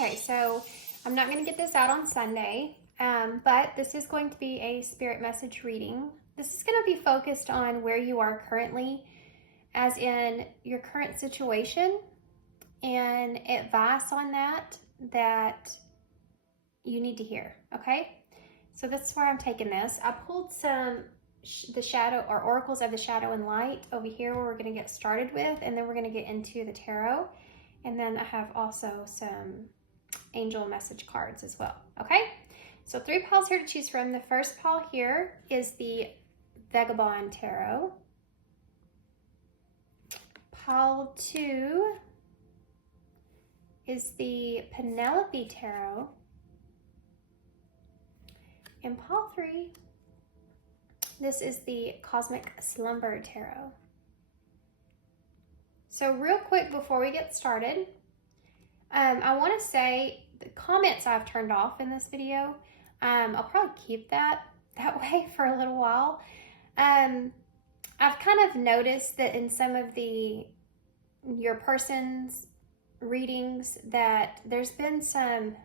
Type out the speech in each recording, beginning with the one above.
Okay, so I'm not going to get this out on Sunday, but this is going to be a spirit message reading. This is going to be focused on where you are currently, as in your current situation, and advice on that you need to hear, okay? So that's where I'm taking this. I pulled some the shadow or oracles of the shadow and light over here where we're going to get started with, and then we're going to get into the tarot. And then I have also some angel message cards as well, okay? So 3 piles here to choose from. The first pile here is the Vagabond Tarot. Pile 2 is the Penelope Tarot. And pile 3, this is the Cosmic Slumber Tarot. So real quick before we get started, I want to say the comments I've turned off in this video, I'll probably keep that way for a little while. I've kind of noticed that in some of your person's readings that there's been some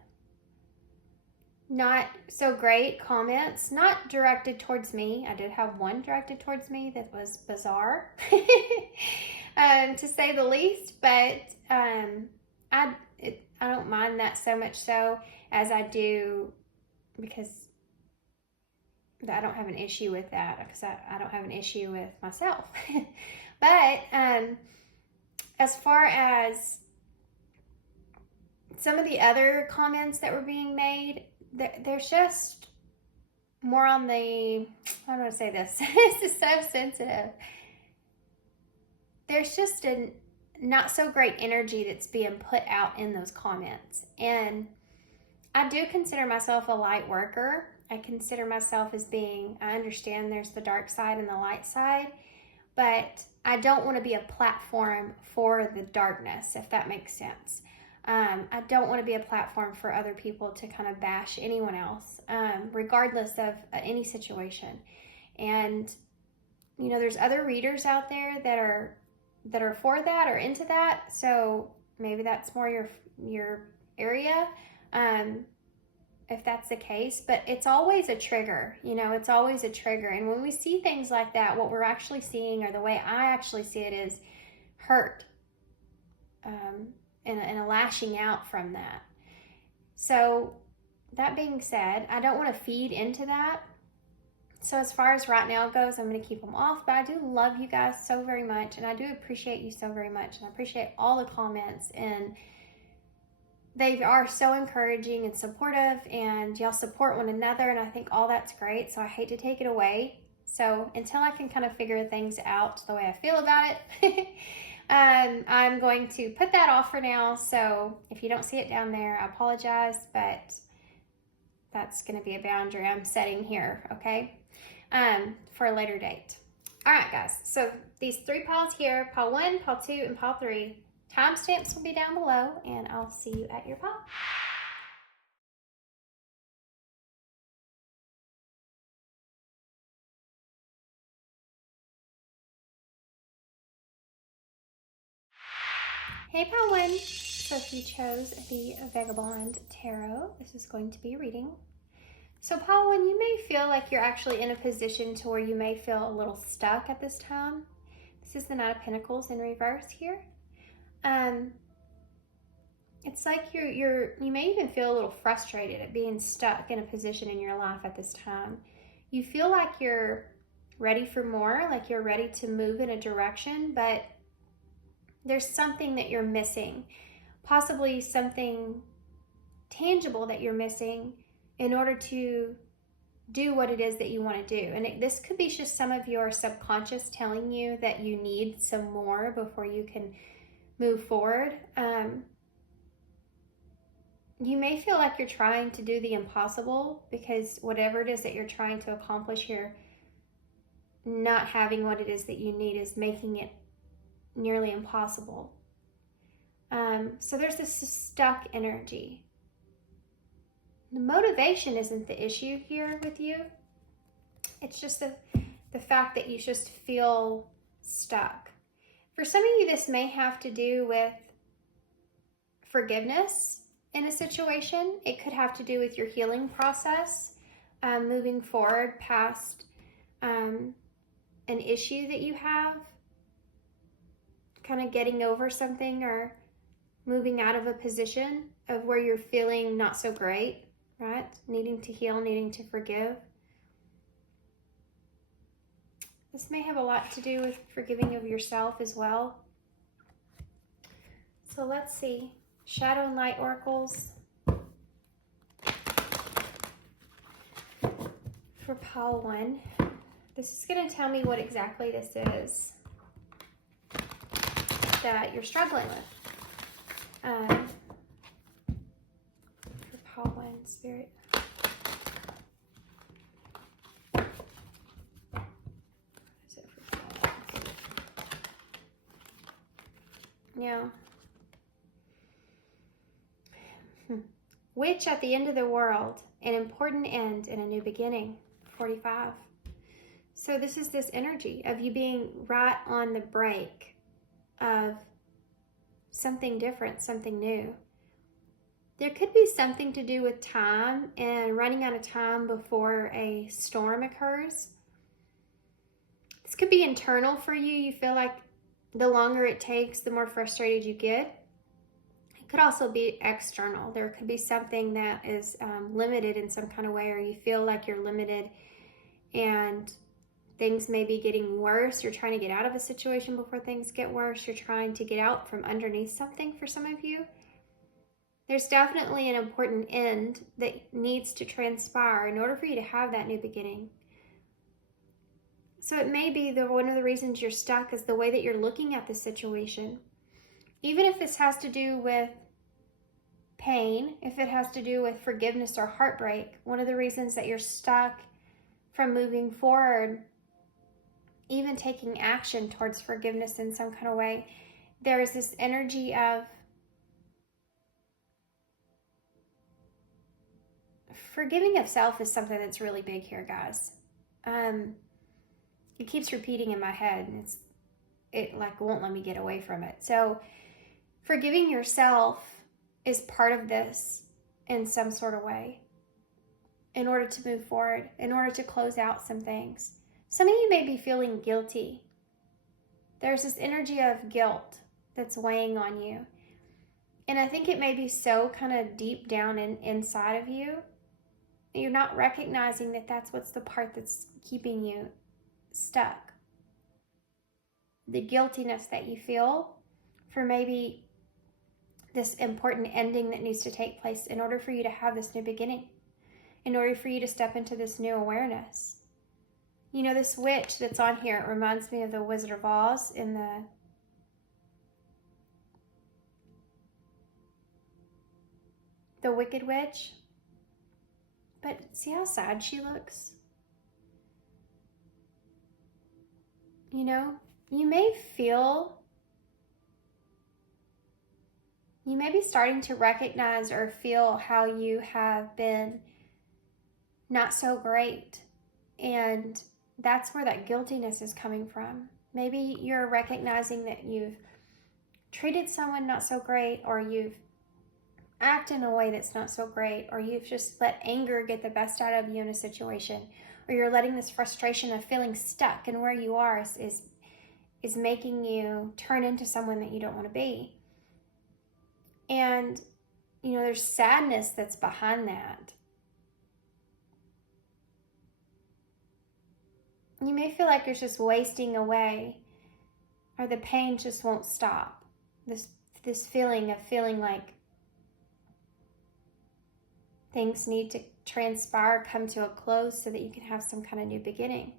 not so great comments, not directed towards me. I did have one directed towards me that was bizarre, to say the least, but I don't mind that so much so as I do, because I don't have an issue with that, because I don't have an issue with myself. But as far as some of the other comments that were being made, there's just more on the, I don't want to say this, this is so sensitive. There's just a not so great energy that's being put out in those comments. And I do consider myself a light worker. I consider myself as being, I understand there's the dark side and the light side, but I don't want to be a platform for the darkness, if that makes sense. I don't want to be a platform for other people to kind of bash anyone else, regardless of any situation. And, you know, there's other readers out there that are for that or into that. So maybe that's more your area, if that's the case. But it's always a trigger, you know, it's always a trigger. And when we see things like that, what we're actually seeing, or the way I actually see it, is hurt. And a lashing out from that. So that being said, I don't want to feed into that. So as far as right now goes, I'm going to keep them off. But I do love you guys so very much, and I do appreciate you so very much. And I appreciate all the comments, and they are so encouraging and supportive, and y'all support one another, and I think all that's great. So I hate to take it away. So until I can kind of figure things out the way I feel about it, I'm going to put that off for now. So if you don't see it down there, I apologize, but that's going to be a boundary I'm setting here, okay, for a later date. All right, guys, so these 3 piles here, pile 1, pile 2, and pile 3, timestamps will be down below, and I'll see you at your pile. Hey, pile 1. So if you chose the Vagabond Tarot, this is going to be a reading. So pile 1, you may feel like you're actually in a position to where you may feel a little stuck at this time. This is the Knight of Pentacles in reverse here. It's like you may even feel a little frustrated at being stuck in a position in your life at this time. You feel like you're ready for more, like you're ready to move in a direction, but there's something that you're missing, possibly something tangible that you're missing in order to do what it is that you want to do. And this could be just some of your subconscious telling you that you need some more before you can move forward. You may feel like you're trying to do the impossible, because whatever it is that you're trying to accomplish here, not having what it is that you need is making it nearly impossible. So there's this stuck energy. The motivation isn't the issue here with you. It's just the fact that you just feel stuck. For some of you, this may have to do with forgiveness in a situation. It could have to do with your healing process, moving forward past an issue that you have, kind of getting over something or moving out of a position of where you're feeling not so great, right? Needing to heal, needing to forgive. This may have a lot to do with forgiving of yourself as well. So let's see. Shadow and Light Oracles for pile 1. This is going to tell me what exactly this is that you're struggling with. For pile 1, Spirit. Yeah. Which at the end of the world, an important end and a new beginning. 45. So this is this energy of you being right on the break of something different, something new. There could be something to do with time and running out of time before a storm occurs. This could be internal for you. You feel like the longer it takes, the more frustrated you get. It could also be external. There could be something that is limited in some kind of way, or you feel like you're limited and things may be getting worse. You're trying to get out of a situation before things get worse. You're trying to get out from underneath something for some of you. There's definitely an important end that needs to transpire in order for you to have that new beginning. So it may be one of the reasons you're stuck is the way that you're looking at the situation. Even if this has to do with pain, if it has to do with forgiveness or heartbreak, one of the reasons that you're stuck from moving forward, even taking action towards forgiveness in some kind of way, there is this energy of forgiving of self is something that's really big here, guys. It keeps repeating in my head, and it like won't let me get away from it. So forgiving yourself is part of this in some sort of way in order to move forward, in order to close out some things. Some of you may be feeling guilty. There's this energy of guilt that's weighing on you. And I think it may be so kind of deep down inside of you. You're not recognizing that that's what's the part that's keeping you stuck. The guiltiness that you feel for maybe this important ending that needs to take place in order for you to have this new beginning, in order for you to step into this new awareness. You know, this witch that's on here, it reminds me of the Wizard of Oz in the Wicked Witch. But see how sad she looks? You know, you may be starting to recognize or feel how you have been not so great. And that's where that guiltiness is coming from. Maybe you're recognizing that you've treated someone not so great, or you've acted in a way that's not so great, or you've just let anger get the best out of you in a situation, or you're letting this frustration of feeling stuck and where you are is making you turn into someone that you don't want to be. And, you know, there's sadness that's behind that. You may feel like you're just wasting away, or the pain just won't stop. This feeling of feeling like things need to transpire, come to a close so that you can have some kind of new beginning.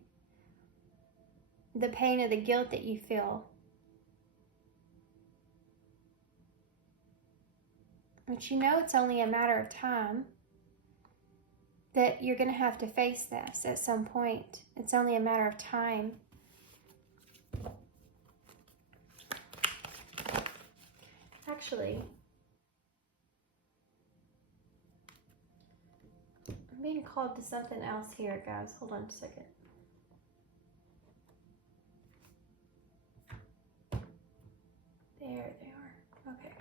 The pain of the guilt that you feel. But you know it's only a matter of time that you're going to have to face this at some point. It's only a matter of time. Actually, I'm being called to something else here, guys. Hold on a second. There they are. Okay.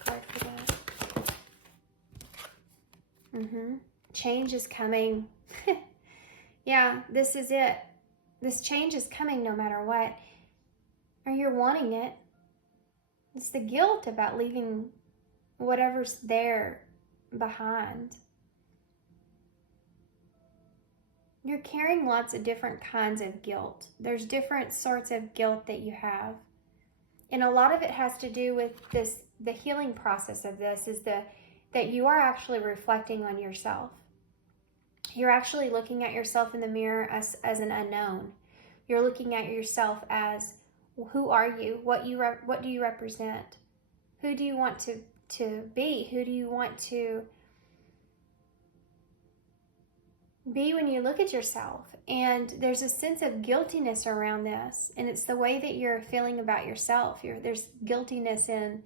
a card for that. Change is coming. Yeah, this is it. This change is coming no matter what. Or you're wanting it. It's the guilt about leaving whatever's there behind. You're carrying lots of different kinds of guilt. There's different sorts of guilt that you have. And a lot of it has to do with this, the healing process of this is that you are actually reflecting on yourself. You're actually looking at yourself in the mirror as an unknown. You're looking at yourself as, who are you? What do you represent? Who do you want to be? Who do you want to be when you look at yourself? And there's a sense of guiltiness around this, and it's the way that you're feeling about yourself. There's guiltiness in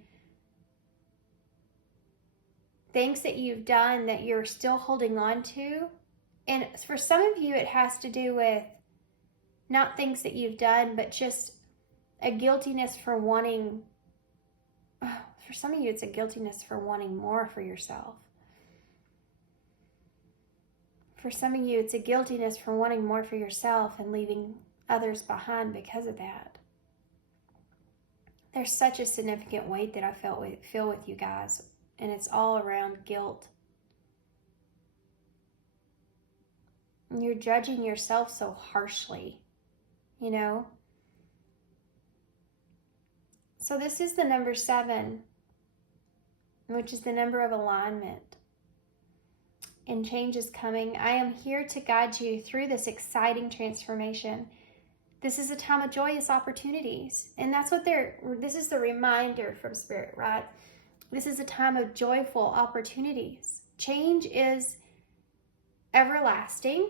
things that you've done that you're still holding on to. And for some of you, it has to do with not things that you've done, but just a guiltiness for wanting, for some of you, it's a guiltiness for wanting more for yourself. For some of you, it's a guiltiness for wanting more for yourself and leaving others behind because of that. There's such a significant weight that I feel with you guys, and it's all around guilt. And you're judging yourself so harshly, you know? So this is the number 7, which is the number of alignment. And change is coming. I am here to guide you through this exciting transformation. This is a time of joyous opportunities. And that's what this is the reminder from Spirit, right? This is a time of joyful opportunities. Change is everlasting.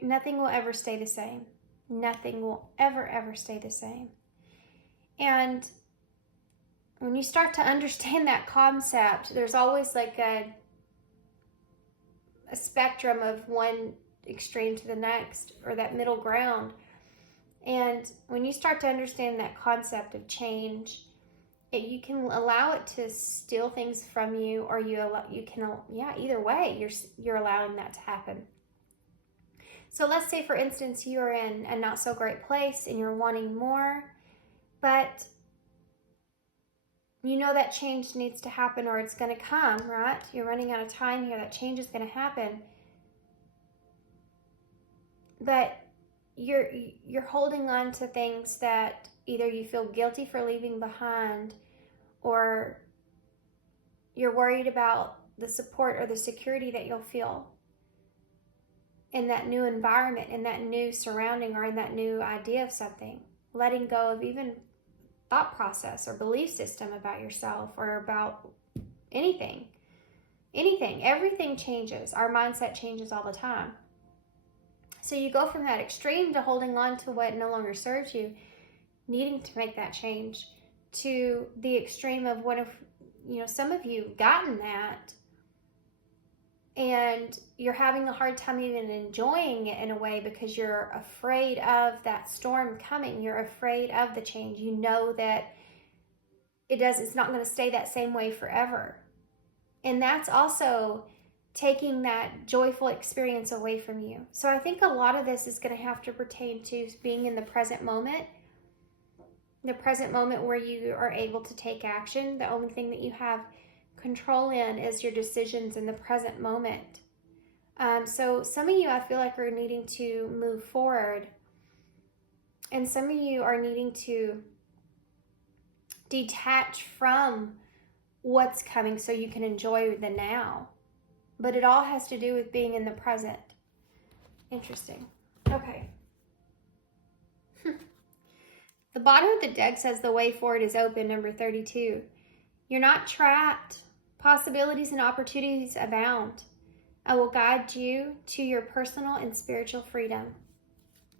Nothing will ever stay the same. Nothing will ever stay the same. And when you start to understand that concept, there's always like a spectrum of one extreme to the next, or that middle ground. And when you start to understand that concept of change, you can allow it to steal things from you, or either way, you're allowing that to happen. So let's say, for instance, you are in a not so great place and you're wanting more, but you know that change needs to happen, or it's going to come, right? You're running out of time here. That change is going to happen. But you're holding on to things that either you feel guilty for leaving behind, or you're worried about the support or the security that you'll feel in that new environment, in that new surrounding, or in that new idea of something. Letting go of even thought process or belief system about yourself or about anything. Everything changes. Our mindset changes all the time. So you go from that extreme to holding on to what no longer serves you, needing to make that change, to the extreme of what if, some of you have gotten that and you're having a hard time even enjoying it in a way because you're afraid of that storm coming. You're afraid of the change. You know that it's not going to stay that same way forever. And that's also taking that joyful experience away from you. So I think a lot of this is going to have to pertain to being in the present moment. The present moment where you are able to take action. The only thing that you have control in is your decisions in the present moment. So some of you, I feel like, are needing to move forward, and some of you are needing to detach from what's coming so you can enjoy the now. But it all has to do with being in the present. Interesting. Okay. The bottom of the deck says the way forward is open, number 32. You're not trapped. Possibilities and opportunities abound. I will guide you to your personal and spiritual freedom.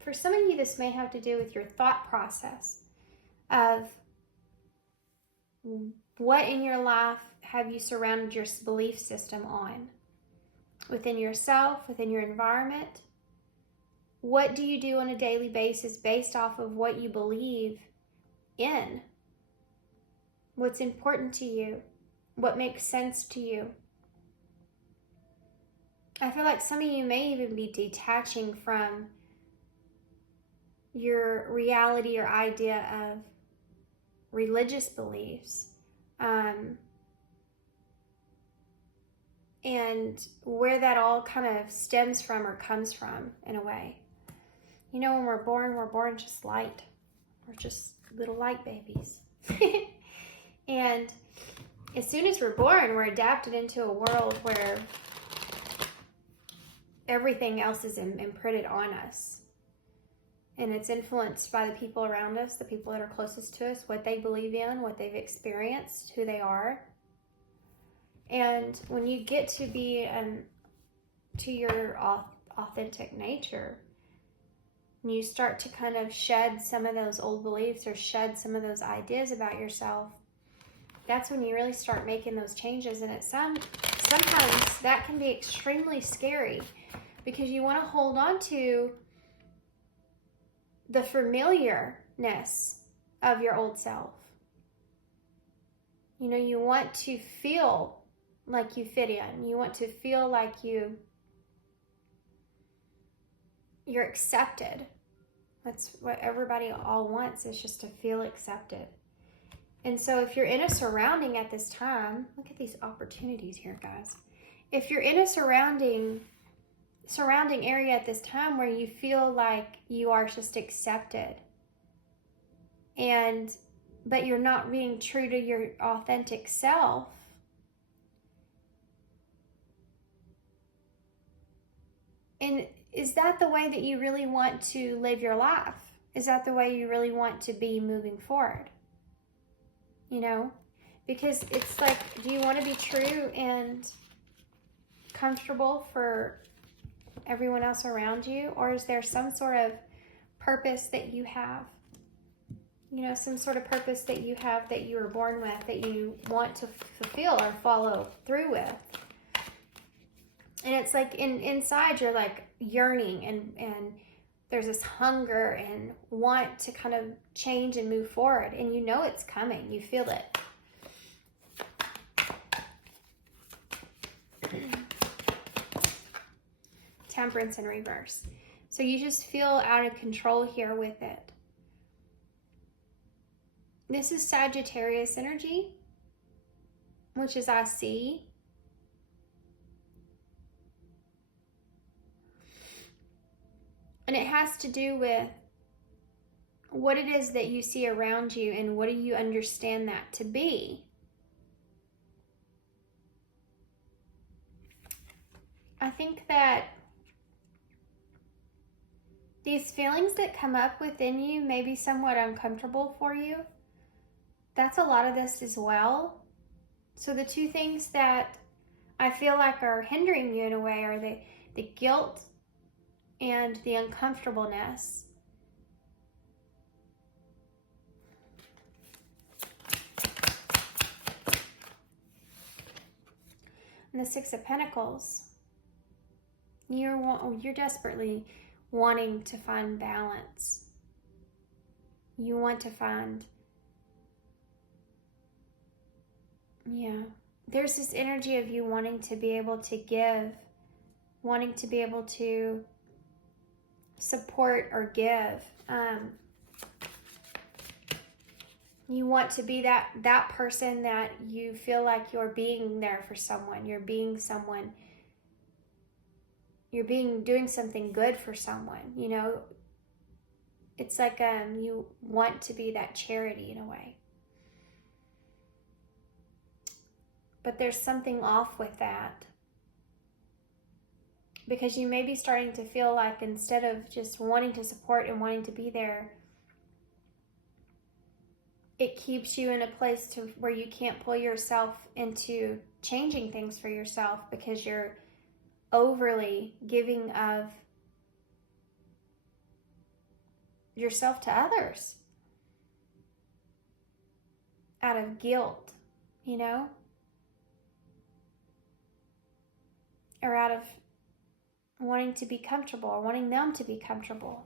For some of you, this may have to do with your thought process of what in your life have you surrounded your belief system on? Within yourself, within your environment? What do you do on a daily basis based off of what you believe in? what's important to you, what makes sense to you. I feel like some of you may even be detaching from your reality or idea of religious beliefs, and where that all kind of stems from or comes from in a way. You know, when we're born just light. We're just little light babies. And as soon as we're born, we're adapted into a world where everything else is imprinted on us. And it's influenced by the people around us, the people that are closest to us, what they believe in, what they've experienced, who they are. And when you get to be to your authentic nature, and you start to kind of shed some of those old beliefs or shed some of those ideas about yourself, that's when you really start making those changes. And sometimes that can be extremely scary, because you want to hold on to the familiarness of your old self. You know, you want to feel like you fit in. You want to feel like you're accepted. That's what everybody all wants, is just to feel accepted. And so if you're in a surrounding at this time, look at these opportunities here, guys. If you're in a surrounding area at this time where you feel like you are just accepted, but you're not being true to your authentic self, and is that the way that you really want to live your life? Is that the way you really want to be moving forward? You know, because it's like, do you want to be true and comfortable for everyone else around you? Or is there some sort of purpose that you have? You know, some sort of purpose that you have, that you were born with, that you want to fulfill or follow through with. And it's like inside you're like yearning, and there's this hunger and want to kind of change and move forward. And you know it's coming. You feel it. Temperance in reverse. So you just feel out of control here with it. This is Sagittarius energy, which is I see. And it has to do with what it is that you see around you, and what do you understand that to be. I think that these feelings that come up within you may be somewhat uncomfortable for you. That's a lot of this as well. So the two things that I feel like are hindering you in a way are the guilt and the uncomfortableness. And the Six of Pentacles. You're desperately wanting to find balance. You want to find, there's this energy of you wanting to be able to give, wanting to be able to support or give. You want to be that person that you feel like you're being there for someone. You're being someone. You're doing something good for someone. You know, it's like you want to be that charity in a way. But there's something off with that. Because you may be starting to feel like, instead of just wanting to support and wanting to be there, it keeps you in a place where you can't pull yourself into changing things for yourself, because you're overly giving of yourself to others out of guilt, you know, or out of wanting to be comfortable, or wanting them to be comfortable.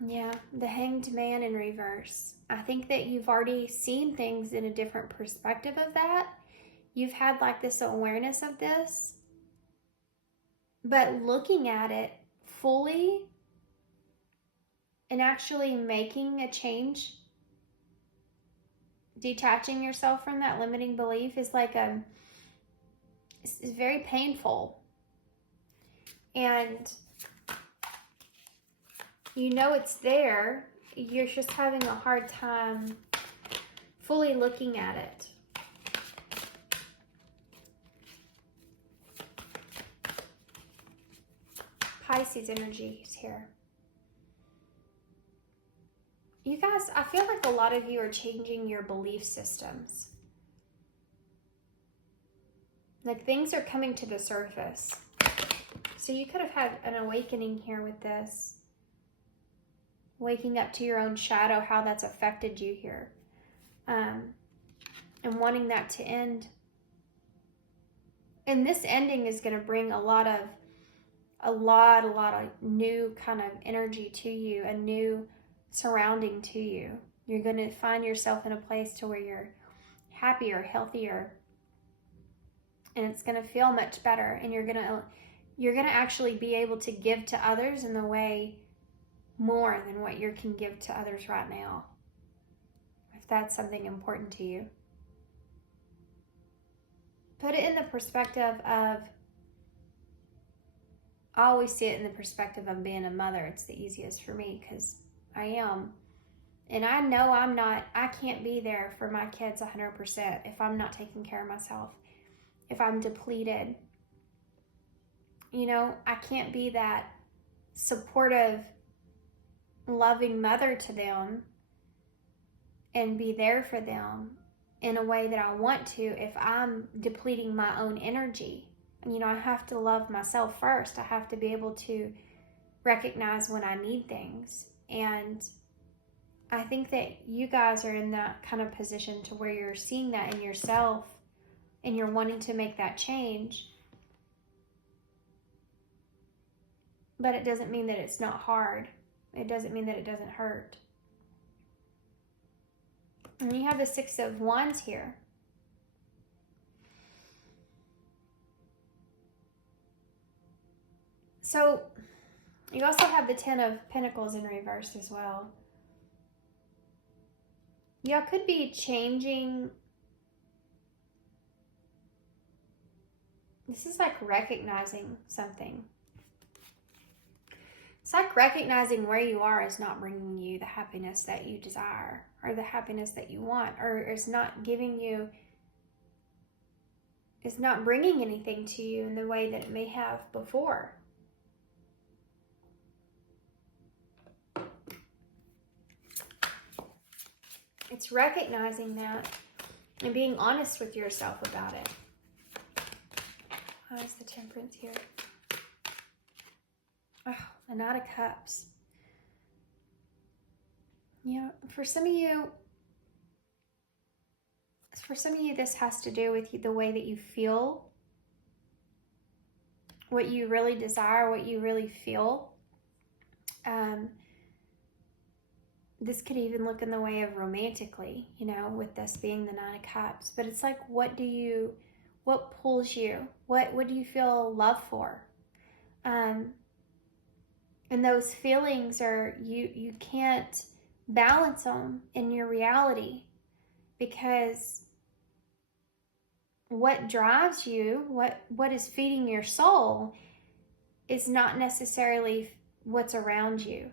Yeah, the Hanged Man in reverse. I think that you've already seen things in a different perspective of that. You've had like this awareness of this, but looking at it fully and actually making a change, detaching yourself from that limiting belief is like it's very painful. And you know it's there, you're just having a hard time fully looking at it. Pisces energy is here. You guys, I feel like a lot of you are changing your belief systems. Like things are coming to the surface. So you could have had an awakening here with this. Waking up to your own shadow, how that's affected you here. And wanting that to end. And this ending is going to bring a lot of new kind of energy to you, a new surrounding to you. You're going to find yourself in a place to where you're happier, healthier, and it's going to feel much better. And you're going to actually be able to give to others in the way more than what you can give to others right now, if that's something important to you. Put it in the perspective of, I always see it in the perspective of being a mother. It's the easiest for me because I am. And I know I can't be there for my kids 100% if I'm not taking care of myself, if I'm depleted. You know, I can't be that supportive, loving mother to them and be there for them in a way that I want to if I'm depleting my own energy. You know, I have to love myself first. I have to be able to recognize when I need things. And I think that you guys are in that kind of position to where you're seeing that in yourself and you're wanting to make that change. But it doesn't mean that it's not hard. It doesn't mean that it doesn't hurt. And you have the Six of Wands here. So you also have the Ten of Pentacles in reverse as well. Y'all could be changing. This is like recognizing something. It's like recognizing where you are is not bringing you the happiness that you desire or the happiness that you want, or it's not giving you, it's not bringing anything to you in the way that it may have before. It's recognizing that and being honest with yourself about it. How is the Temperance here? Oh, the Knight of Cups. Yeah, for some of you, this has to do with the way that you feel, what you really desire, what you really feel. This could even look in the way of romantically, you know, with this being the Nine of Cups. But it's like, what pulls you? What do you feel love for? And those feelings are, you can't balance them in your reality, because what drives you, what is feeding your soul is not necessarily what's around you.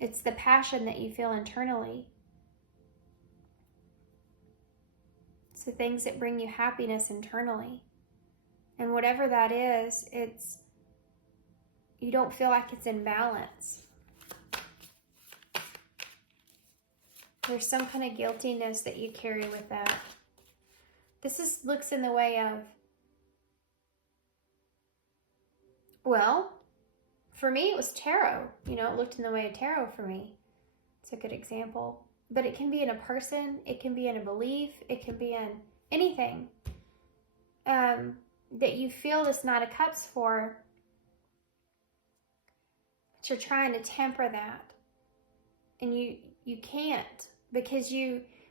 It's the passion that you feel internally. It's the things that bring you happiness internally. And whatever that is, you don't feel like it's in balance. There's some kind of guiltiness that you carry with that. This looks in the way of, well, for me, it was tarot. You know, it looked in the way of tarot for me. It's a good example. But it can be in a person. It can be in a belief. It can be in anything that you feel this Knight of Cups for. But you're trying to temper that. And you can't. because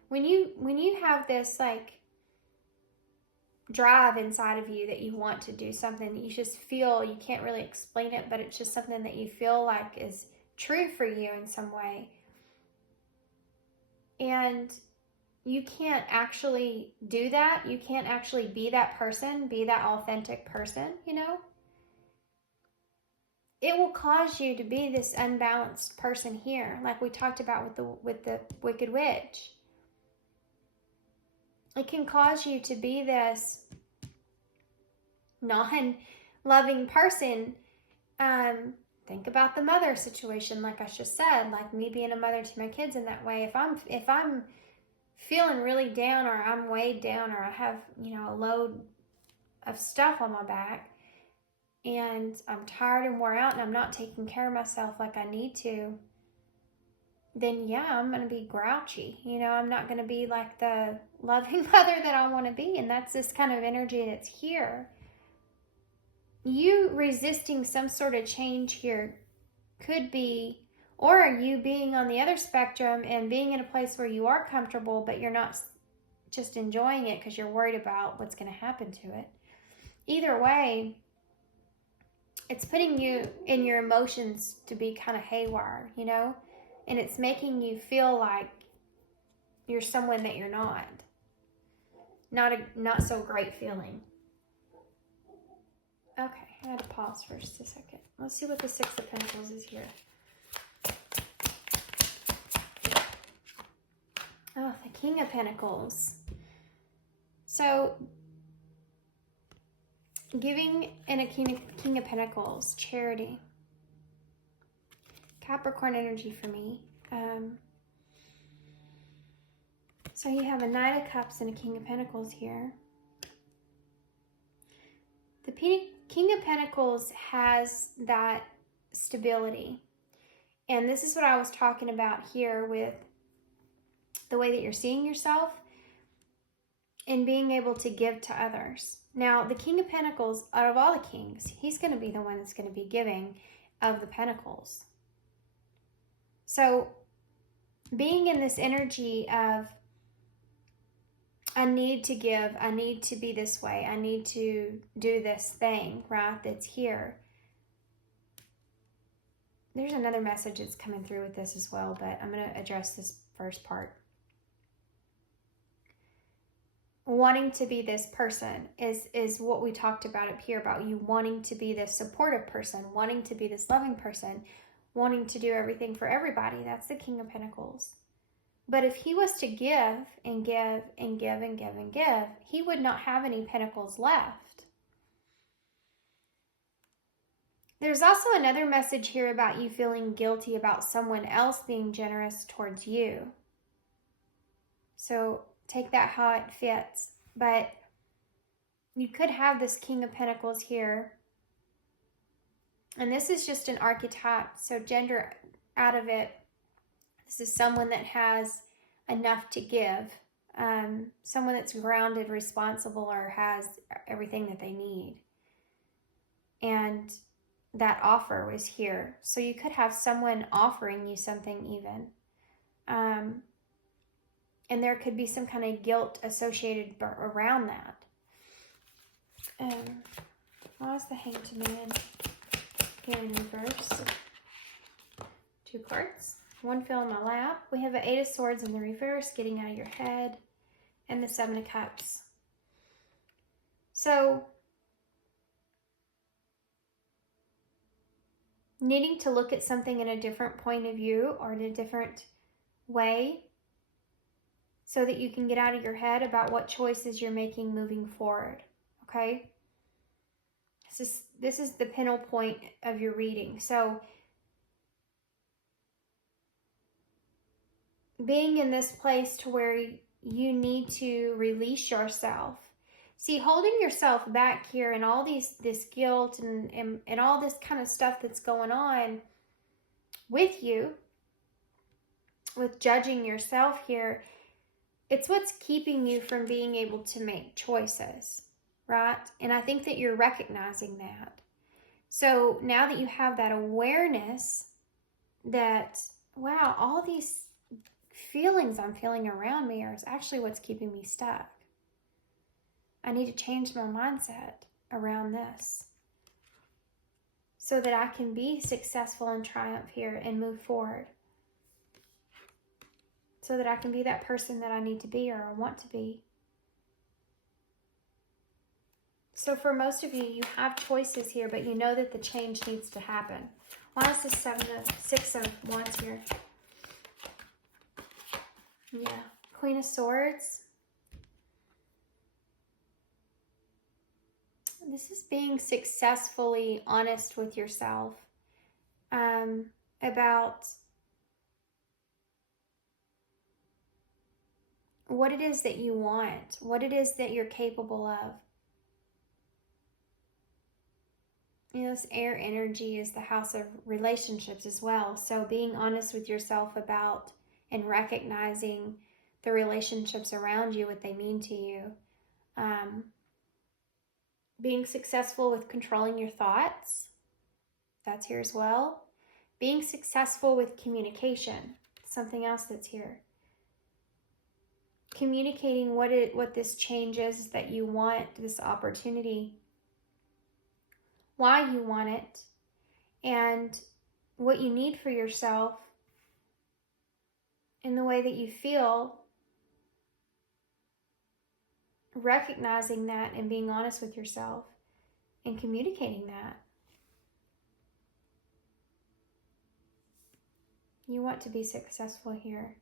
when you have this like drive inside of you that you want to do something, you just feel, you can't really explain it, but it's just something that you feel like is true for you in some way. And you can't actually do that. You can't actually be that person, be that authentic person, you know? It will cause you to be this unbalanced person here, like we talked about with the Wicked Witch. It can cause you to be this non-loving person. Think about the mother situation, like I just said, like me being a mother to my kids in that way. If I'm feeling really down, or I'm weighed down, or I have, a load of stuff on my back, and I'm tired and wore out, and I'm not taking care of myself like I need to, then yeah, I'm going to be grouchy. I'm not going to be like the loving mother that I want to be. And that's this kind of energy that's here. You resisting some sort of change here could be, or you being on the other spectrum and being in a place where you are comfortable, but you're not just enjoying it because you're worried about what's going to happen to it. Either way, it's putting you in your emotions to be kind of haywire, and it's making you feel like you're someone that you're not. Not so great feeling. Okay, I had to pause for just a second. Let's see what the Six of Pentacles is here. Oh, the King of Pentacles. So, giving in a King of Pentacles, charity. Capricorn energy for me. So you have a Knight of Cups and a King of Pentacles here. The King of Pentacles has that stability. And this is what I was talking about here with the way that you're seeing yourself and being able to give to others. Now, the King of Pentacles, out of all the kings, he's going to be the one that's going to be giving of the Pentacles. So, being in this energy of, I need to give, I need to be this way, I need to do this thing, right, that's here. There's another message that's coming through with this as well, but I'm going to address this first part. Wanting to be this person is what we talked about up here, about you wanting to be this supportive person, wanting to be this loving person, wanting to do everything for everybody. That's the King of Pentacles. But if he was to give and give and give and give and give, he would not have any pentacles left. There's also another message here about you feeling guilty about someone else being generous towards you. So take that how it fits. But you could have this King of Pentacles here. And this is just an archetype, so gender out of it. This is someone that has enough to give. Someone that's grounded, responsible, or has everything that they need. And that offer was here. So you could have someone offering you something even. And there could be some kind of guilt associated around that. Why is the Hanged Man here in reverse? 2 cards. One fell in my lap. We have an 8 of Swords in the reverse, getting out of your head, and the 7 of Cups. So, needing to look at something in a different point of view or in a different way so that you can get out of your head about what choices you're making moving forward, okay? This is the pinnacle point of your reading. So, being in this place to where you need to release yourself. See, holding yourself back here and all this guilt and all this kind of stuff that's going on with you, with judging yourself here, it's what's keeping you from being able to make choices, right? And I think that you're recognizing that. So now that you have that awareness that, wow, all these feelings I'm feeling around me are actually what's keeping me stuck. I need to change my mindset around this so that I can be successful and triumph here and move forward. So that I can be that person that I need to be or I want to be. So for most of you, you have choices here, but you know that the change needs to happen. Why is this 6 of Wands here? Yeah, Queen of Swords. This is being successfully honest with yourself about what it is that you want, what it is that you're capable of. You know, this air energy is the house of relationships as well. So being honest with yourself about and recognizing the relationships around you, what they mean to you. Being successful with controlling your thoughts. That's here as well. Being successful with communication. Something else that's here. Communicating what this change is that you want, this opportunity. Why you want it, and what you need for yourself in the way that you feel, recognizing that and being honest with yourself and communicating that. You want to be successful here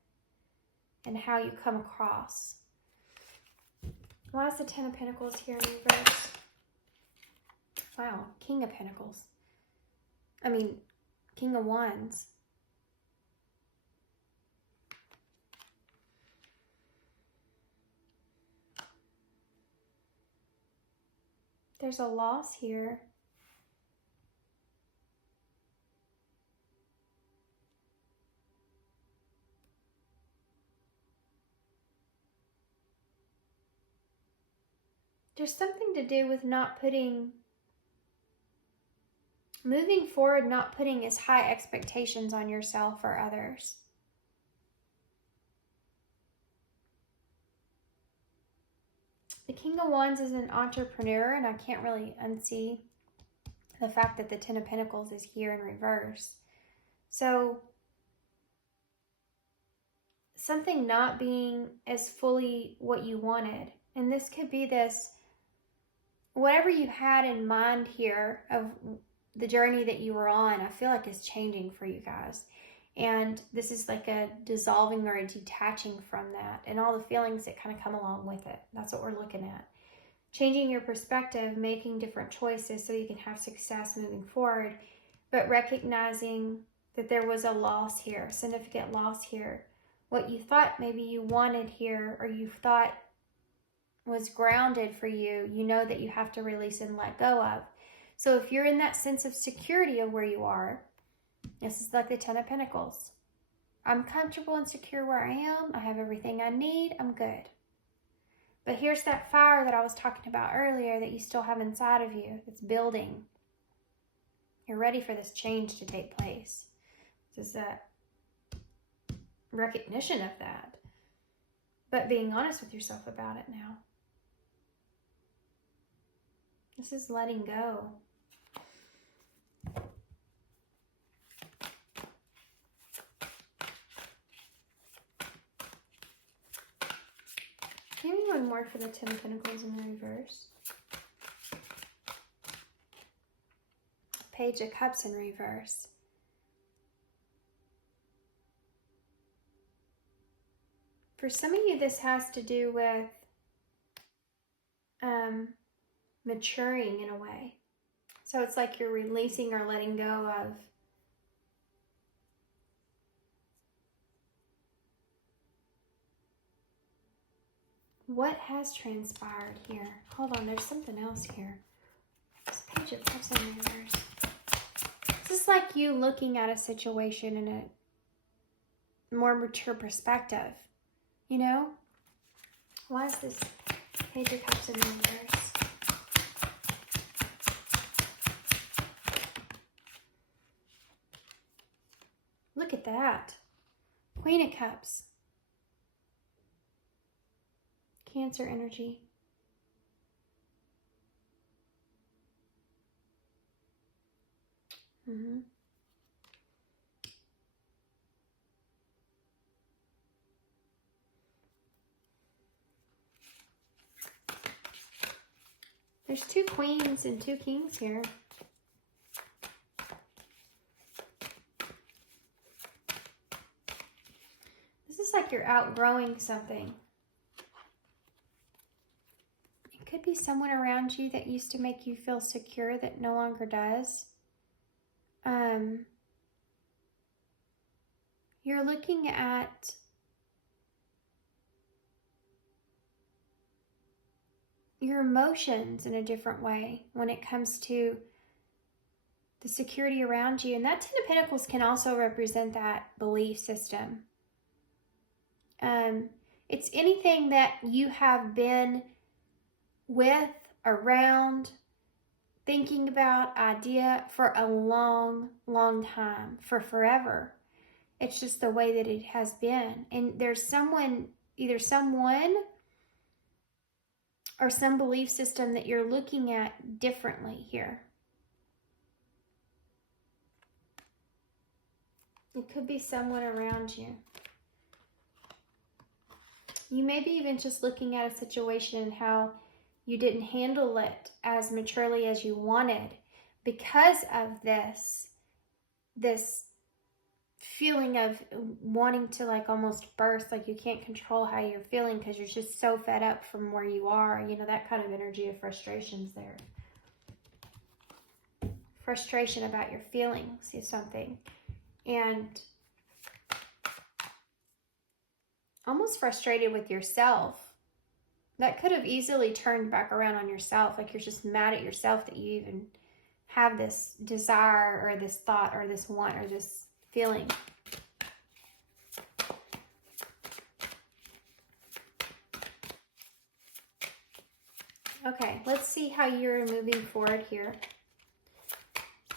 and how you come across. Why is the 10 of Pentacles here in reverse? Wow, King of Pentacles. I mean, King of Wands. There's a loss here. There's something to do with moving forward, not putting as high expectations on yourself or others. The King of Wands is an entrepreneur, and I can't really unsee the fact that the 10 of Pentacles is here in reverse. So, something not being as fully what you wanted. And this could be whatever you had in mind here of the journey that you were on, I feel like is changing for you guys. And this is like a dissolving or a detaching from that and all the feelings that kind of come along with it. That's what we're looking at. Changing your perspective, making different choices so you can have success moving forward, but recognizing that there was a loss here, significant loss here. What you thought maybe you wanted here or you thought was grounded for you, you know that you have to release and let go of. So if you're in that sense of security of where you are, this is like the 10 of Pentacles. I'm comfortable and secure where I am. I have everything I need. I'm good. But here's that fire that I was talking about earlier that you still have inside of you that's building. You're ready for this change to take place. This is a recognition of that. But being honest with yourself about it now. This is letting go. Give me one more for the 10 of Pentacles in the reverse. Page of Cups in reverse. For some of you, this has to do with maturing in a way. So it's like you're releasing or letting go of what has transpired here. Hold on, there's something else here. This Page of Cups in reverse. This is like you looking at a situation in a more mature perspective. You know? Why is this Page of Cups in reverse? Look at that. Queen of Cups. Cancer energy. There's 2 queens and 2 kings here. This is like you're outgrowing something. It could be someone around you that used to make you feel secure that no longer does. You're looking at your emotions in a different way when it comes to the security around you. And that 10 of Pentacles can also represent that belief system. It's anything that you have been with, around, thinking about, idea for a long, long time, for forever. It's just the way that it has been. And there's someone, either someone or some belief system that you're looking at differently here. It could be someone around you. You may be even just looking at a situation and how you didn't handle it as maturely as you wanted because of this feeling of wanting to like almost burst, like you can't control how you're feeling because you're just so fed up from where you are. You know, that kind of energy of frustration's there. Frustration about your feelings is something. And almost frustrated with yourself. That could have easily turned back around on yourself. Like you're just mad at yourself that you even have this desire or this thought or this want or this feeling. Okay, let's see how you're moving forward here.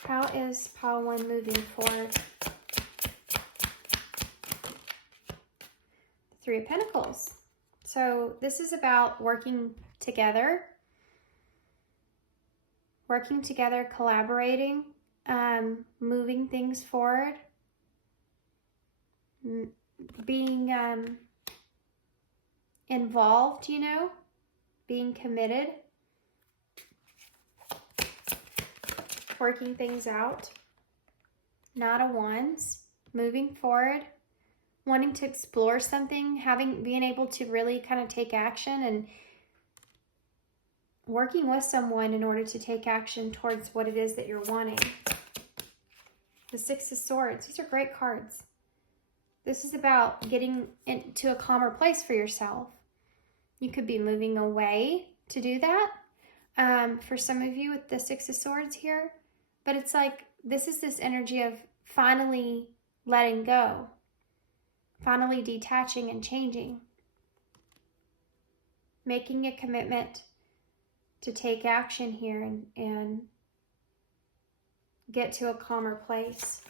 How is pile 1 moving forward? 3 of Pentacles. So this is about working together, collaborating, moving things forward, being involved, you know, being committed, working things out. Knight of Wands, moving forward, wanting to explore something, being able to really kind of take action and working with someone in order to take action towards what it is that you're wanting. The 6 of Swords, these are great cards. This is about getting into a calmer place for yourself. You could be moving away to do that. For some of you with the 6 of Swords here, but it's like, this is this energy of finally letting go. Finally detaching and changing. Making a commitment to take action here and get to a calmer place.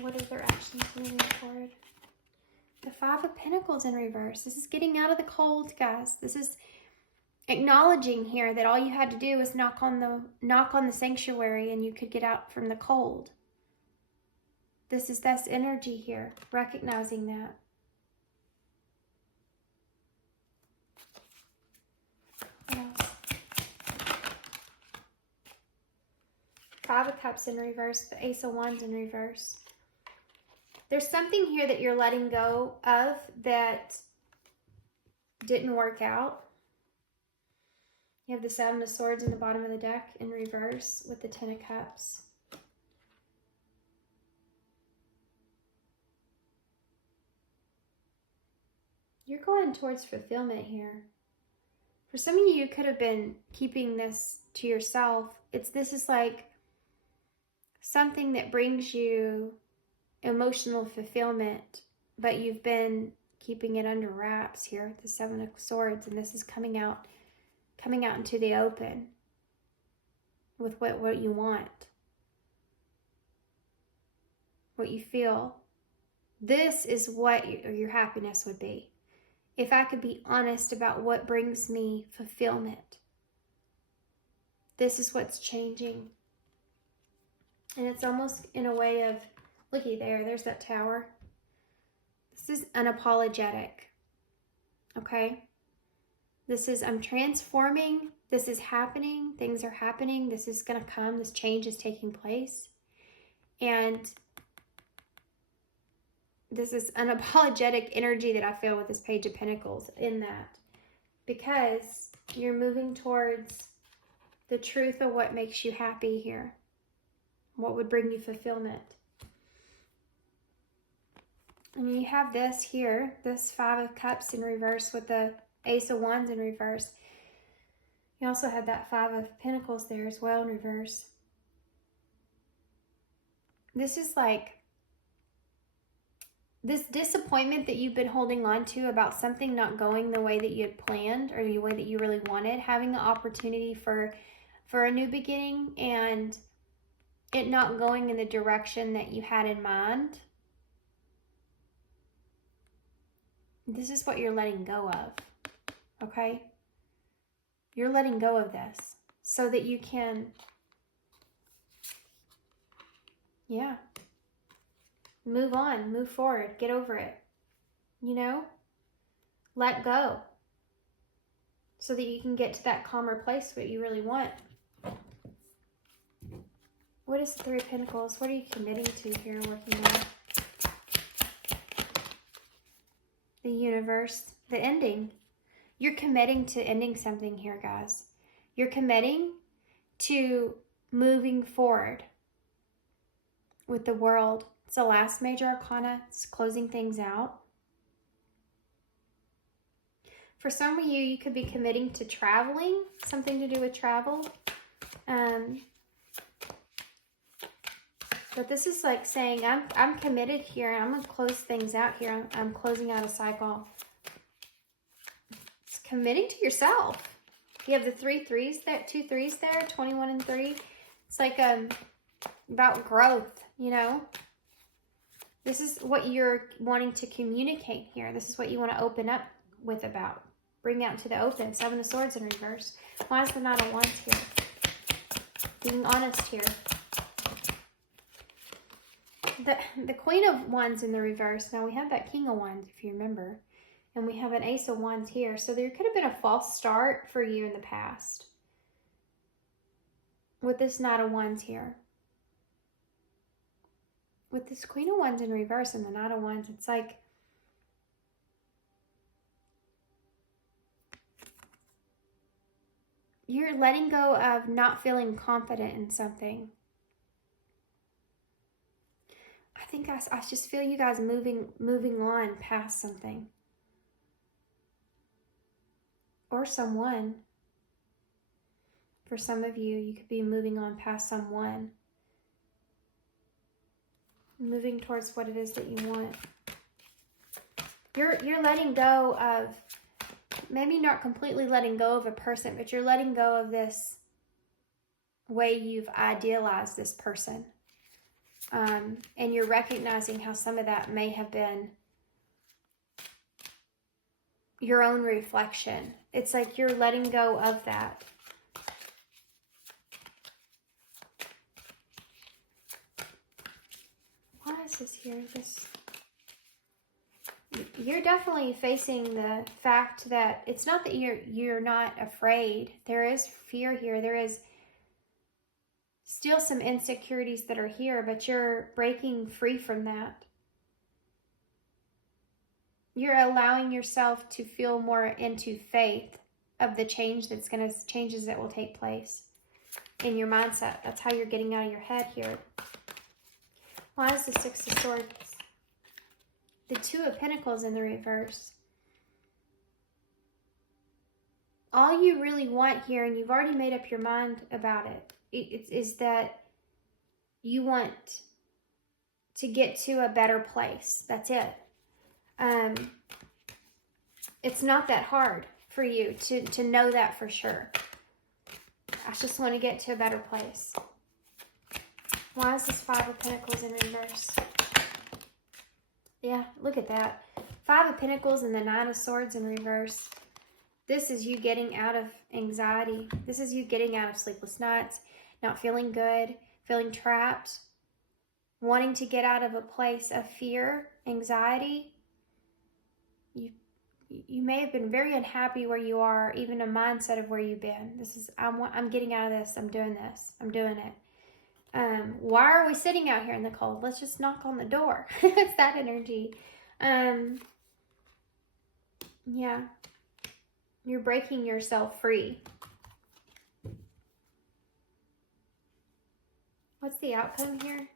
What are their actions moving forward? The 5 of Pentacles in reverse. This is getting out of the cold, guys. This is acknowledging here that all you had to do was knock on the sanctuary and you could get out from the cold. That's energy here, recognizing that. What else? 5 of Cups in reverse, the Ace of Wands in reverse. There's something here that you're letting go of that didn't work out. You have the 7 of Swords in the bottom of the deck in reverse with the 10 of Cups. You're going towards fulfillment here. For some of you could have been keeping this to yourself. This is like something that brings you emotional fulfillment, but you've been keeping it under wraps here with the 7 of Swords, and this is coming out into the open with what you want, what you feel. This is what your happiness would be. if I could be honest about what brings me fulfillment. This is what's changing. And it's almost in a way of, looky there, there's that tower. This is unapologetic. Okay? This is, I'm transforming. This is happening. Things are happening. This is going to come. This change is taking place. And this is unapologetic energy that I feel with this Page of Pentacles in that. Because you're moving towards the truth of what makes you happy here. What would bring you fulfillment. And you have this here, this Five of Cups in reverse with the Ace of Wands in reverse. You also had that Five of Pentacles there as well in reverse. This is like this disappointment that you've been holding on to about something not going the way that you had planned or the way that you really wanted, having the opportunity for a new beginning and it not going in the direction that you had in mind. This is what you're letting go of, okay? You're letting go of this so that you can, yeah, move on, move forward, get over it, you know? Let go so that you can get to that calmer place, what you really want. What is the Three of Pentacles? What are you committing to here, working on? The universe, the ending. You're committing to ending something here, guys. You're committing to moving forward with the world. It's the last major arcana. It's closing things out. For some of you, you could be committing to traveling, something to do with travel. But this is like saying, I'm committed here. I'm going to close things out here. I'm closing out a cycle. It's committing to yourself. You have the 3 threes there, 2 threes there, 21 and 3. It's like about growth, you know. This is what you're wanting to communicate here. This is what you want to open up with about. Bring out into the open. 7 of Swords in reverse. Why is the Knight of Wands here? Being honest here. The Queen of Wands in the reverse. Now we have that King of Wands, if you remember. And we have an Ace of Wands here. So there could have been a false start for you in the past. With this Knight of Wands here. With this Queen of Wands in reverse and the Knight of Wands, it's like you're letting go of not feeling confident in something. I just feel you guys moving on past something. Or someone. For some of you, you could be moving on past someone. Moving towards what it is that you want. You're letting go of, maybe not completely letting go of a person, but you're letting go of this way you've idealized this person. And you're recognizing how some of that may have been your own reflection. It's like you're letting go of that. Why is this here? You're definitely facing the fact that it's not that you're not afraid. There is fear here. There is still some insecurities that are here, but you're breaking free from that. You're allowing yourself to feel more into faith of the changes that will take place in your mindset. That's how you're getting out of your head here. Why is the Six of Swords? The Two of Pentacles in the reverse. All you really want here, and you've already made up your mind about it, is that you want to get to a better place. That's it. It's not that hard for you to know that for sure. I just want to get to a better place. Why is this Five of Pentacles in reverse? Yeah, look at that. Five of Pentacles and the Nine of Swords in reverse. This is you getting out of anxiety. This is you getting out of sleepless nights, not feeling good, feeling trapped, wanting to get out of a place of fear, anxiety. You may have been very unhappy where you are, even a mindset of where you've been. This is, I'm getting out of this. I'm doing this. I'm doing it. Why are we sitting out here in the cold? Let's just knock on the door. It's that energy. Yeah. You're breaking yourself free. What's the outcome here?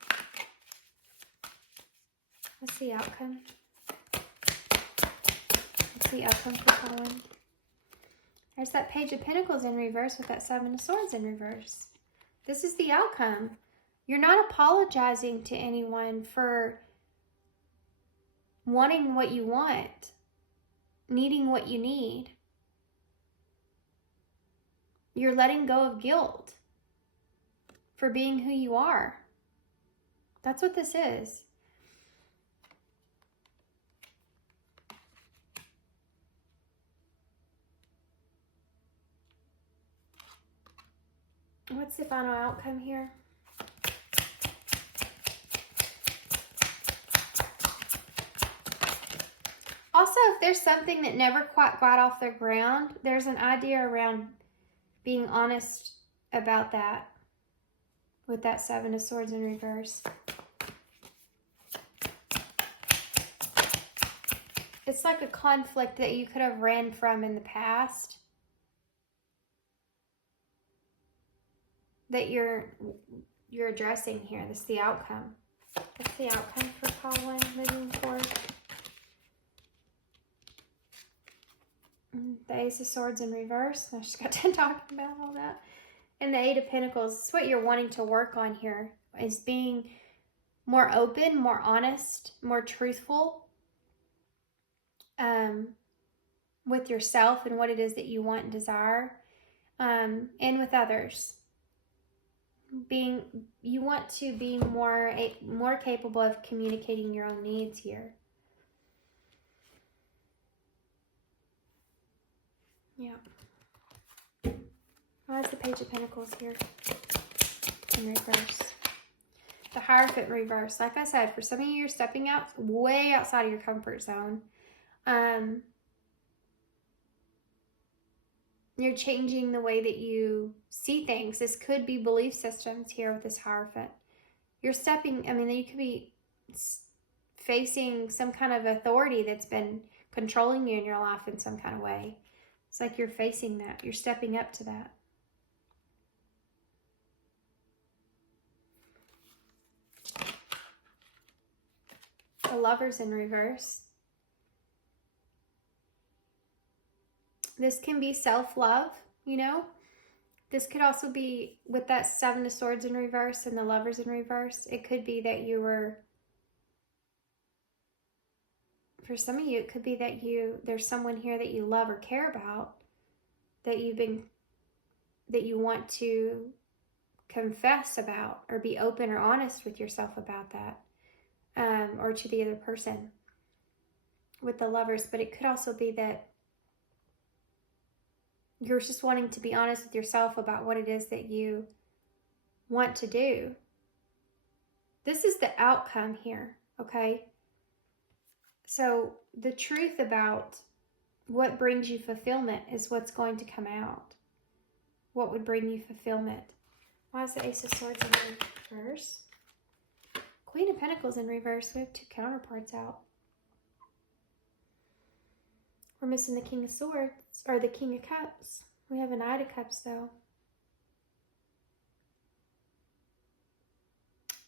What's the outcome? What's the outcome for Colin? There's that Page of Pentacles in reverse with that Seven of Swords in reverse. This is the outcome. You're not apologizing to anyone for wanting what you want, needing what you need. You're letting go of guilt for being who you are. That's what this is. What's the final outcome here? Also, if there's something that never quite got off the ground, there's an idea around being honest about that with that Seven of Swords in reverse. It's like a conflict that you could have ran from in the past that you're addressing here. This is the outcome. What's the outcome for Colin moving forward? The Ace of Swords in reverse. I just got done talking about all that. And the Eight of Pentacles. This is what you're wanting to work on here, is being more open, more honest, more truthful with yourself and what it is that you want and desire, and with others. You want to be more capable of communicating your own needs here. Yeah. Why is the Page of Pentacles here in reverse? The Hierophant in reverse. Like I said, for some of you, you're stepping out way outside of your comfort zone. You're changing the way that you see things. This could be belief systems here with this Hierophant. You're stepping, I mean, you could be facing some kind of authority that's been controlling you in your life in some kind of way. It's like you're facing that. You're stepping up to that. The Lovers in reverse. This can be self-love, you know. This could also be with that Seven of Swords in reverse and the Lovers in reverse. It could be that you were, for some of you, it could be that there's someone here that you love or care about, that you want to confess about or be open or honest with yourself about that, or to the other person with the Lovers. But it could also be that you're just wanting to be honest with yourself about what it is that you want to do. This is the outcome here, okay? So the truth about what brings you fulfillment is what's going to come out. What would bring you fulfillment? Why is the Ace of Swords in reverse? Queen of Pentacles in reverse. We have two counterparts out. We're missing the King of Swords, or the King of Cups. We have a Knight of Cups, though.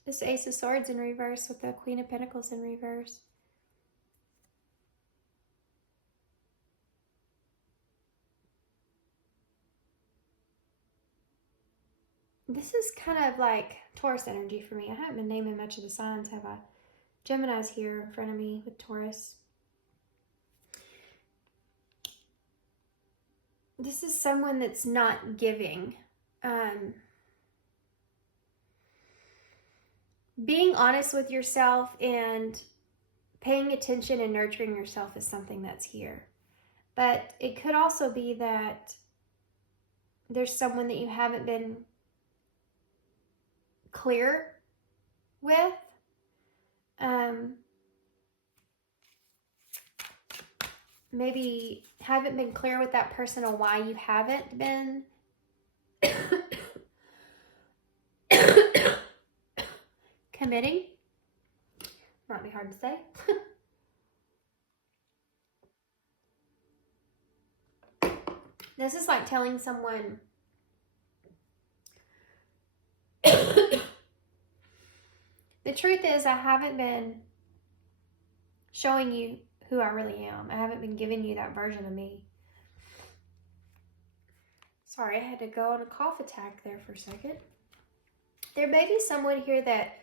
This Ace of Swords in reverse with the Queen of Pentacles in reverse. This is kind of like Taurus energy for me. I haven't been naming much of the signs, have I? Gemini's here in front of me with Taurus. This is someone that's not giving. Being honest with yourself and paying attention and nurturing yourself is something that's here. But it could also be that there's someone that you haven't been clear with. Maybe haven't been clear with that person on why you haven't been committing. Might be hard to say. This is like telling someone the truth is I haven't been showing you who I really am. I haven't been giving you that version of me. Sorry, I had to go on a cough attack there for a second. There may be someone here that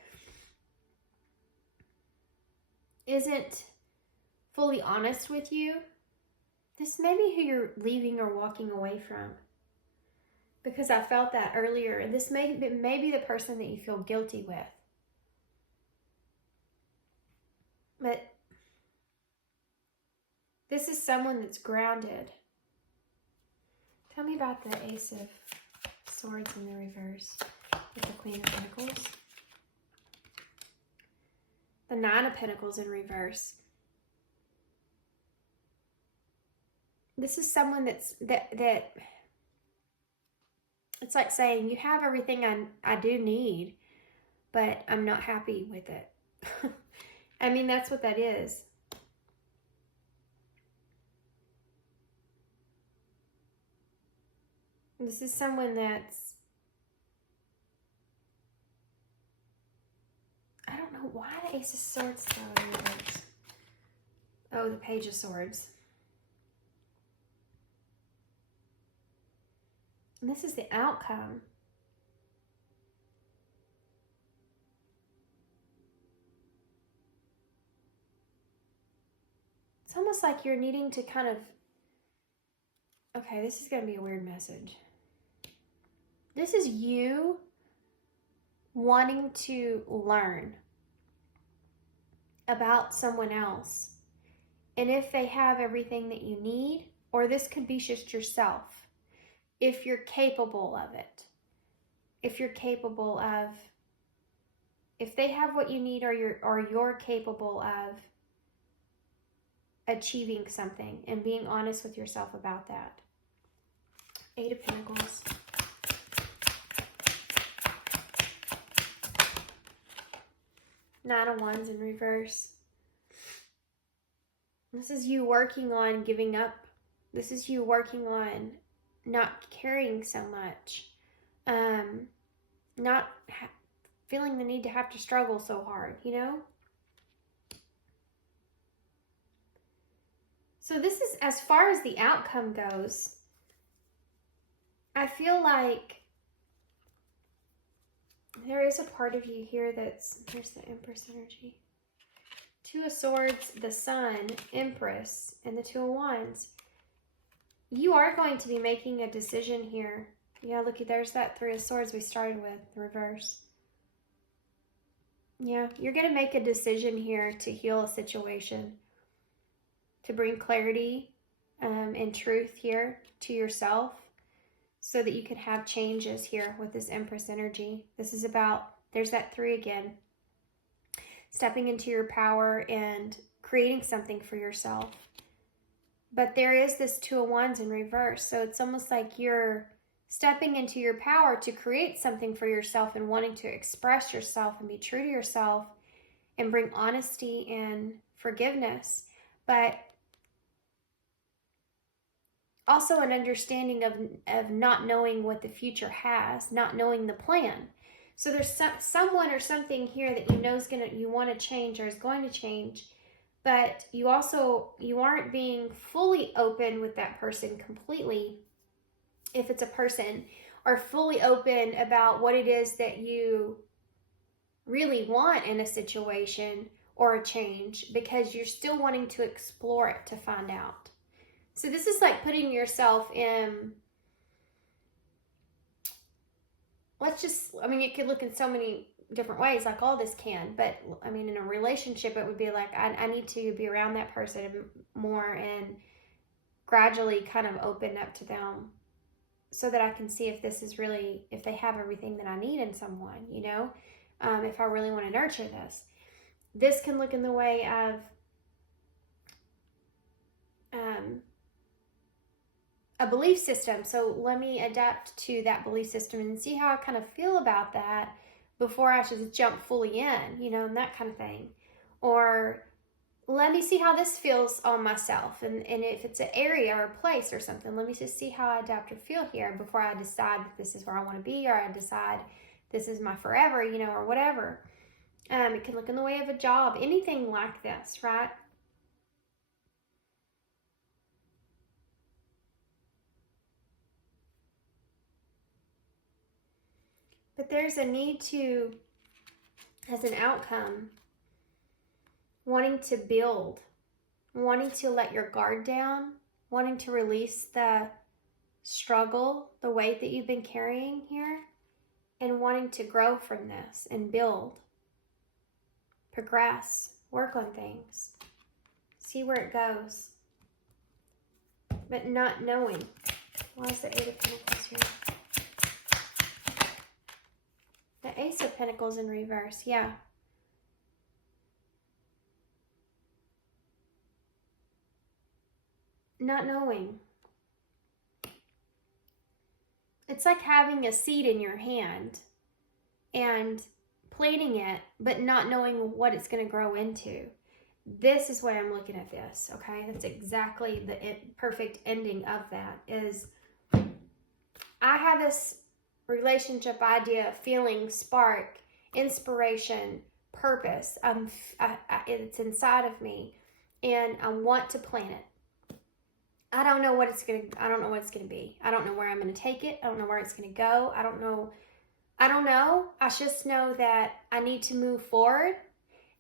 isn't fully honest with you. This may be who you're leaving or walking away from. Because I felt that earlier. And this may be the person that you feel guilty with. But this is someone that's grounded. Tell me about the Ace of Swords in the reverse with the Queen of Pentacles. The Nine of Pentacles in reverse. This is someone that it's like saying, you have everything I do need, but I'm not happy with it. I mean, that's what that is. This is someone that's, I don't know why the Ace of Swords though in reverse. Oh, the Page of Swords. And this is the outcome. It's almost like you're needing to kind of, okay, this is going to be a weird message. This is you wanting to learn about someone else. And if they have everything that you need, or this could be just yourself. If you're capable of it. If you're capable of, if they have what you need, or you're capable of achieving something and being honest with yourself about that. Eight of Pentacles. Nine of Wands in reverse. This is you working on giving up. This is you working on not caring so much. Not feeling the need to have to struggle so hard, you know? So this is, as far as the outcome goes, I feel like there is a part of you here that's, here's the Empress energy. Two of Swords, the Sun, Empress, and the Two of Wands. You are going to be making a decision here. Yeah, look, there's that Three of Swords we started with, the reverse. Yeah, you're going to make a decision here to heal a situation. To bring clarity and truth here to yourself. So that you can have changes here with this Empress energy. This is about, there's that three again. Stepping into your power and creating something for yourself. But there is this Two of Wands in reverse. So it's almost like you're stepping into your power to create something for yourself and wanting to express yourself and be true to yourself and bring honesty and forgiveness. But also an understanding of not knowing what the future has, not knowing the plan. So there's someone or something here that you know is you want to change or is going to change, but you aren't being fully open with that person completely, if it's a person, or fully open about what it is that you really want in a situation or a change, because you're still wanting to explore it to find out. So this is like putting yourself in, let's just, I mean, it could look in so many different ways, like all this can. But I mean, in a relationship, it would be like, I need to be around that person more and gradually kind of open up to them so that I can see if this is really, if they have everything that I need in someone, you know, if I really want to nurture this. This can look in the way of a belief system. So let me adapt to that belief system and see how I kind of feel about that before I just jump fully in, you know, and that kind of thing. Or let me see how this feels on myself. And if it's an area or a place or something, let me just see how I adapt or feel here before I decide that this is where I want to be, or I decide this is my forever, you know, or whatever. It can look in the way of a job, anything like this, right? But there's a need to, as an outcome, wanting to build, wanting to let your guard down, wanting to release the struggle, the weight that you've been carrying here, and wanting to grow from this and build, progress, work on things, see where it goes, but not knowing. Why is the Eight of Pentacles here? The Ace of Pentacles in reverse, yeah. Not knowing. It's like having a seed in your hand and planting it, but not knowing what it's going to grow into. This is why I'm looking at this, okay? That's exactly the perfect ending of that. Is I have this relationship idea, feeling, spark, inspiration, purpose. It's inside of me, and I want to plant it. I don't know what it's gonna be. I don't know where I'm gonna take it. I don't know where it's gonna go. I don't know. I just know that I need to move forward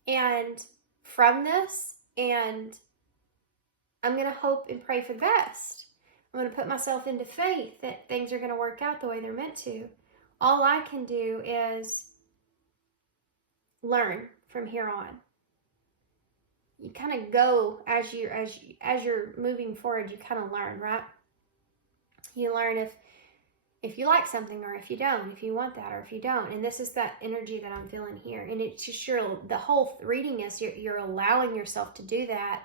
and from this, and I'm gonna hope and pray for the best. I'm gonna put myself into faith that things are gonna work out the way they're meant to. All I can do is learn from here on. You kind of go as you're moving forward. You kind of learn, right? You learn if you like something or if you don't, if you want that or if you don't. And this is that energy that I'm feeling here. And it's just the whole reading is you're allowing yourself to do that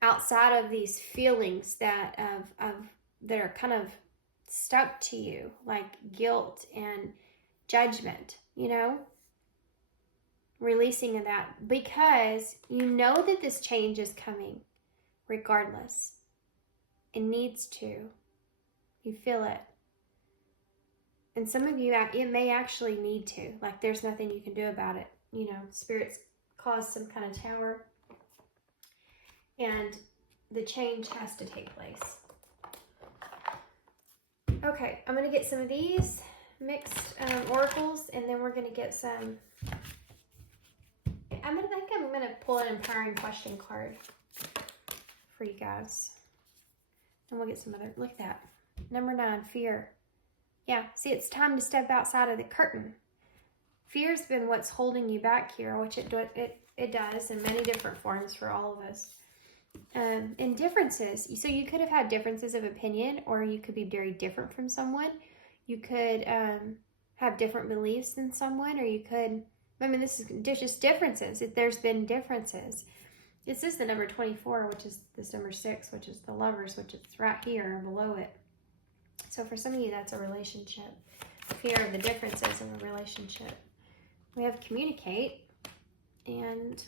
outside of these feelings that that are kind of stuck to you, like guilt and judgment, you know? Releasing of that, because you know that this change is coming regardless. It needs to. You feel it. And some of you, it may actually need to. Like there's nothing you can do about it. You know, spirits cause some kind of tower, and the change has to take place. Okay, I'm going to get some of these mixed oracles, and then we're going to get some... I think I'm going to pull an empowering question card for you guys. And we'll get some other... Look at that. Number 9, fear. Yeah, see, it's time to step outside of the curtain. Fear's been what's holding you back here, which it does in many different forms for all of us. And differences. So you could have had differences of opinion, or you could be very different from someone. You could have different beliefs than someone, or you could... I mean, this is just differences. There's been differences. This is the number 24, which is this number 6, which is the lovers, which is right here below it. So for some of you, that's a relationship. Fear of the differences of a relationship. We have communicate and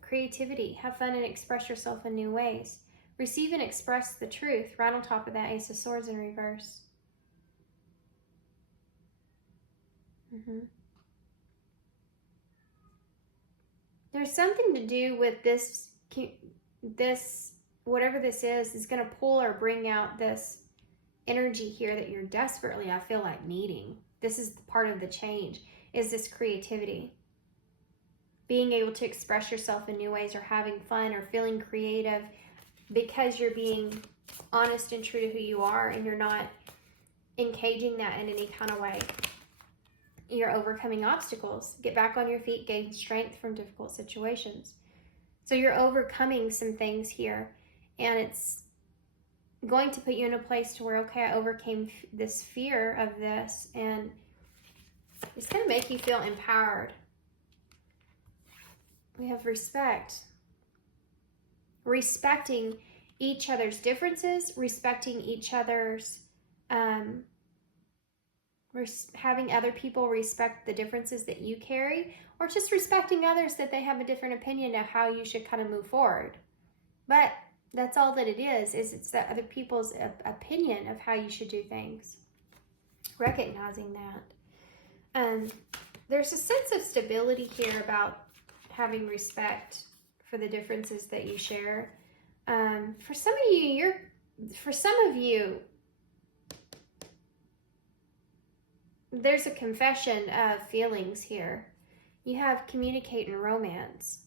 creativity. Have fun and express yourself in new ways. Receive and express the truth. Right on top of that, Ace of Swords in reverse. There's something to do with this, whatever this is going to pull or bring out this energy here that you're desperately, I feel like, needing. This is part of the change, is this creativity. Being able to express yourself in new ways, or having fun, or feeling creative, because you're being honest and true to who you are, and you're not encaging that in any kind of way. You're overcoming obstacles. Get back on your feet, gain strength from difficult situations. So you're overcoming some things here, and it's going to put you in a place to where, okay, I overcame this fear of this, and it's going to make you feel empowered. We have respect. Respecting each other's differences, respecting each other's, having other people respect the differences that you carry, or just respecting others that they have a different opinion of how you should kind of move forward. But that's all that it is it's that other people's opinion of how you should do things. Recognizing that. There's a sense of stability here about having respect for the differences that you share. For some of you, there's a confession of feelings here. You have communicate and romance.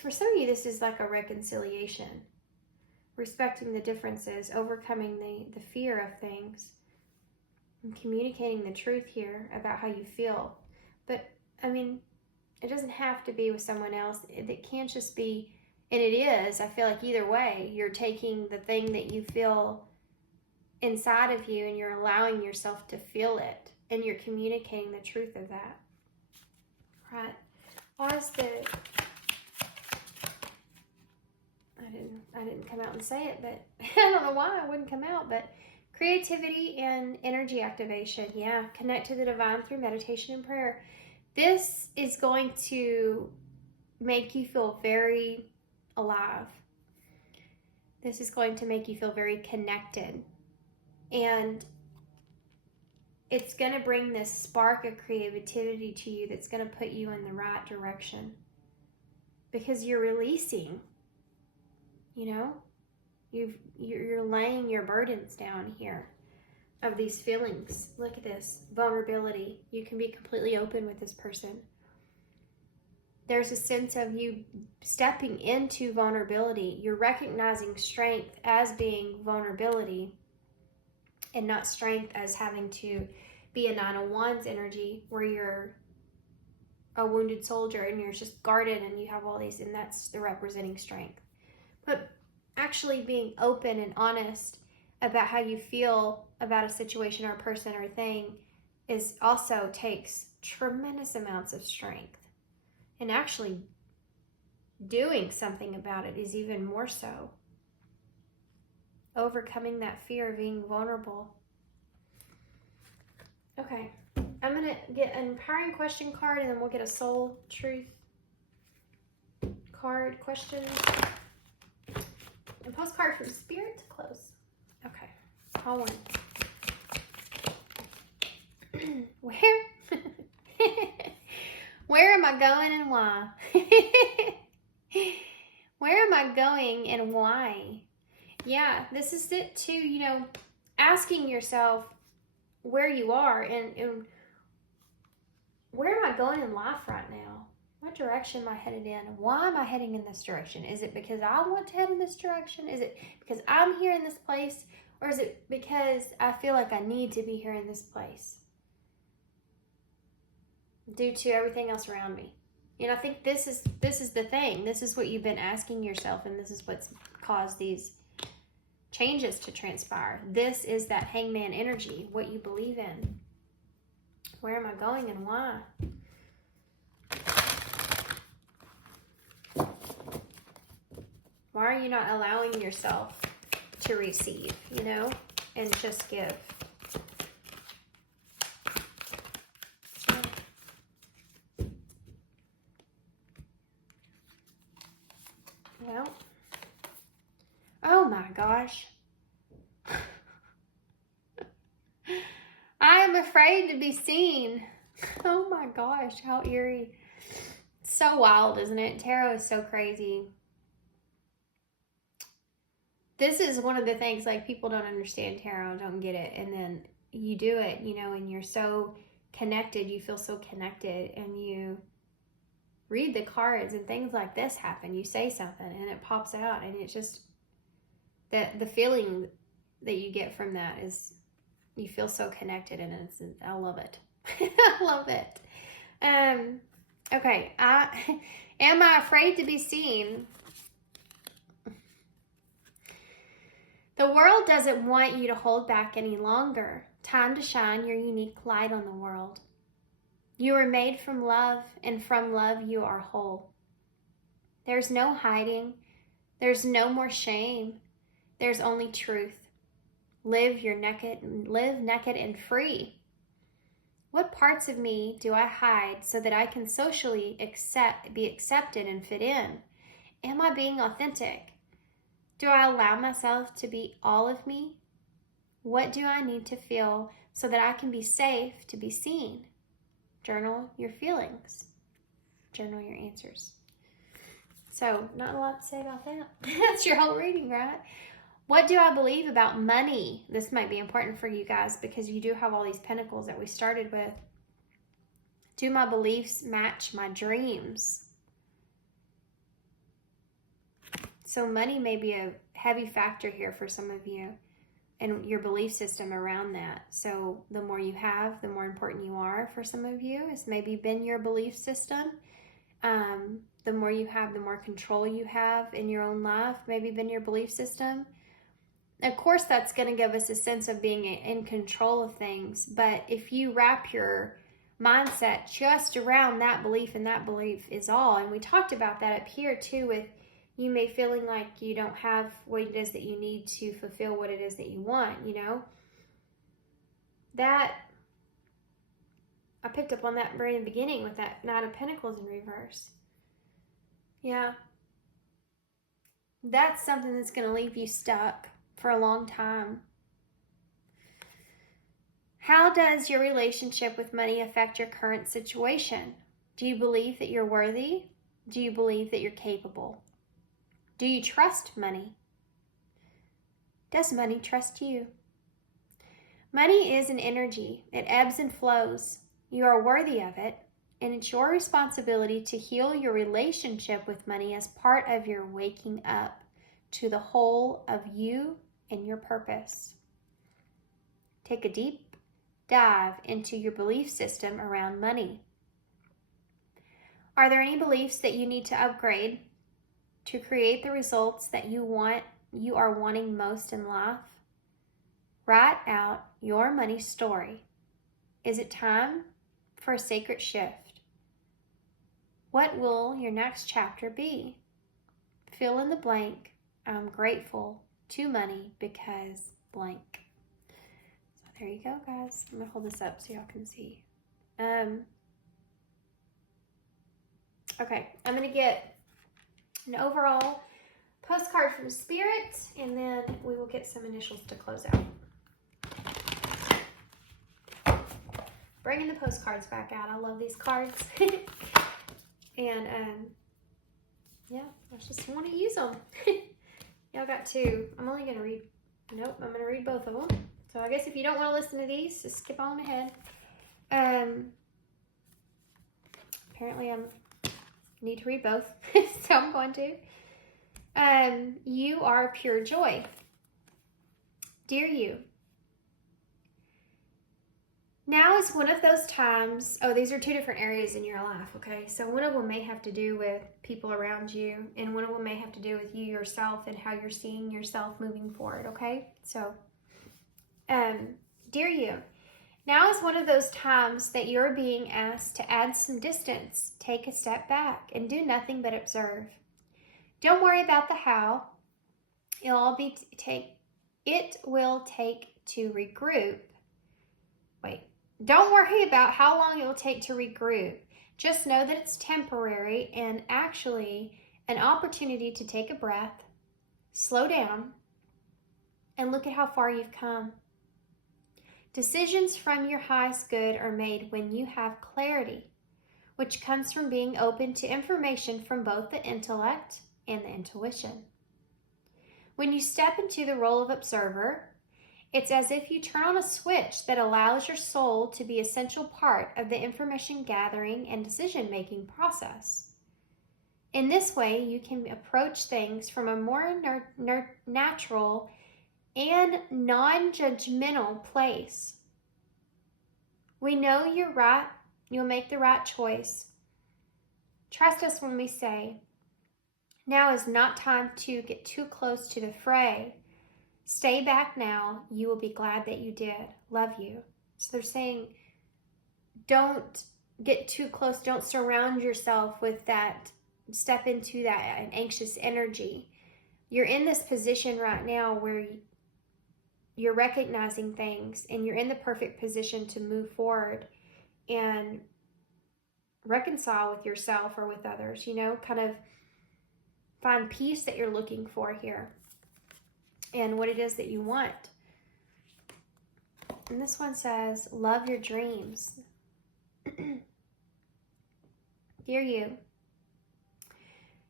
For some of you, this is like a reconciliation. Respecting the differences, overcoming the fear of things, and communicating the truth here about how you feel. But, I mean, it doesn't have to be with someone else. It can't just be, and it is, I feel like either way, you're taking the thing that you feel inside of you and you're allowing yourself to feel it, and you're communicating the truth of that. Right? Why is I didn't come out and say it, but I don't know why it wouldn't come out, but creativity and energy activation. Yeah, connect to the divine through meditation and prayer. This is going to make you feel very alive. This is going to make you feel very connected. And it's going to bring this spark of creativity to you that's going to put you in the right direction. Because you're releasing, you're laying your burdens down here of these feelings. Look at this, vulnerability. You can be completely open with this person. There's a sense of you stepping into vulnerability. You're recognizing strength as being vulnerability and not strength as having to be a 9 of Wands energy where you're a wounded soldier and you're just guarded and you have all these, and that's the representing strength. But actually being open and honest about how you feel about a situation or a person or a thing is also takes tremendous amounts of strength. And actually doing something about it is even more so. Overcoming that fear of being vulnerable. Okay, I'm going to get an empowering question card and then we'll get a soul truth card question. And postcard from Spirit to close. Okay, all one. Where am I going and why? Where am I going and why? Yeah, this is it too, asking yourself where you are and where am I going in life right now? What direction am I headed in? Why am I heading in this direction? Is it because I want to head in this direction? Is it because I'm here in this place? Or is it because I feel like I need to be here in this place due to everything else around me? I think this is the thing. This is what you've been asking yourself, and this is what's caused these changes to transpire. This is that hangman energy, what you believe in. Where am I going and why? Why are you not allowing yourself to receive, and just give? Well, oh my gosh. I am afraid to be seen. Oh my gosh, how eerie. It's so wild, isn't it? Tarot is so crazy. This is one of the things, like, people don't understand tarot, don't get it, and then you do it, and you're so connected, you feel so connected, and you read the cards and things like this happen. You say something and it pops out, and it's just that the feeling that you get from that is you feel so connected, and I love it. I love it. Okay, am I afraid to be seen? The world doesn't want you to hold back any longer. Time to shine your unique light on the world. You are made from love, and from love you are whole. There's no hiding. There's no more shame. There's only truth. Live naked and free. What parts of me do I hide so that I can socially be accepted and fit in? Am I being authentic? Do I allow myself to be all of me? What do I need to feel so that I can be safe to be seen? Journal your feelings. Journal your answers. So, not a lot to say about that. That's your whole reading, right? What do I believe about money? This might be important for you guys because you do have all these pentacles that we started with. Do my beliefs match my dreams? So money may be a heavy factor here for some of you and your belief system around that. So the more you have, the more important you are for some of you. It's maybe been your belief system. The more you have, the more control you have in your own life, maybe been your belief system. Of course, that's going to give us a sense of being in control of things. But if you wrap your mindset just around that belief, and that belief is all, and we talked about that up here too, with you may feeling like you don't have what it is that you need to fulfill what it is that you want, you know. That, I picked up on that very in the beginning with that Knight of Pentacles in reverse. Yeah. That's something that's going to leave you stuck for a long time. How does your relationship with money affect your current situation? Do you believe that you're worthy? Do you believe that you're capable? Do you trust money? Does money trust you? Money is an energy. It ebbs and flows. You are worthy of it, and it's your responsibility to heal your relationship with money as part of your waking up to the whole of you and your purpose. Take a deep dive into your belief system around money. Are there any beliefs that you need to upgrade to create the results that you are wanting most in life? Write out your money story. Is it time for a sacred shift? What will your next chapter be? Fill in the blank. I'm grateful to money because blank. So there you go, guys. I'm going to hold this up so y'all can see. Okay, I'm going to get an overall postcard from Spirit, and then we will get some initials to close out. Bringing the postcards back out. I love these cards. And, yeah, I just want to use them. Y'all got two. I'm only going to read, nope, I'm going to read both of them. So I guess if you don't want to listen to these, just skip on ahead. Apparently I need to read both, so I'm going to. You are pure joy. Dear you, now is one of those times, these are two different areas in your life, okay? So one of them may have to do with people around you, and one of them may have to do with you yourself and how you're seeing yourself moving forward, okay? So, dear you, now is one of those times that you're being asked to add some distance, take a step back, and do nothing but observe. Don't worry about the how. It will take to regroup. Don't worry about how long it will take to regroup. Just know that it's temporary and actually an opportunity to take a breath, slow down, and look at how far you've come. Decisions from your highest good are made when you have clarity, which comes from being open to information from both the intellect and the intuition. When you step into the role of observer, it's as if you turn on a switch that allows your soul to be an essential part of the information gathering and decision-making process. In this way, you can approach things from a more natural and non-judgmental place. We know you're right. You'll make the right choice. Trust us when we say, now is not time to get too close to the fray. Stay back now. You will be glad that you did. Love you. So they're saying, don't get too close. Don't surround yourself with that. Step into that anxious energy. You're in this position right now where you're recognizing things and you're in the perfect position to move forward and reconcile with yourself or with others, you know, kind of find peace that you're looking for here and what it is that you want. And this one says, love your dreams. Dear you,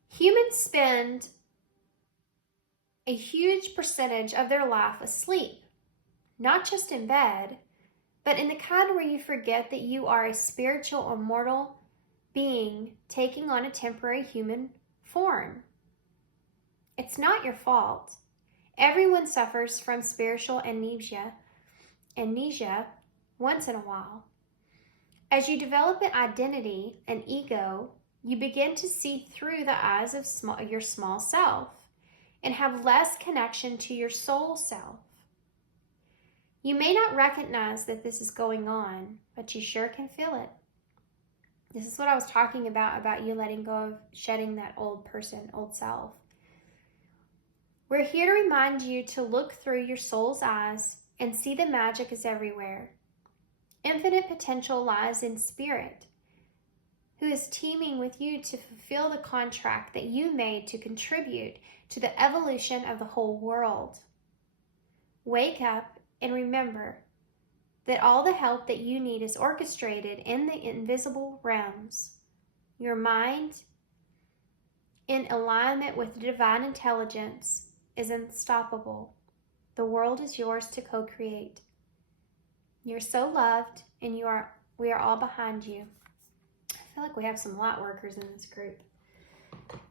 humans spend a huge percentage of their life asleep, not just in bed, but in the kind where you forget that you are a spiritual, immortal being taking on a temporary human form. It's not your fault. Everyone suffers from spiritual amnesia once in a while. As you develop an identity, an ego, you begin to see through the eyes of your small self and have less connection to your soul self. You may not recognize that this is going on, but you sure can feel it. This is what I was talking about you letting go of shedding that old person, old self. We're here to remind you to look through your soul's eyes and see the magic is everywhere. Infinite potential lies in spirit, who is teaming with you to fulfill the contract that you made to contribute to the evolution of the whole world. Wake up and remember that all the help that you need is orchestrated in the invisible realms. Your mind, in alignment with the divine intelligence, is unstoppable. The world is yours to co-create. You're so loved, and we are all behind you. I feel like we have some light workers in this group.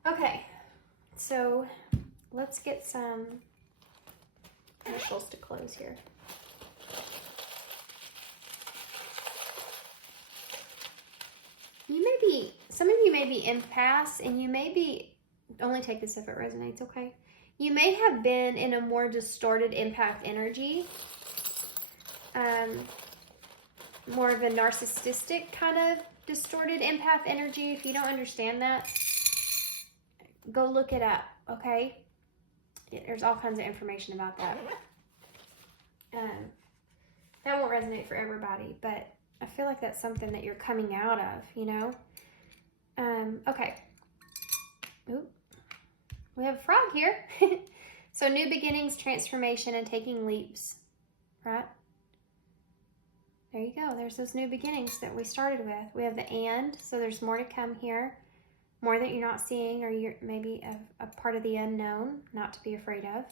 Okay, so let's get some initials to close here. Some of you may be empaths, and you may be, only take this if it resonates, okay? You may have been in a more distorted empath energy, more of a narcissistic kind of distorted empath energy. If you don't understand that, go look it up, okay? There's all kinds of information about that. That won't resonate for everybody, but I feel like that's something that you're coming out of, you know? Okay. Oop. We have a frog here. So new beginnings, transformation, and taking leaps, right? There you go. There's those new beginnings that we started with. We have the and, so there's more to come here. More that you're not seeing, or you're maybe a part of the unknown, not to be afraid of.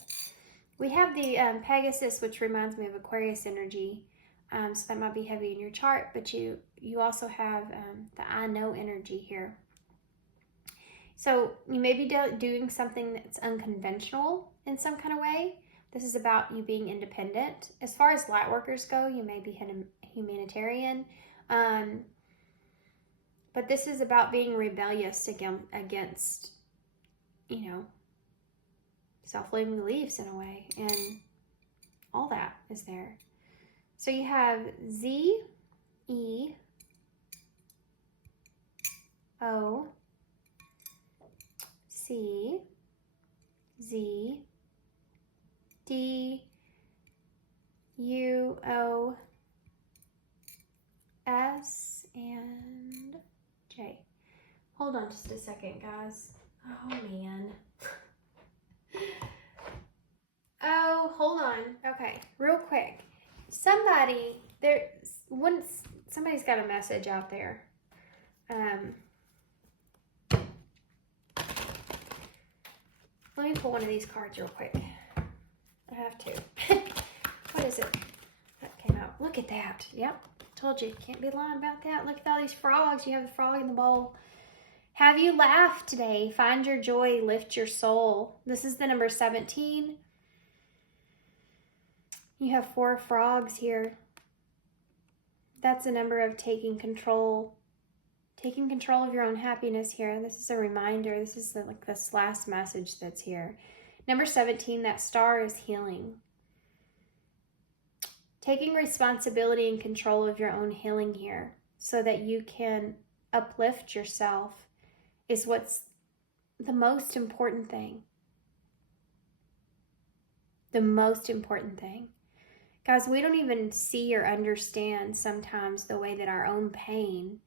We have the Pegasus, which reminds me of Aquarius energy. So that might be heavy in your chart, but you also have the I know energy here. So you may be doing something that's unconventional in some kind of way. This is about you being independent. As far as light workers go, you may be humanitarian. But this is about being rebellious against, you know, self-limiting beliefs in a way. And all that is there. So you have Z, E, O, C, Z, D, U, O, S, and J. Hold on just a second, guys. Oh, man. Oh, hold on. Okay, real quick. Somebody's got a message out there. Let me pull one of these cards real quick. I have to. What is it? That came out. Look at that. Yep. Told you. Can't be lying about that. Look at all these frogs. You have a frog in the bowl. Have you laughed today? Find your joy. Lift your soul. This is the number 17. You have 4 frogs here. That's a number of taking control of your own happiness here. This is a reminder. This is like this last message that's here. Number 17, that star is healing. Taking responsibility and control of your own healing here so that you can uplift yourself is what's the most important thing. The most important thing. Guys, we don't even see or understand sometimes the way that our own pain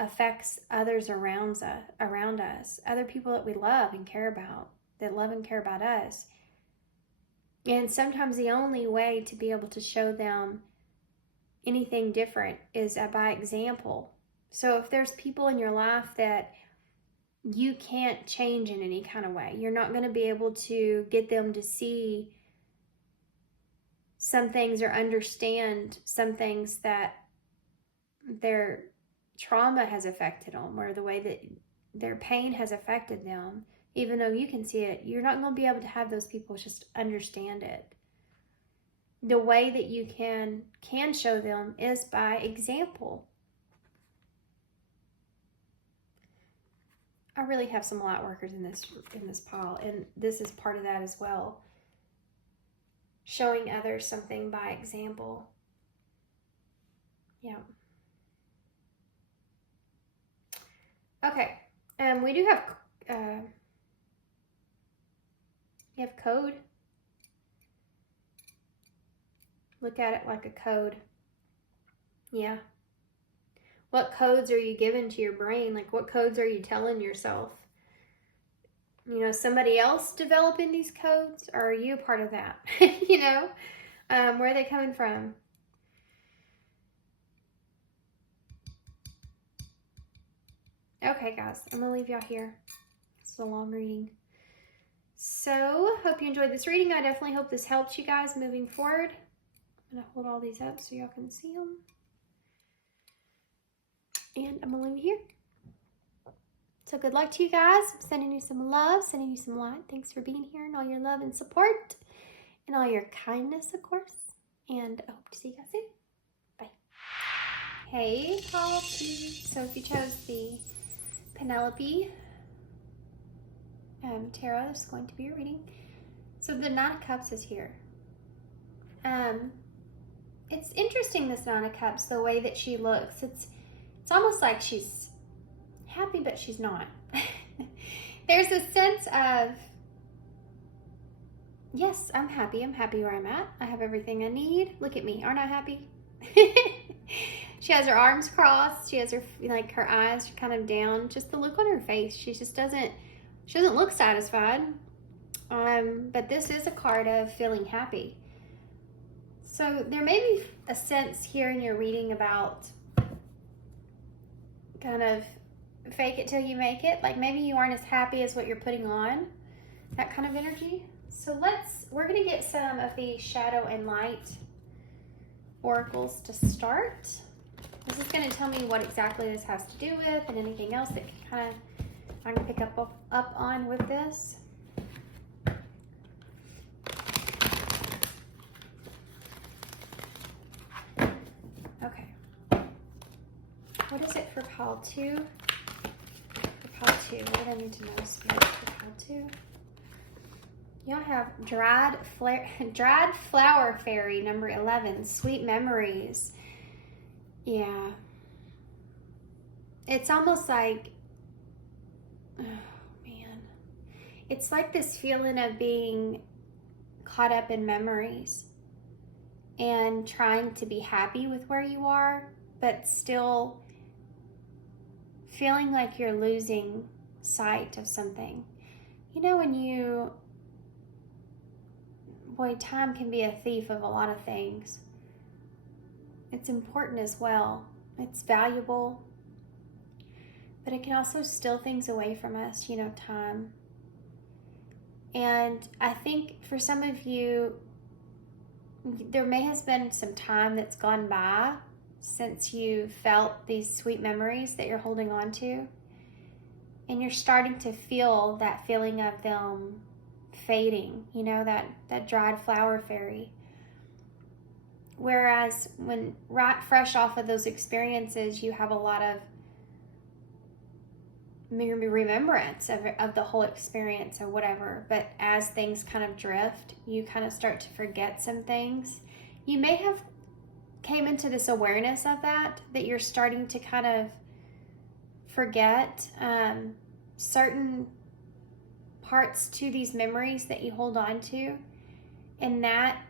affects others around us, other people that we love and care about, that love and care about us. And sometimes the only way to be able to show them anything different is by example. So if there's people in your life that you can't change in any kind of way, you're not going to be able to get them to see some things or understand some things that their trauma has affected them, or the way that their pain has affected them, even though you can see it, you're not going to be able to have those people just understand it. The way that you can show them is by example. I really have some light workers in this pile, and this is part of that as well. Showing others something by example. Yeah. Okay. We do have you have code. Look at it like a code. Yeah. What codes are you giving to your brain? Like, what codes are you telling yourself? You know, somebody else developing these codes, or are you a part of that? You know, where are they coming from? Okay, guys, I'm gonna leave y'all here. It's a long reading. So, hope you enjoyed this reading. I definitely hope this helps you guys moving forward. I'm gonna hold all these up so y'all can see them. And I'm gonna leave you here. So good luck to you guys. I'm sending you some love, sending you some light. Thanks for being here and all your love and support and all your kindness, of course. And I hope to see you guys soon. Bye. Hey, Poppy. So if you chose the Penelope tarot, this is going to be your reading. So the Nine of Cups is here. It's interesting, this Nine of Cups, the way that she looks. It's almost like she's happy, but she's not. There's a sense of, yes, I'm happy where I'm at. I have everything I need. Look at me. Aren't I happy? She has her arms crossed. She has her, like, her eyes kind of down. Just the look on her face. She doesn't look satisfied. But this is a card of feeling happy. So there may be a sense here in your reading about kind of fake it till you make it. Like, maybe you aren't as happy as what you're putting on. That kind of energy. So we're going to get some of the Shadow and Light Oracles to start. This is going to tell me what exactly this has to do with, and anything else that I can pick up on with this. Okay. What is it for pile 2? For pile 2, what do I need to know, Spirit, for pile 2? Y'all have Dried Flower Fairy, number 11, Sweet Memories. Yeah. It's almost like, oh man. It's like this feeling of being caught up in memories and trying to be happy with where you are, but still feeling like you're losing sight of something. You know, when boy, time can be a thief of a lot of things. It's important as well. It's valuable, but it can also steal things away from us, you know, time. And I think for some of you, there may have been some time that's gone by since you felt these sweet memories that you're holding on to. And you're starting to feel that feeling of them fading, you know, that dried flower fairy. Whereas when right fresh off of those experiences, you have a lot of remembrance of the whole experience or whatever. But as things kind of drift, you kind of start to forget some things. You may have came into this awareness of that you're starting to kind of forget certain parts to these memories that you hold on to, and that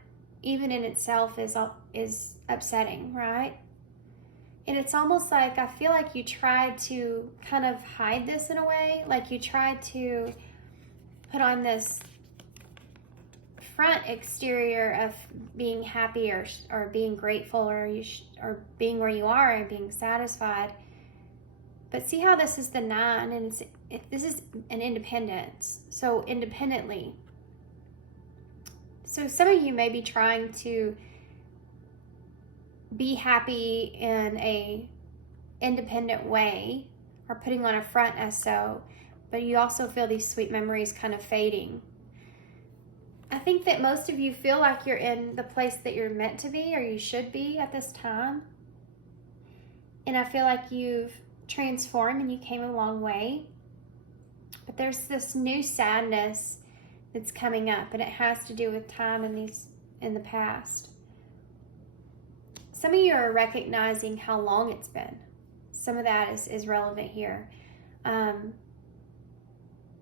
even in itself is upsetting, right? And it's almost like I feel like you tried to kind of hide this in a way, like you tried to put on this front exterior of being happy or being grateful or being where you are and being satisfied. But see how this is the 9, and this is an independence. So independently. So some of you may be trying to be happy in a independent way, or putting on a front as so, but you also feel these sweet memories kind of fading. I think that most of you feel like you're in the place that you're meant to be, or you should be at this time. And I feel like you've transformed and you came a long way. But there's this new sadness that's coming up, and it has to do with time in the past. Some of you are recognizing how long it's been. Some of that is relevant here.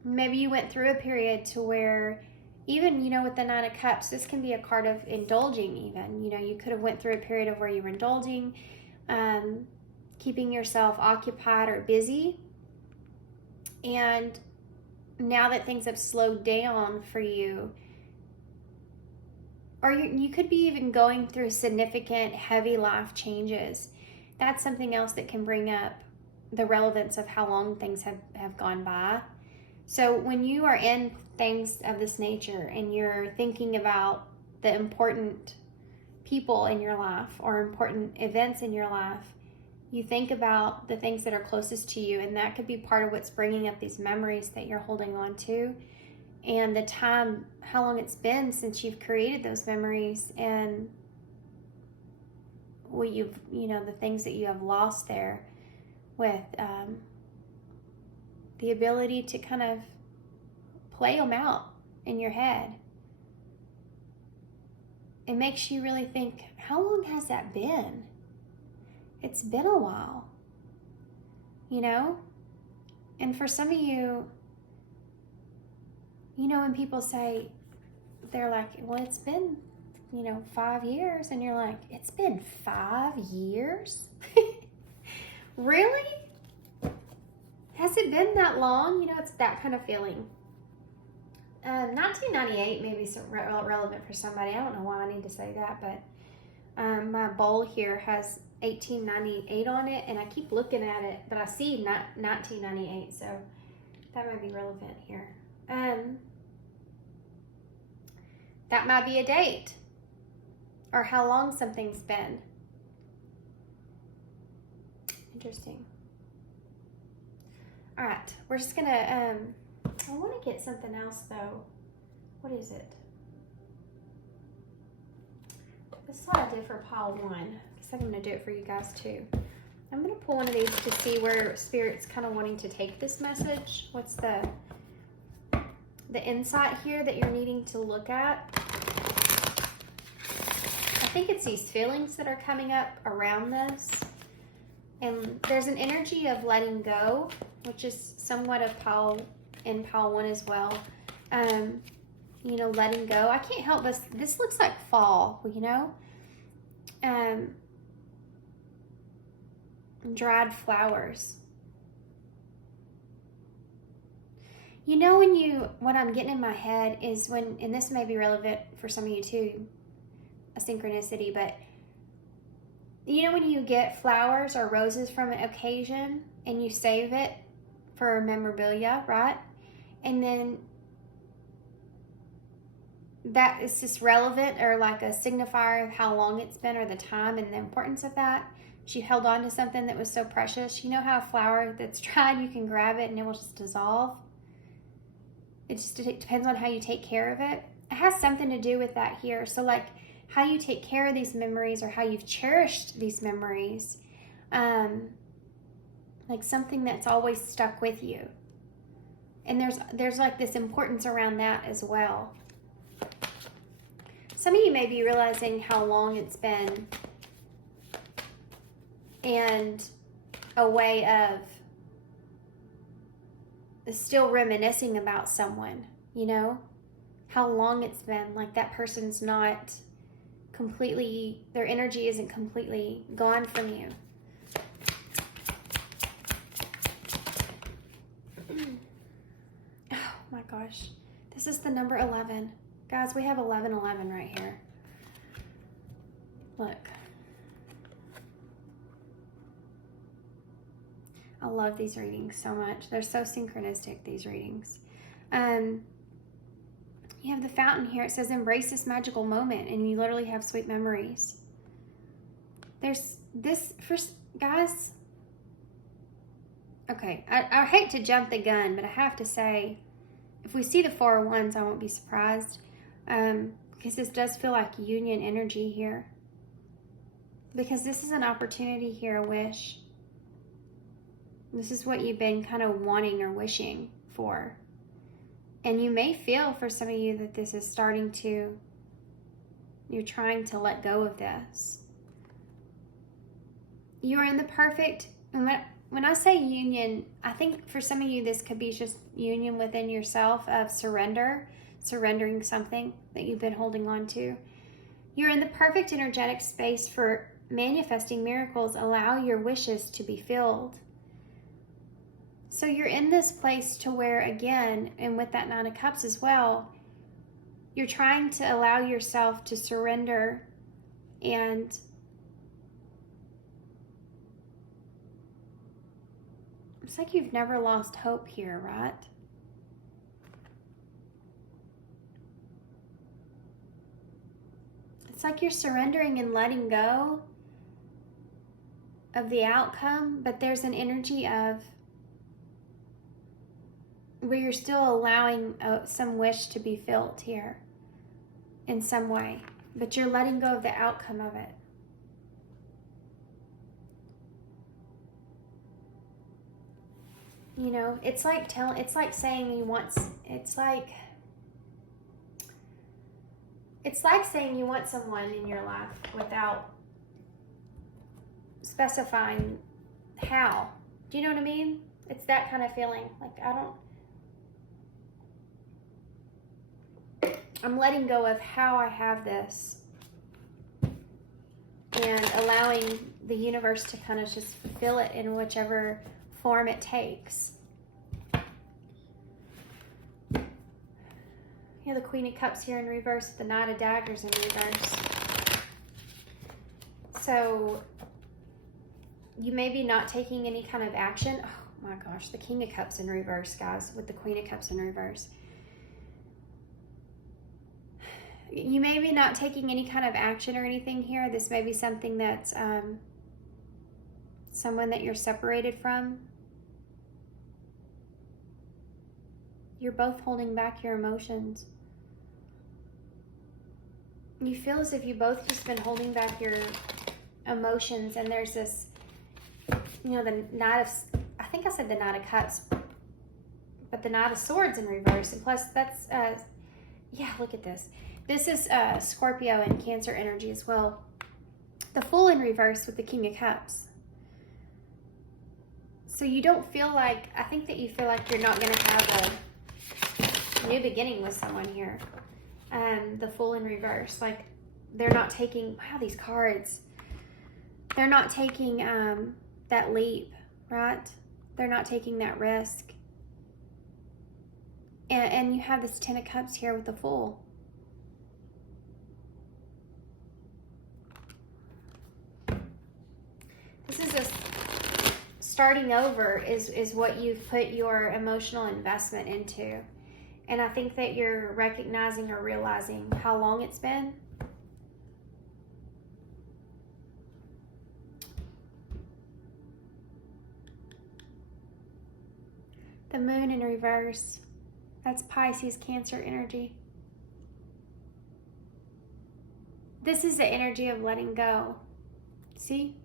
Maybe you went through a period to where, even, with the 9 of Cups, this can be a card of indulging even. You could have went through a period of where you were indulging, keeping yourself occupied or busy. And now that things have slowed down for you, or you could be even going through significant, heavy life changes. That's something else that can bring up the relevance of how long things have gone by. So when you are in things of this nature and you're thinking about the important people in your life or important events in your life, you think about the things that are closest to you, and that could be part of what's bringing up these memories that you're holding on to, and the time, how long it's been since you've created those memories, and what the things that you have lost there with the ability to kind of play them out in your head. It makes you really think, how long has that been? It's been a while, And for some of you, when people say, they're like, well, it's been, 5 years. And you're like, it's been 5 years? Really? Has it been that long? It's that kind of feeling. 1998 may be relevant for somebody. I don't know why I need to say that, but my bowl here has 1898 on it, and I keep looking at it, but I see 1998, so that might be relevant here. That might be a date, or how long something's been. Interesting. All right, we're just gonna, I want to get something else though. What is it? This is what I did for pile 1. I guess I'm gonna do it for you guys too. I'm gonna pull one of these to see where Spirit's kind of wanting to take this message. What's the insight here that you're needing to look at? I think it's these feelings that are coming up around this. And there's an energy of letting go, which is somewhat of pile 1 as well. Letting go. I can't help this looks like fall, dried flowers. What I'm getting in my head is when, and this may be relevant for some of you too, a synchronicity, but when you get flowers or roses from an occasion and you save it for memorabilia, right? And then that is just relevant, or like a signifier of how long it's been or the time and the importance of that. She held on to something that was so precious. You know how a flower that's dried, you can grab it and it will just dissolve? It depends on how you take care of it. It has something to do with that here. So like how you take care of these memories or how you've cherished these memories. Like something that's always stuck with you. And there's like this importance around that as well. Some of you may be realizing how long it's been, and a way of still reminiscing about someone, you know, how long it's been. Like that person's not completely, their energy isn't completely gone from you. Oh my gosh, this is the number 11. Guys, we have 1111 right here. Look. I love these readings so much. They're so synchronistic, these readings. You have the fountain here. It says, embrace this magical moment, and you literally have sweet memories. There's this, for guys, okay, I hate to jump the gun, but I have to say, if we see the Four of Wands, I won't be surprised. Because this does feel like union energy here. Because this is an opportunity here, a wish. This is what you've been kind of wanting or wishing for. And you may feel for some of you that this is starting to, you're trying to let go of this. You're in the perfect, when I say union, I think for some of you this could be just union within yourself of surrendering something that you've been holding on to. You're in the perfect energetic space for manifesting miracles. Allow your wishes to be filled. So you're in this place to where, again, and with that Nine of Cups as well, you're trying to allow yourself to surrender, and it's like you've never lost hope here, right? It's like you're surrendering and letting go of the outcome, but there's an energy of where you're still allowing some wish to be filled here in some way, but you're letting go of the outcome of it. You know, it's like saying you want someone in your life without specifying how. Do you know what I mean? It's that kind of feeling. Like, I'm letting go of how I have this and allowing the universe to kind of just fill it in whichever form it takes. You have the Queen of Cups here in reverse, the Knight of Daggers in reverse. So you may be not taking any kind of action. Oh my gosh, the King of Cups in reverse, guys, with the Queen of Cups in reverse. You may be not taking any kind of action or anything here. This may be something that's someone that you're separated from. You're both holding back your emotions. You feel as if you both just been holding back your emotions, and there's this, you know, the Knight of, I think I said the Knight of Cups, but the Knight of Swords in reverse, and plus that's, yeah, look at this. This is Scorpio and Cancer energy as well. The Fool in reverse with the King of Cups. So you don't feel like, I think that you feel like you're not going to have a new beginning with someone here. The Fool in reverse. Like, they're not taking, wow, these cards. They're not taking that leap, right? They're not taking that risk. And you have this Ten of Cups here with the Fool. This is a starting over is what you've put your emotional investment into. And I think that you're recognizing or realizing how long it's been. The Moon in reverse. That's Pisces, Cancer energy. This is the energy of letting go. See?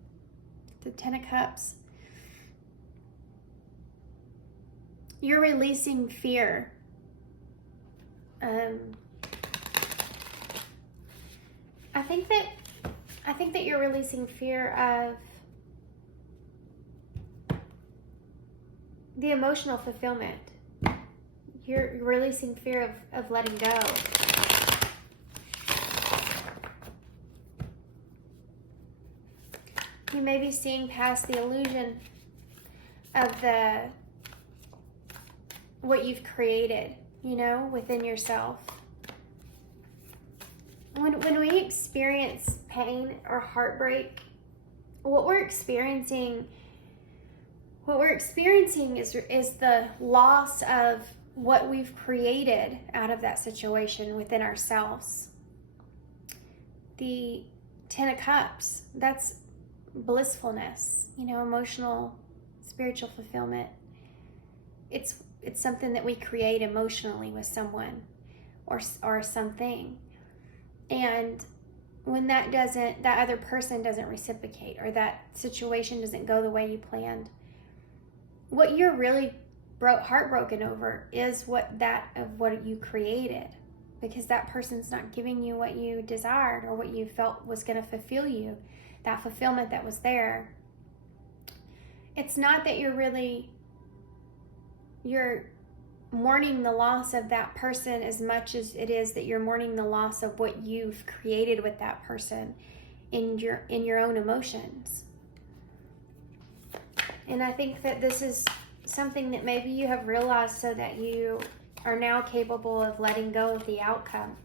The Ten of Cups. You're releasing fear. I think that you're releasing fear of the emotional fulfillment. You're releasing fear of letting go. You may be seeing past the illusion of what you've created, you know, within yourself. When we experience pain or heartbreak, what we're experiencing is the loss of what we've created out of that situation within ourselves. The Ten of Cups, that's blissfulness, you know, emotional, spiritual fulfillment. It's something that we create emotionally with someone or something. And when that other person doesn't reciprocate, or that situation doesn't go the way you planned, what you're really heartbroken over is what you created, because that person's not giving you what you desired or what you felt was going to fulfill you, that fulfillment that was there. It's not that you're mourning the loss of that person as much as it is that you're mourning the loss of what you've created with that person in your own emotions. And I think that this is something that maybe you have realized, so that you are now capable of letting go of the outcome.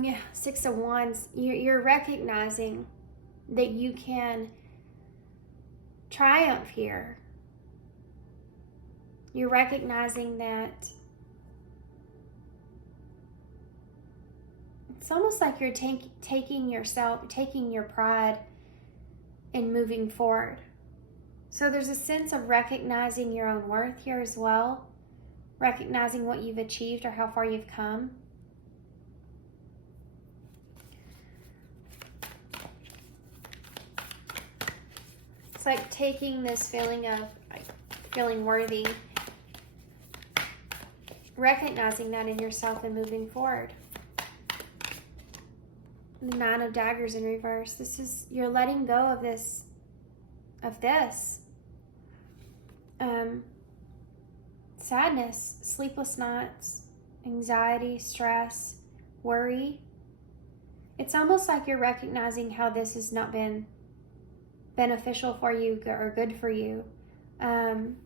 Yeah, Six of Wands. You're recognizing that you can triumph here. You're recognizing that it's almost like you're taking your pride and moving forward. So there's a sense of recognizing your own worth here as well, recognizing what you've achieved or how far you've come. It's like taking this feeling of feeling worthy, recognizing that in yourself and moving forward. The Nine of Daggers in reverse. You're letting go of this. Sadness, sleepless nights, anxiety, stress, worry. It's almost like you're recognizing how this has not been beneficial for you or good for you. And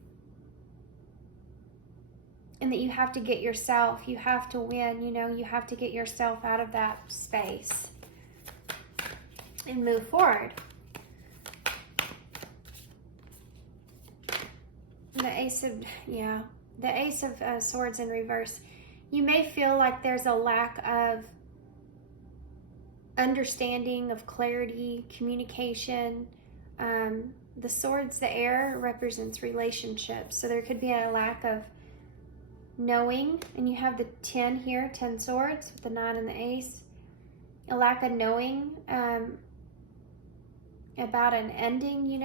that you have to you have to win, you have to get yourself out of that space and move forward. The Ace of Swords in reverse. You may feel like there's a lack of understanding, of clarity, communication. The swords, the air, represents relationships. So there could be a lack of knowing, and you have the 10 here, 10 swords with the 9 and the ace. A lack of knowing about an ending,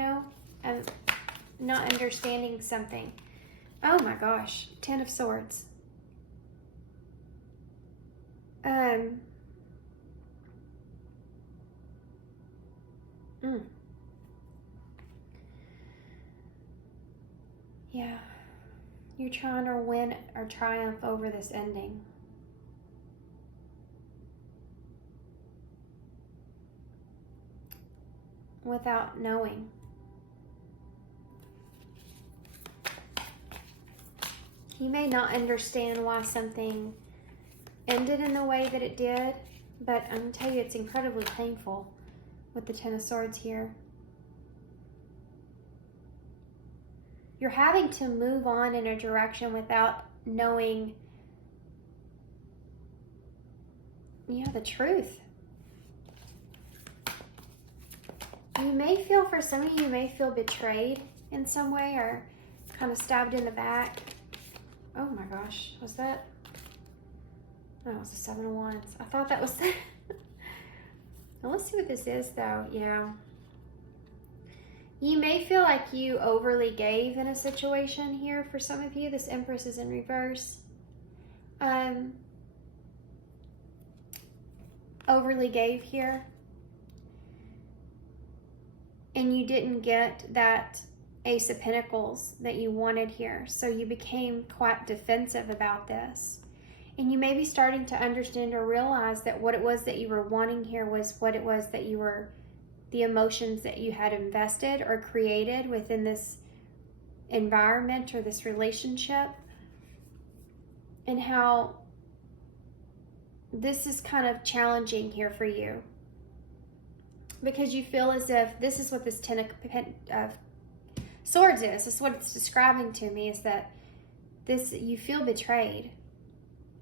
of not understanding something. Oh my gosh, 10 of swords. Yeah, you're trying to win or triumph over this ending. Without knowing. You may not understand why something ended in the way that it did, but I'm going to tell you it's incredibly painful with the 10 of Swords here. You're having to move on in a direction without knowing, the truth. You may feel, for some of you may feel betrayed in some way or kind of stabbed in the back. Oh my gosh, was that? No, it was a 7 of Wands. I thought that was that. Well, let's see what this is though. Yeah. You may feel like you overly gave in a situation here for some of you. This Empress is in reverse. Overly gave here. And you didn't get that Ace of Pentacles that you wanted here. So you became quite defensive about this. And you may be starting to understand or realize that what it was that you were wanting here was what it was that you were, the emotions that you had invested or created within this environment or this relationship. And how this is kind of challenging here for you. Because you feel as if this is what this Ten of Swords is. This is what it's describing to me, is that this, you feel betrayed.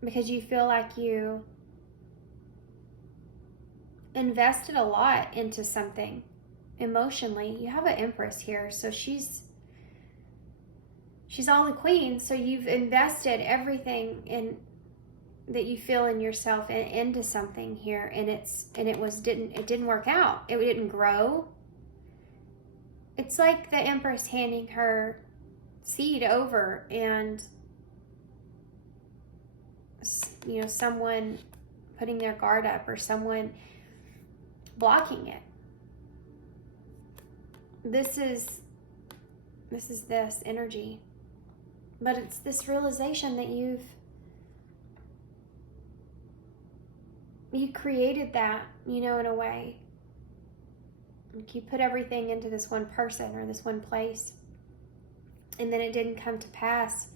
Because you feel like you invested a lot into something emotionally. You have an Empress here, so she's all the queen. So you've invested everything in that you feel in yourself and into something here, and it didn't work out. It didn't grow. It's like the Empress handing her seed over, and you know, someone putting their guard up or someone blocking it. This is this energy, but it's this realization that you created that, you know, in a way. Like you put everything into this one person or this one place, and then it didn't come to pass.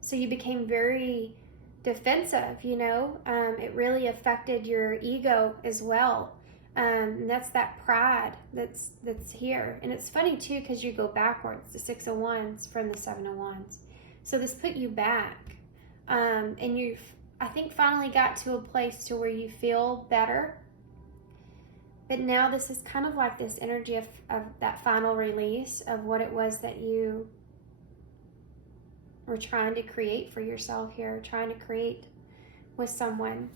So you became very defensive, you know. It really affected your ego as well. And that's that pride that's here. And it's funny too, because you go backwards, the 6 of Wands from the 7 of Wands. So this put you back. And you've, I think, finally got to a place to where you feel better. But now this is kind of like this energy of that final release of what it was that you were trying to create for yourself here, trying to create with someone.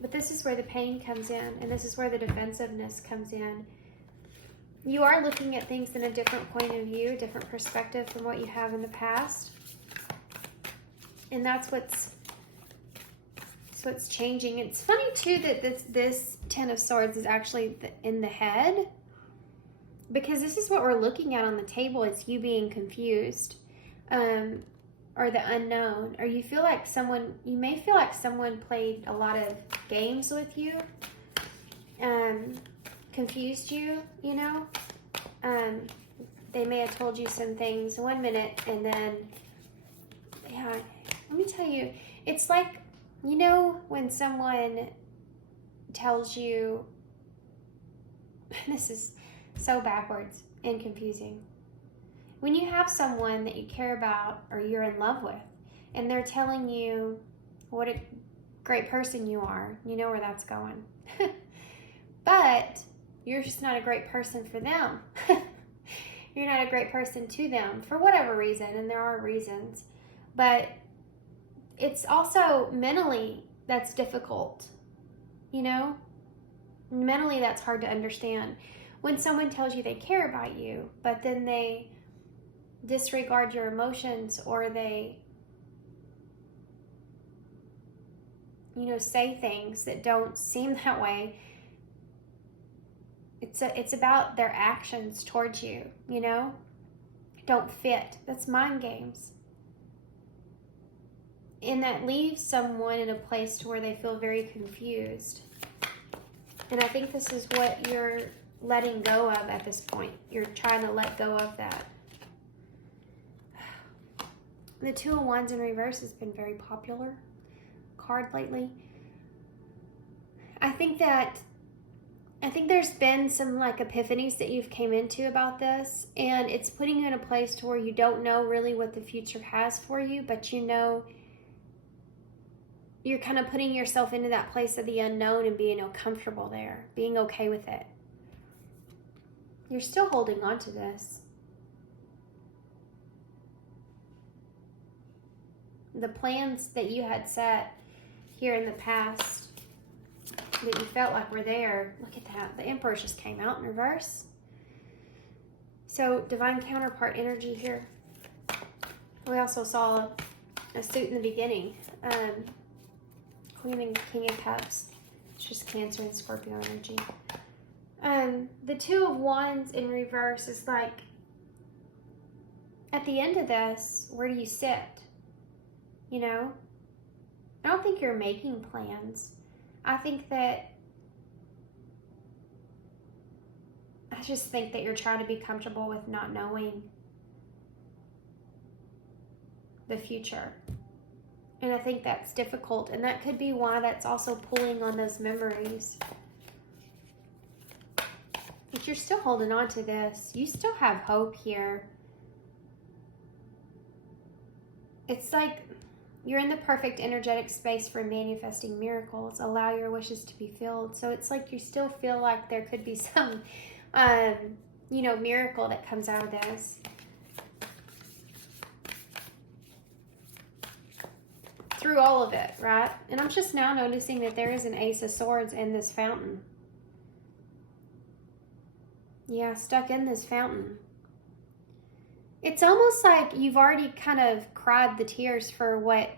But this is where the pain comes in, and this is where the defensiveness comes in. You are looking at things in a different point of view, a different perspective from what you have in the past. And that's what's changing. It's funny too that this 10 of Swords is actually in the head, because this is what we're looking at on the table. It's you being confused, or the unknown, or you may feel like someone played a lot of games with you, confused you, you know. They may have told you some things one minute, and then, yeah, let me tell you, it's like, you know, when someone tells you, this is so backwards and confusing. When you have someone that you care about or you're in love with, and they're telling you what a great person you are, you know where that's going. But you're just not a great person for them. You're not a great person to them for whatever reason, and there are reasons. But it's also mentally that's difficult, you know? Mentally that's hard to understand. When someone tells you they care about you, but then they disregard your emotions, or they, you know, say things that don't seem that way. It's about their actions towards you, you know, don't fit. That's mind games. And that leaves someone in a place to where they feel very confused. And I think this is what you're letting go of at this point. You're trying to let go of that. The 2 of Wands in reverse has been very popular card lately. I think there's been some like epiphanies that you've came into about this, and it's putting you in a place to where you don't know really what the future has for you, but you know you're kind of putting yourself into that place of the unknown and being comfortable there, being okay with it. You're still holding on to this. The plans that you had set here in the past that you felt like were there. Look at that. The Emperor just came out in reverse. So divine counterpart energy here. We also saw a suit in the beginning. Queen and King of Cups. It's just Cancer and Scorpio energy. The Two of Wands in reverse is like, at the end of this, where do you sit? You know? I don't think you're making plans. I just think that you're trying to be comfortable with not knowing the future. And I think that's difficult. And that could be why that's also pulling on those memories. But you're still holding on to this. You still have hope here. It's like you're in the perfect energetic space for manifesting miracles. Allow your wishes to be filled. So it's like you still feel like there could be some, miracle that comes out of this. Through all of it, right? And I'm just now noticing that there is an Ace of Swords in this fountain. Yeah, stuck in this fountain. It's almost like you've already kind of cried the tears for what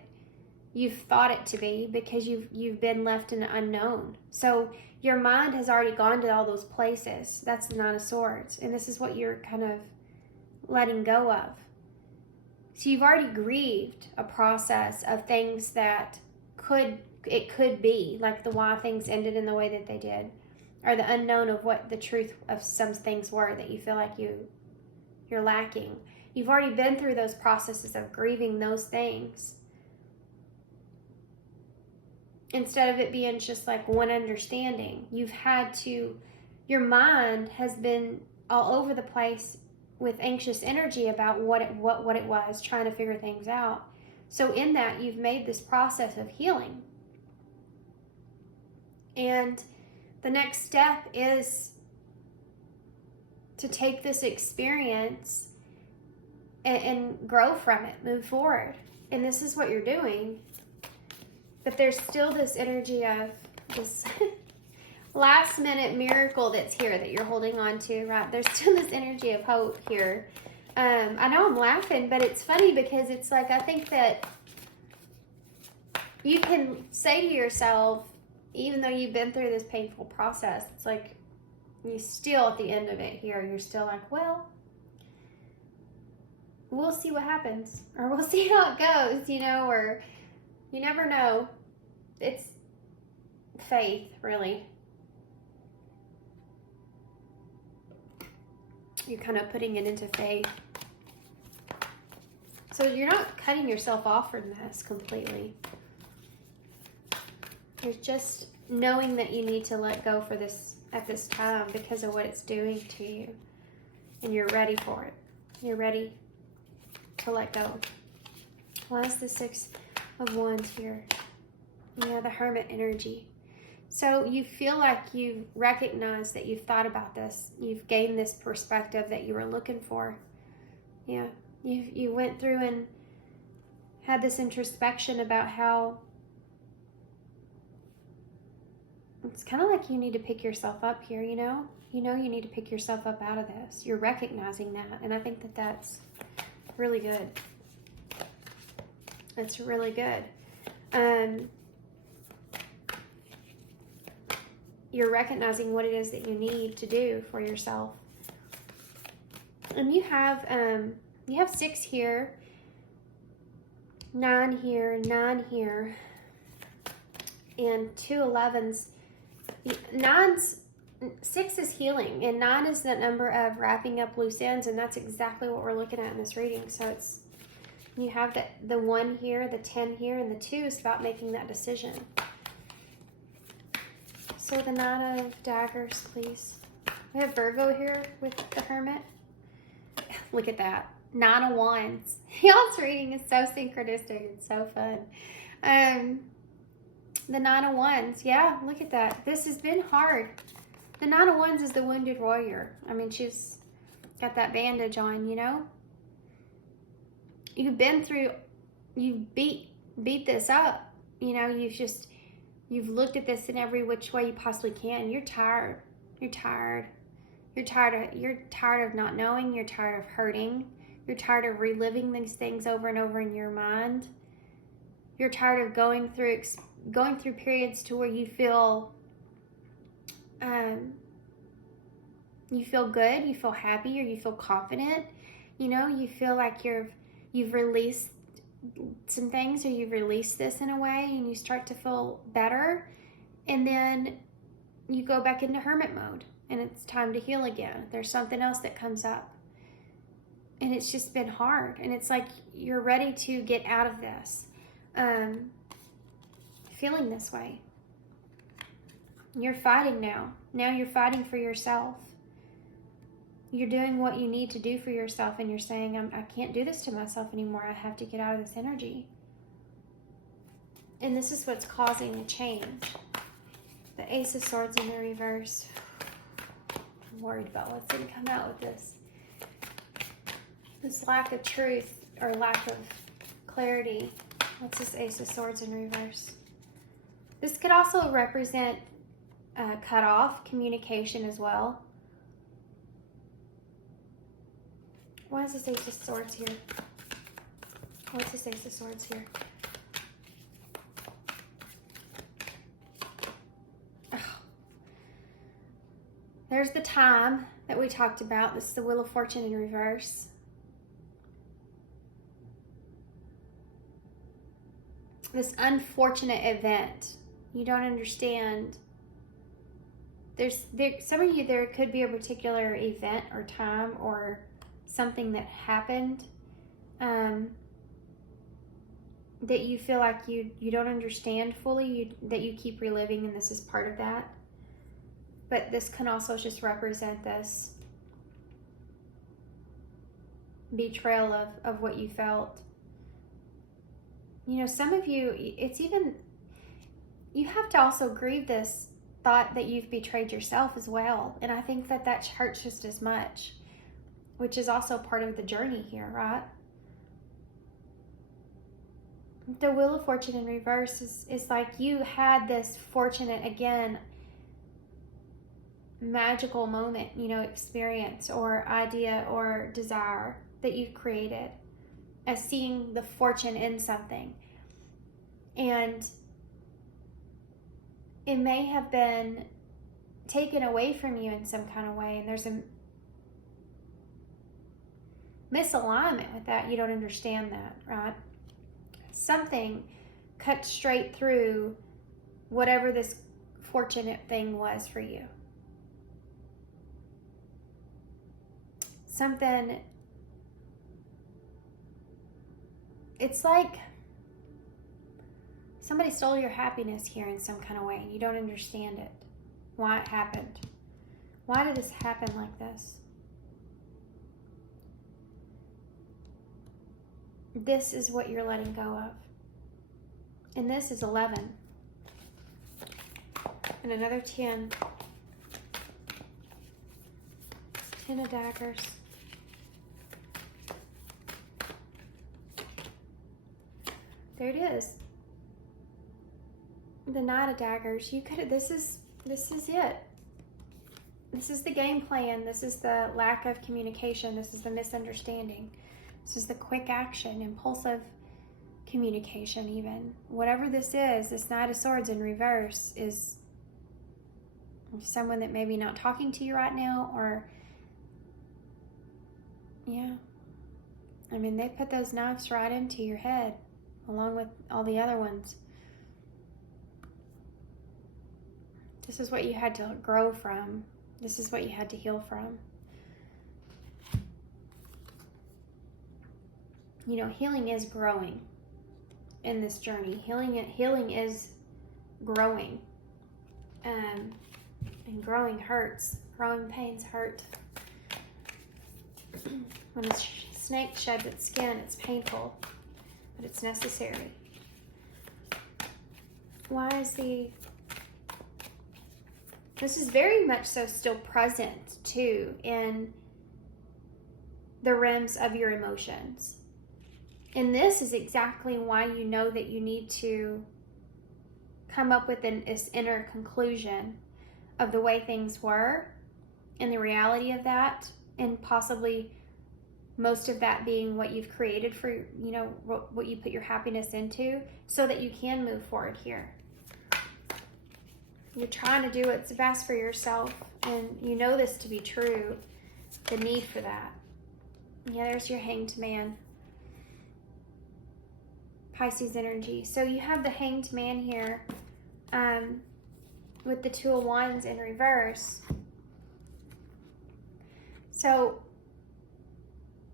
you've thought it to be, because you've been left in the unknown. So your mind has already gone to all those places. That's the Nine of Swords. And this is what you're kind of letting go of. So you've already grieved a process of things that could be, like the why things ended in the way that they did, or the unknown of what the truth of some things were that you feel like you're lacking. You've already been through those processes of grieving those things. Instead of it being just like one understanding, your mind has been all over the place with anxious energy about what it was, trying to figure things out. So in that, you've made this process of healing. And the next step is to take this experience and grow from it, move forward. And this is what you're doing. But there's still this energy of this last minute miracle that's here that you're holding on to, right? There's still this energy of hope here. I know I'm laughing, but it's funny because it's like, I think that you can say to yourself, even though you've been through this painful process, it's like you still at the end of it here, you're still like, well, we'll see what happens, or we'll see how it goes, or you never know. It's faith, really. You're kind of putting it into faith. So you're not cutting yourself off from this completely. You're just knowing that you need to let go for this at this time because of what it's doing to you. And you're ready for it. You're ready to let go. Why is the Six of Wands here? Yeah, the Hermit energy. So you feel like you've recognized that you've thought about this. You've gained this perspective that you were looking for. Yeah, you went through and had this introspection about how it's kind of like you need to pick yourself up here, you need to pick yourself up out of this. You're recognizing that, and I think that that's really good. That's really good. You're recognizing what it is that you need to do for yourself. And you have 6 here, 9 here, 9 here, and 2 11s. 6 is healing, and 9 is the number of wrapping up loose ends, and that's exactly what we're looking at in this reading. So you have the 1 here, the 10 here, and the 2 is about making that decision. So the 9 of Daggers, please. We have Virgo here with the Hermit. Look at that. 9 of Wands. Y'all's reading is so synchronistic. It's so fun. The 9 of Wands. Yeah, look at that. This has been hard. The Nine of Wands is the wounded warrior. I mean, she's got that bandage on, you know? You've been through, you've beat this up. You know, you've looked at this in every which way you possibly can. You're tired. You're tired. You're tired of not knowing. You're tired of hurting. You're tired of reliving these things over and over in your mind. You're tired of going through periods to where you feel good, you feel happy, or you feel confident. You know, you feel like you've released some things, or you've released this in a way, and you start to feel better, and then you go back into hermit mode, and it's time to heal again. There's something else that comes up, and it's just been hard, and it's like you're ready to get out of this, feeling this way. You're fighting now. Now you're fighting for yourself. You're doing what you need to do for yourself, and you're saying, I can't do this to myself anymore. I have to get out of this energy. And this is what's causing the change. The Ace of Swords in the reverse. I'm worried about what's going to come out with this. This lack of truth, or lack of clarity. What's this Ace of Swords in reverse? This could also represent cut off communication as well. Why is this Ace of Swords here? What's this Ace of Swords here? Oh. There's the time that we talked about. This is the Wheel of Fortune in reverse. This unfortunate event. You don't understand. Some of you, there could be a particular event or time or something that happened that you feel like you don't understand fully, that you keep reliving, and this is part of that. But this can also just represent this betrayal of what you felt. You know, some of you, you have to also grieve this thought that you've betrayed yourself as well. And I think that hurts just as much, which is also part of the journey here, right? The Wheel of Fortune in reverse is like you had this fortunate, again, magical moment, you know, experience or idea or desire that you've created as seeing the fortune in something. And it may have been taken away from you in some kind of way, and there's a misalignment with that. You don't understand that, right? Something cut straight through whatever this fortunate thing was for you. Something, it's like somebody stole your happiness here in some kind of way, and you don't understand it. Why it happened. Why did this happen like this? This is what you're letting go of. And this is 11. And another 10. 10 of daggers. There it is. The Knight of Daggers. This is it. This is the game plan. This is the lack of communication. This is the misunderstanding. This is the quick action, impulsive communication even. Whatever this is, this Knight of Swords in reverse is someone that maybe not talking to you right now, or, yeah. I mean, they put those knives right into your head along with all the other ones. This is what you had to grow from. This is what you had to heal from. You know, healing is growing in this journey. Healing is growing. And growing hurts. Growing pains hurt. When a snake sheds its skin, it's painful, but it's necessary. Why is the This is very much so still present too in the realms of your emotions. And this is exactly why you know that you need to come up with this inner conclusion of the way things were and the reality of that, and possibly most of that being what you've created for, you know, what you put your happiness into, so that you can move forward here. You're trying to do what's best for yourself, and you know this to be true, the need for that. Yeah, there's your Hanged Man. Pisces energy. So you have the Hanged Man here with the Two of Wands in reverse. So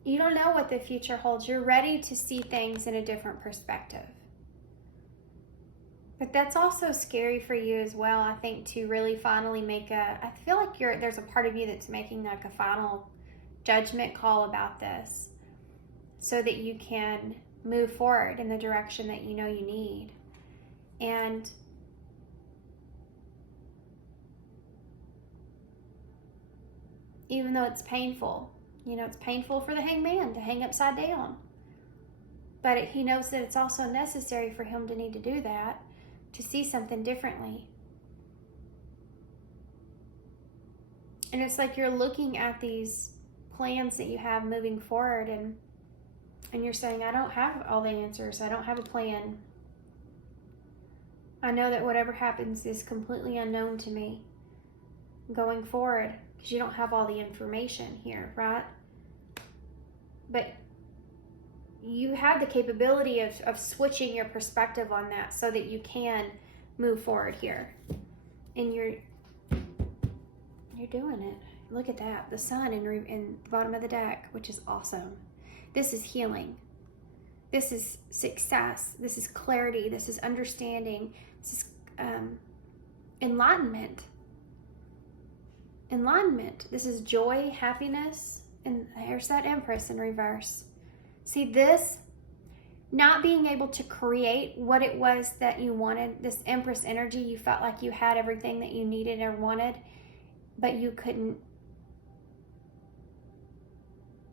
you don't know what the future holds. You're ready to see things in a different perspective. But that's also scary for you as well, I think, to really finally make I feel like there's a part of you that's making like a final judgment call about this, so that you can move forward in the direction that you know you need. And even though it's painful, you know, it's painful for the Hanged Man to hang upside down, but he knows that it's also necessary for him to need to do that, to see something differently. And it's like you're looking at these plans that you have moving forward, and you're saying, I don't have all the answers. I don't have a plan. I know that whatever happens is completely unknown to me going forward, because you don't have all the information here, right? But you have the capability of switching your perspective on that so that you can move forward here. And you're doing it. Look at that. The sun in the bottom of the deck, which is awesome. This is healing. This is success. This is clarity. This is understanding. This is enlightenment. Enlightenment. This is joy, happiness. And there's that Empress in reverse. See this? Not being able to create what it was that you wanted, this Empress energy, you felt like you had everything that you needed or wanted, but you couldn't.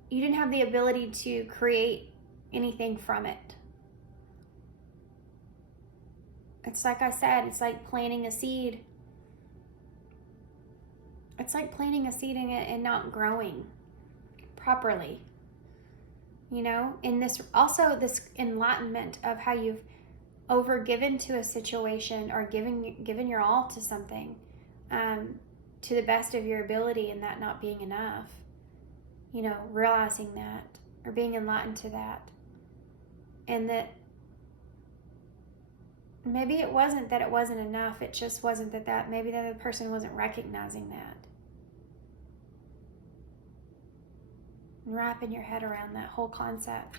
You didn't have the ability to create anything from it. It's like I said, it's like planting a seed. It's like planting a seed in it and not growing properly. You know, and this enlightenment of how you've overgiven to a situation, or given your all to something, to the best of your ability, and that not being enough. You know, realizing that, or being enlightened to that, and that maybe it wasn't that it wasn't enough. It just wasn't that maybe the other person wasn't recognizing that. And wrapping your head around that whole concept.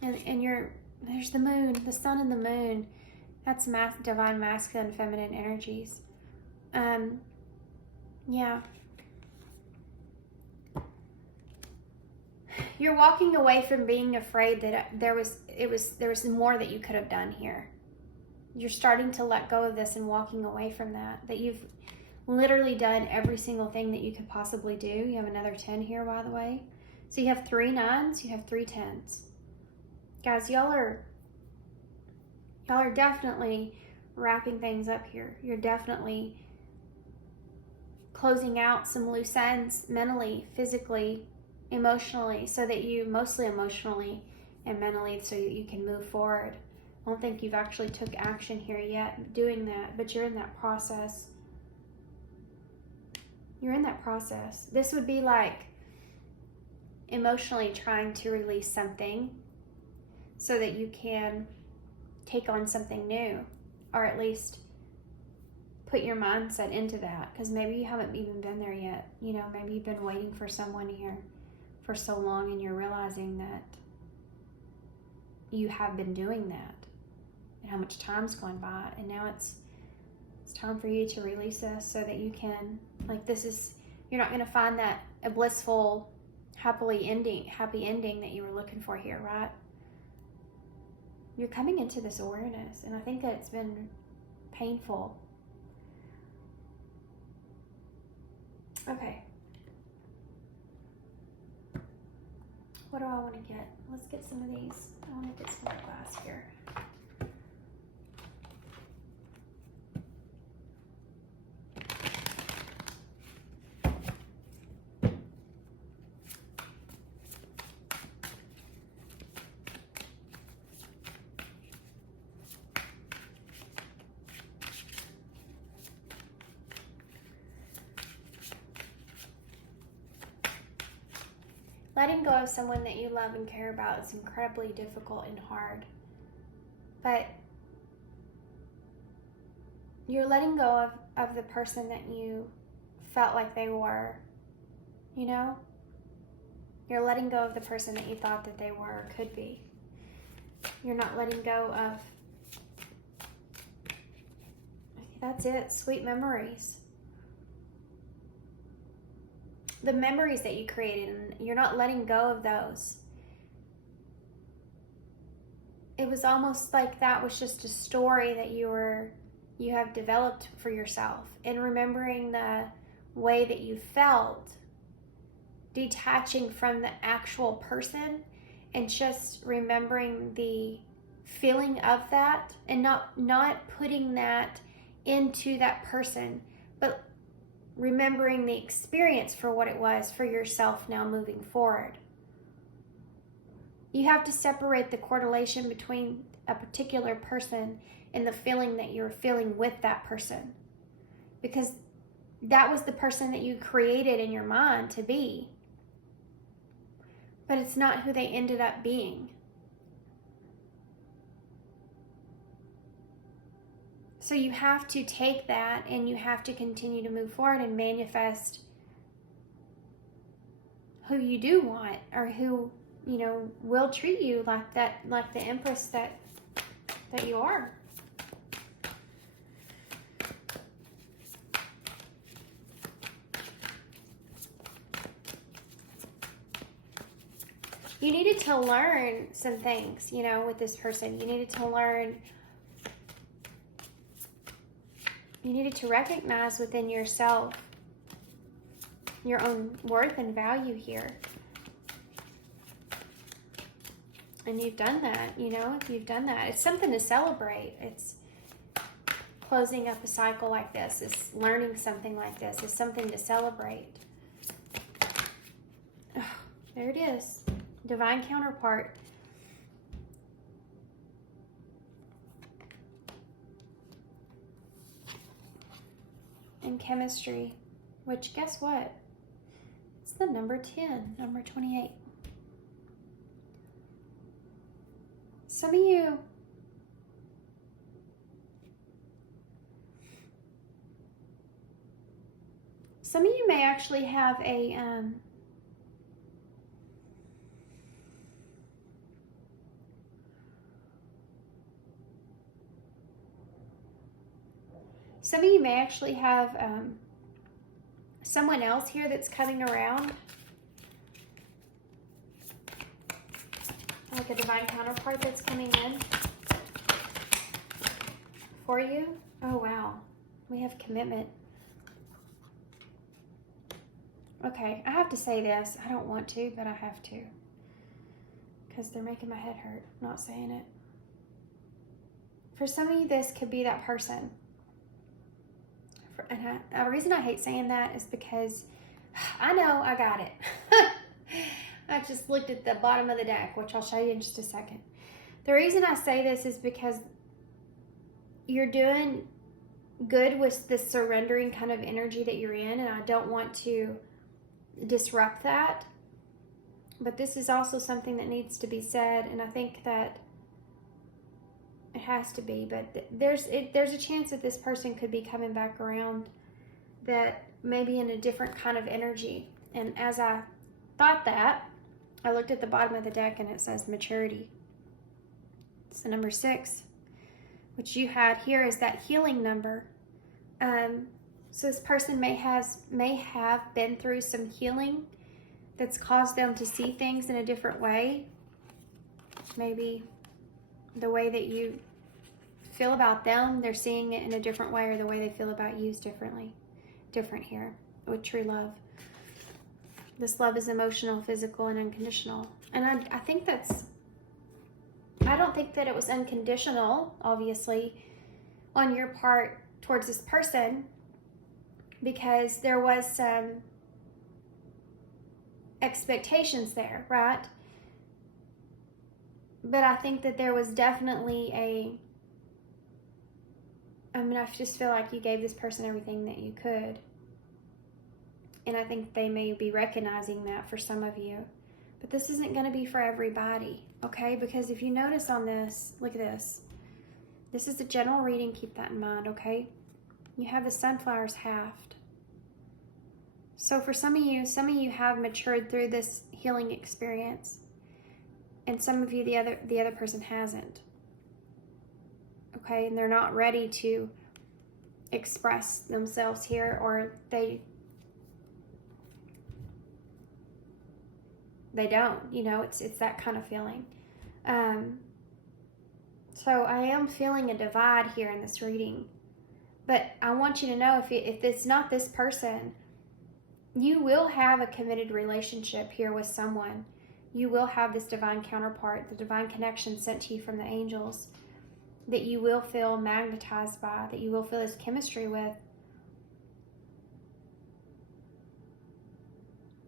And there's the moon, the sun and the moon. That's divine masculine, feminine energies. Yeah. You're walking away from being afraid that there was more that you could have done here. You're starting to let go of this and walking away from that you've literally done every single thing that you could possibly do. You have another 10 here, by the way. So you have 3 9s, you have 3 10s. Guys, y'all are definitely wrapping things up here. You're definitely closing out some loose ends mentally, physically, emotionally, so that you, mostly emotionally and mentally, so that you can move forward. I don't think you've actually took action here yet doing that, but you're in that process. You're in that process. This would be like emotionally trying to release something so that you can take on something new, or at least put your mindset into that, because maybe you haven't even been there yet. You know, maybe you've been waiting for someone here for so long, and you're realizing that you have been doing that and how much time's gone by, and now it's time for you to release this so that you can, like, you're not going to find that a blissful, happy ending that you were looking for here, right? You're coming into this awareness, and I think that it's been painful Okay. What do I want to get? Let's get some of these. I want to get some more glass here. Letting go of someone that you love and care about is incredibly difficult and hard. But you're letting go of the person that you felt like they were, you know? You're letting go of the person that you thought that they were or could be. You're not letting go of, that's it, sweet memories. The memories that you created, and you're not letting go of those. It was almost like that was just a story that you have developed for yourself, and remembering the way that you felt, detaching from the actual person and just remembering the feeling of that, and not putting that into that person, but remembering the experience for what it was for yourself now moving forward. You have to separate the correlation between a particular person and the feeling that you're feeling with that person, because that was the person that you created in your mind to be, but it's not who they ended up being. So you have to take that and you have to continue to move forward and manifest who you do want, or who, you know, will treat you like that, like the empress that you are. You needed to learn some things, you know, with this person. You needed to recognize within yourself your own worth and value here. And you've done that, you know, if you've done that. It's something to celebrate. It's closing up a cycle like this. It's learning something like this. It's something to celebrate. Oh, there it is. Divine counterpart. And chemistry, which guess what? It's the number 10, number 28. Some of you may actually have a some of you may actually have someone else here that's coming around, like a divine counterpart that's coming in for you. Oh wow, we have commitment. Okay, I have to say this. I don't want to, but I have to, because they're making my head hurt not saying it. For some of you, this could be that person. And the reason I hate saying that is because I know I got it. I just looked at the bottom of the deck, which I'll show you in just a second. The reason I say this is because you're doing good with this surrendering kind of energy that you're in, and I don't want to disrupt that. But this is also something that needs to be said, and I think that it has to be. But there's a chance that this person could be coming back around, that maybe in a different kind of energy. And as I thought that, I looked at the bottom of the deck and it says maturity. It's the number 6, which you had here is that healing number. So this person may have been through some healing that's caused them to see things in a different way. Maybe the way that you feel about them, they're seeing it in a different way, or the way they feel about you is different here. with true love. This love is emotional, physical, and unconditional. And I think that's, I don't think that it was unconditional, obviously, on your part towards this person, because there was some expectations there, right? But I think that there was definitely I just feel like you gave this person everything that you could. And I think they may be recognizing that for some of you. But this isn't going to be for everybody, okay? Because if you notice on this, look at this. This is a general reading. Keep that in mind, okay? You have the sunflowers halved. So for some of you have matured through this healing experience. And some of you, the other person hasn't. Okay? And they're not ready to express themselves here, or they don't, you know, it's that kind of feeling. So I am feeling a divide here in this reading. But I want you to know, if it's not this person, you will have a committed relationship here with someone. You will have this divine counterpart, the divine connection sent to you from the angels, that you will feel magnetized by, that you will feel this chemistry with.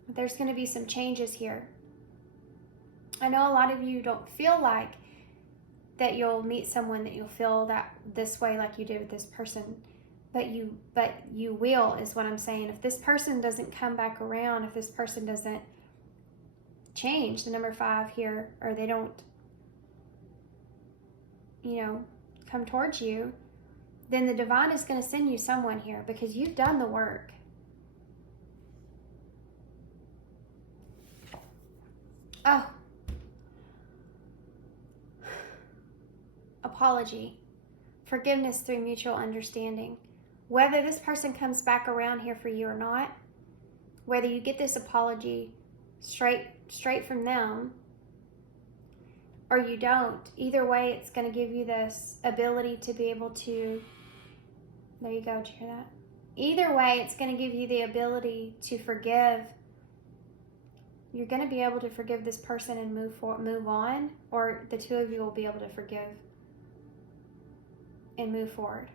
But there's going to be some changes here. I know a lot of you don't feel like that you'll meet someone that you'll feel that this way like you did with this person. But you will, is what I'm saying. If this person doesn't come back around, if this person doesn't change, the number 5 here, or they don't, you know, come towards you, then the divine is going to send you someone here, because you've done the work. Oh. Apology. Forgiveness through mutual understanding. Whether this person comes back around here for you or not, whether you get this apology straight from them or you don't, either way, it's going to give you this ability to be able to, there you go, did you hear that? Either way, it's going to give you the ability to forgive. You're going to be able to forgive this person and move on, or the two of you will be able to forgive and move forward.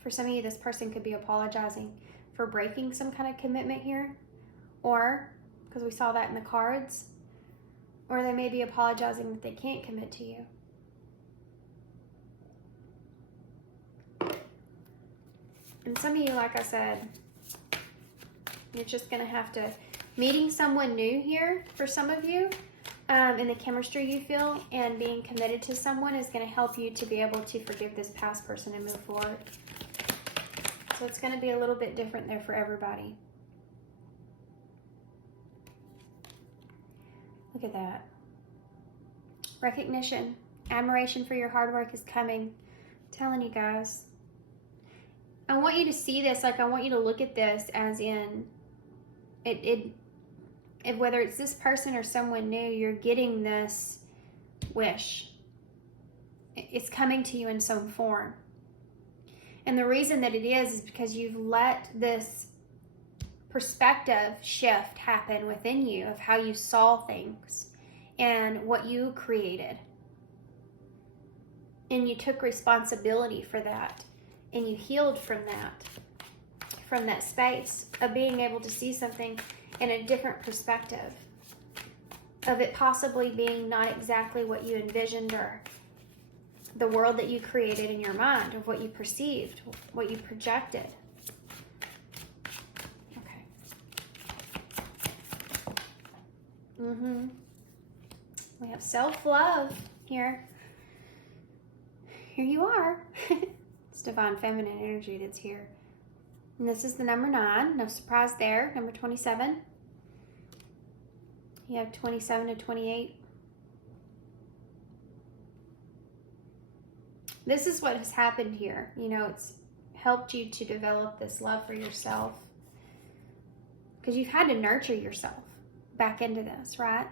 For some of you, this person could be apologizing for breaking some kind of commitment here, or, because we saw that in the cards, or they may be apologizing that they can't commit to you. And some of you, like I said, you're just going to have to, meeting someone new here for some of you, and the chemistry you feel and being committed to someone is going to help you to be able to forgive this past person and move forward. So it's going to be a little bit different there for everybody. Look at that. Recognition, admiration for your hard work is coming. I'm telling you guys. I want you to see this, like I want you to look at this as in, if whether it's this person or someone new, you're getting this wish. It's coming to you in some form. And the reason that it is because you've let this perspective shift happen within you of how you saw things and what you created. And you took responsibility for that. And you healed from that space of being able to see something in a different perspective, of it possibly being not exactly what you envisioned, or the world that you created in your mind, of what you perceived, what you projected. Okay. We have self-love here. Here you are. It's divine feminine energy that's here. And this is the number 9. No surprise there. Number 27. You have 27 to 28. This is what has happened here. You know, it's helped you to develop this love for yourself, because you've had to nurture yourself back into this, right?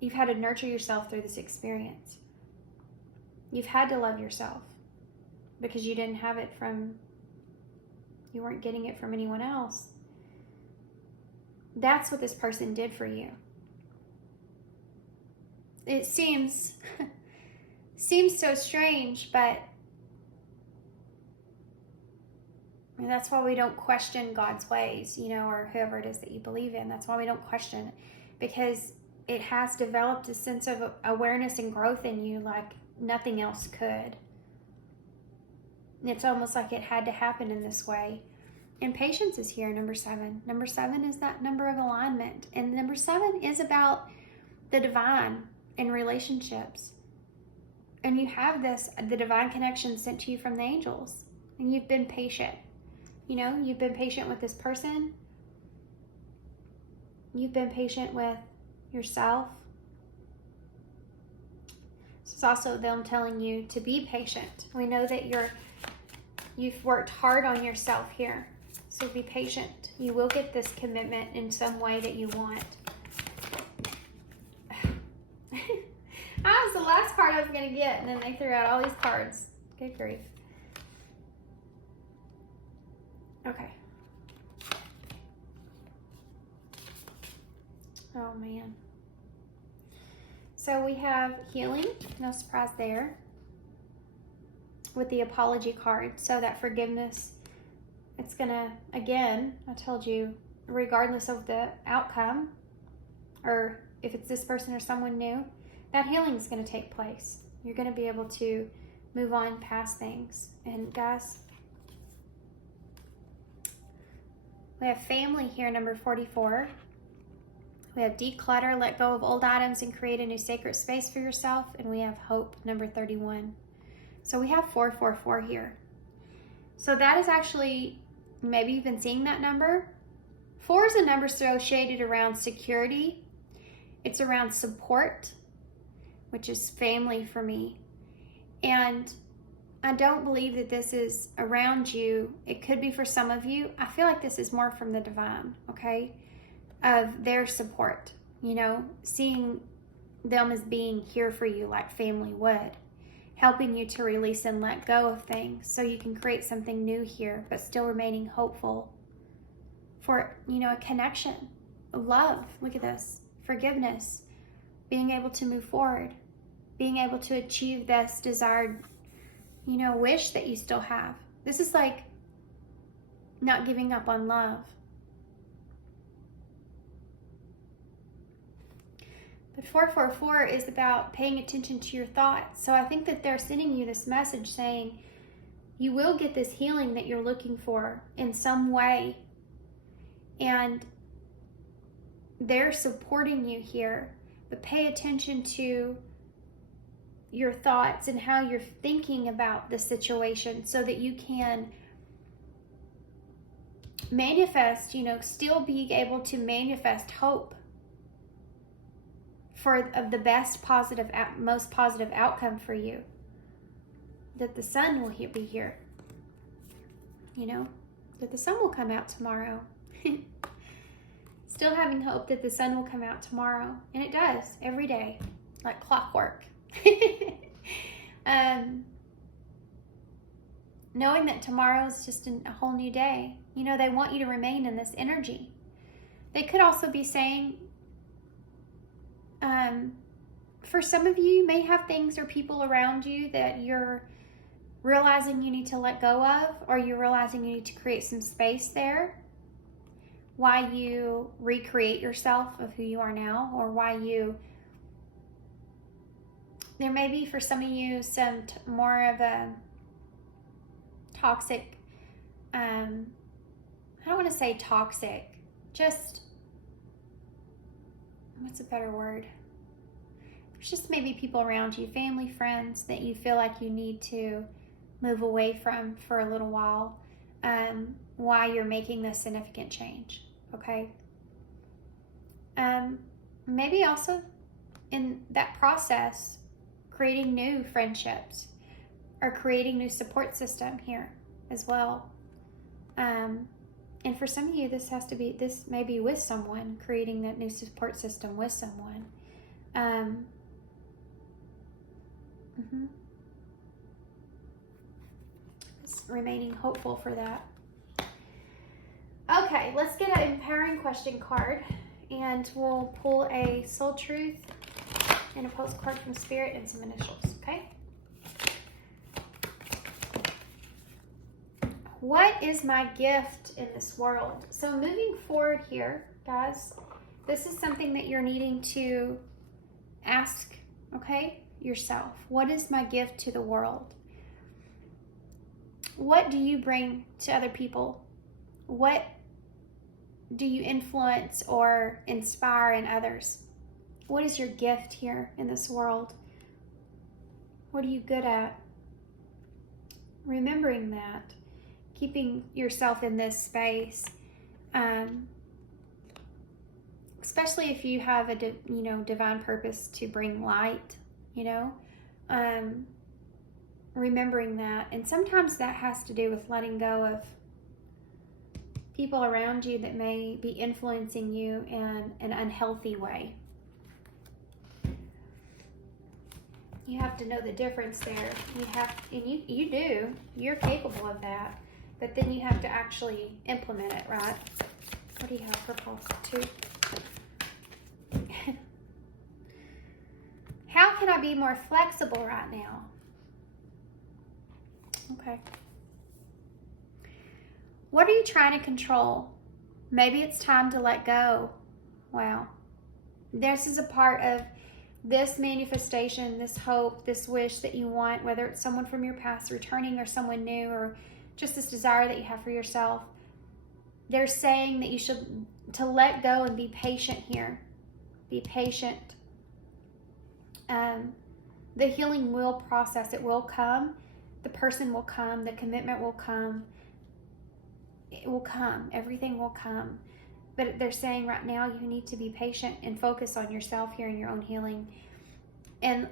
You've had to nurture yourself through this experience. You've had to love yourself because you didn't have it from You weren't getting it from anyone else. That's what this person did for you. It seems so strange, but that's why we don't question God's ways, or whoever it is that you believe in. That's why we don't question it, because it has developed a sense of awareness and growth in you like nothing else could. It's almost like it had to happen in this way. And patience is here, number 7. Number 7 is that number of alignment. And number 7 is about the divine in relationships. And you have the divine connection sent to you from the angels. And you've been patient. You've been patient with this person. You've been patient with yourself. This is also them telling you to be patient. We know that you've worked hard on yourself here. So be patient. You will get this commitment in some way that you want. That was the last card I was going to get, and then they threw out all these cards. Good grief. Okay. Oh, man. So we have healing. No surprise there. With the apology card. So that forgiveness, it's going to, again, I told you, regardless of the outcome, or if it's this person or someone new, that healing is going to take place. You're going to be able to move on past things. And guys, we have family here, number 44. We have declutter, let go of old items and create a new sacred space for yourself. And we have hope, number 31. So we have 444 here. So that is actually, maybe you've been seeing that number. 4 is a number associated around security. It's around support, which is family for me. And I don't believe that this is around you. It could be for some of you. I feel like this is more from the divine, okay? Of their support, seeing them as being here for you like family would. Helping you to release and let go of things so you can create something new here, but still remaining hopeful for, a connection, love. Look at this. Forgiveness, being able to move forward, being able to achieve this desired, wish that you still have. This is like not giving up on love. But 444 is about paying attention to your thoughts. So I think that they're sending you this message saying you will get this healing that you're looking for in some way. And they're supporting you here. But pay attention to your thoughts and how you're thinking about the situation so that you can manifest, still be able to manifest hope of the best positive, most positive outcome for you. That the sun will be here. That the sun will come out tomorrow. Still having hope that the sun will come out tomorrow. And it does, every day, like clockwork. Knowing that tomorrow is just a whole new day. They want you to remain in this energy. They could also be saying, for some of you may have things or people around you that you're realizing you need to let go of, or you're realizing you need to create some space there while you recreate yourself of who you are now, or why there may be for some of you some more of a toxic, I don't want to say toxic, just, what's a better word? There's just maybe people around you, family, friends, that you feel like you need to move away from for a little while, while you're making this significant change, okay? Maybe also in that process, creating new friendships or creating new support system here as well. And for some of you, this may be with someone, creating that new support system with someone. Just remaining hopeful for that. Okay, let's get an empowering question card, and we'll pull a soul truth and a postcard from Spirit and some initials, okay? What is my gift in this world? So moving forward here, guys, this is something that you're needing to ask, okay, yourself. What is my gift to the world? What do you bring to other people? What do you influence or inspire in others? What is your gift here in this world? What are you good at? Remembering that, keeping yourself in this space, especially if you have a divine purpose to bring light, remembering that. And sometimes that has to do with letting go of people around you that may be influencing you in an unhealthy way. You have to know the difference there. You do. You're capable of that. But then you have to actually implement it, right? What do you have for pulse? 2. How can I be more flexible right now? Okay. What are you trying to control? Maybe it's time to let go. Wow. This is a part of this manifestation, this hope, this wish that you want, whether it's someone from your past returning or someone new, or just this desire that you have for yourself. They're saying that you should to let go and be patient here. Be patient. The healing will process. It will come. The person will come. The commitment will come. It will come. Everything will come. But they're saying right now you need to be patient and focus on yourself here in your own healing. And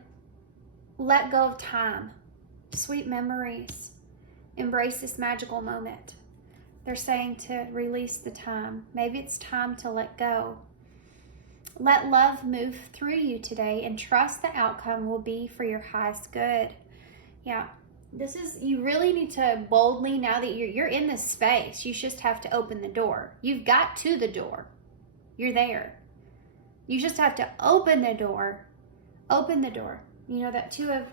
let go of time. Sweet memories. Embrace this magical moment. They're saying to release the time. Maybe it's time to let go. Let love move through you today and trust the outcome will be for your highest good. Yeah. You really need to boldly, now that you're in this space, you just have to open the door. You've got to the door. You're there. You just have to open the door. Open the door. That two of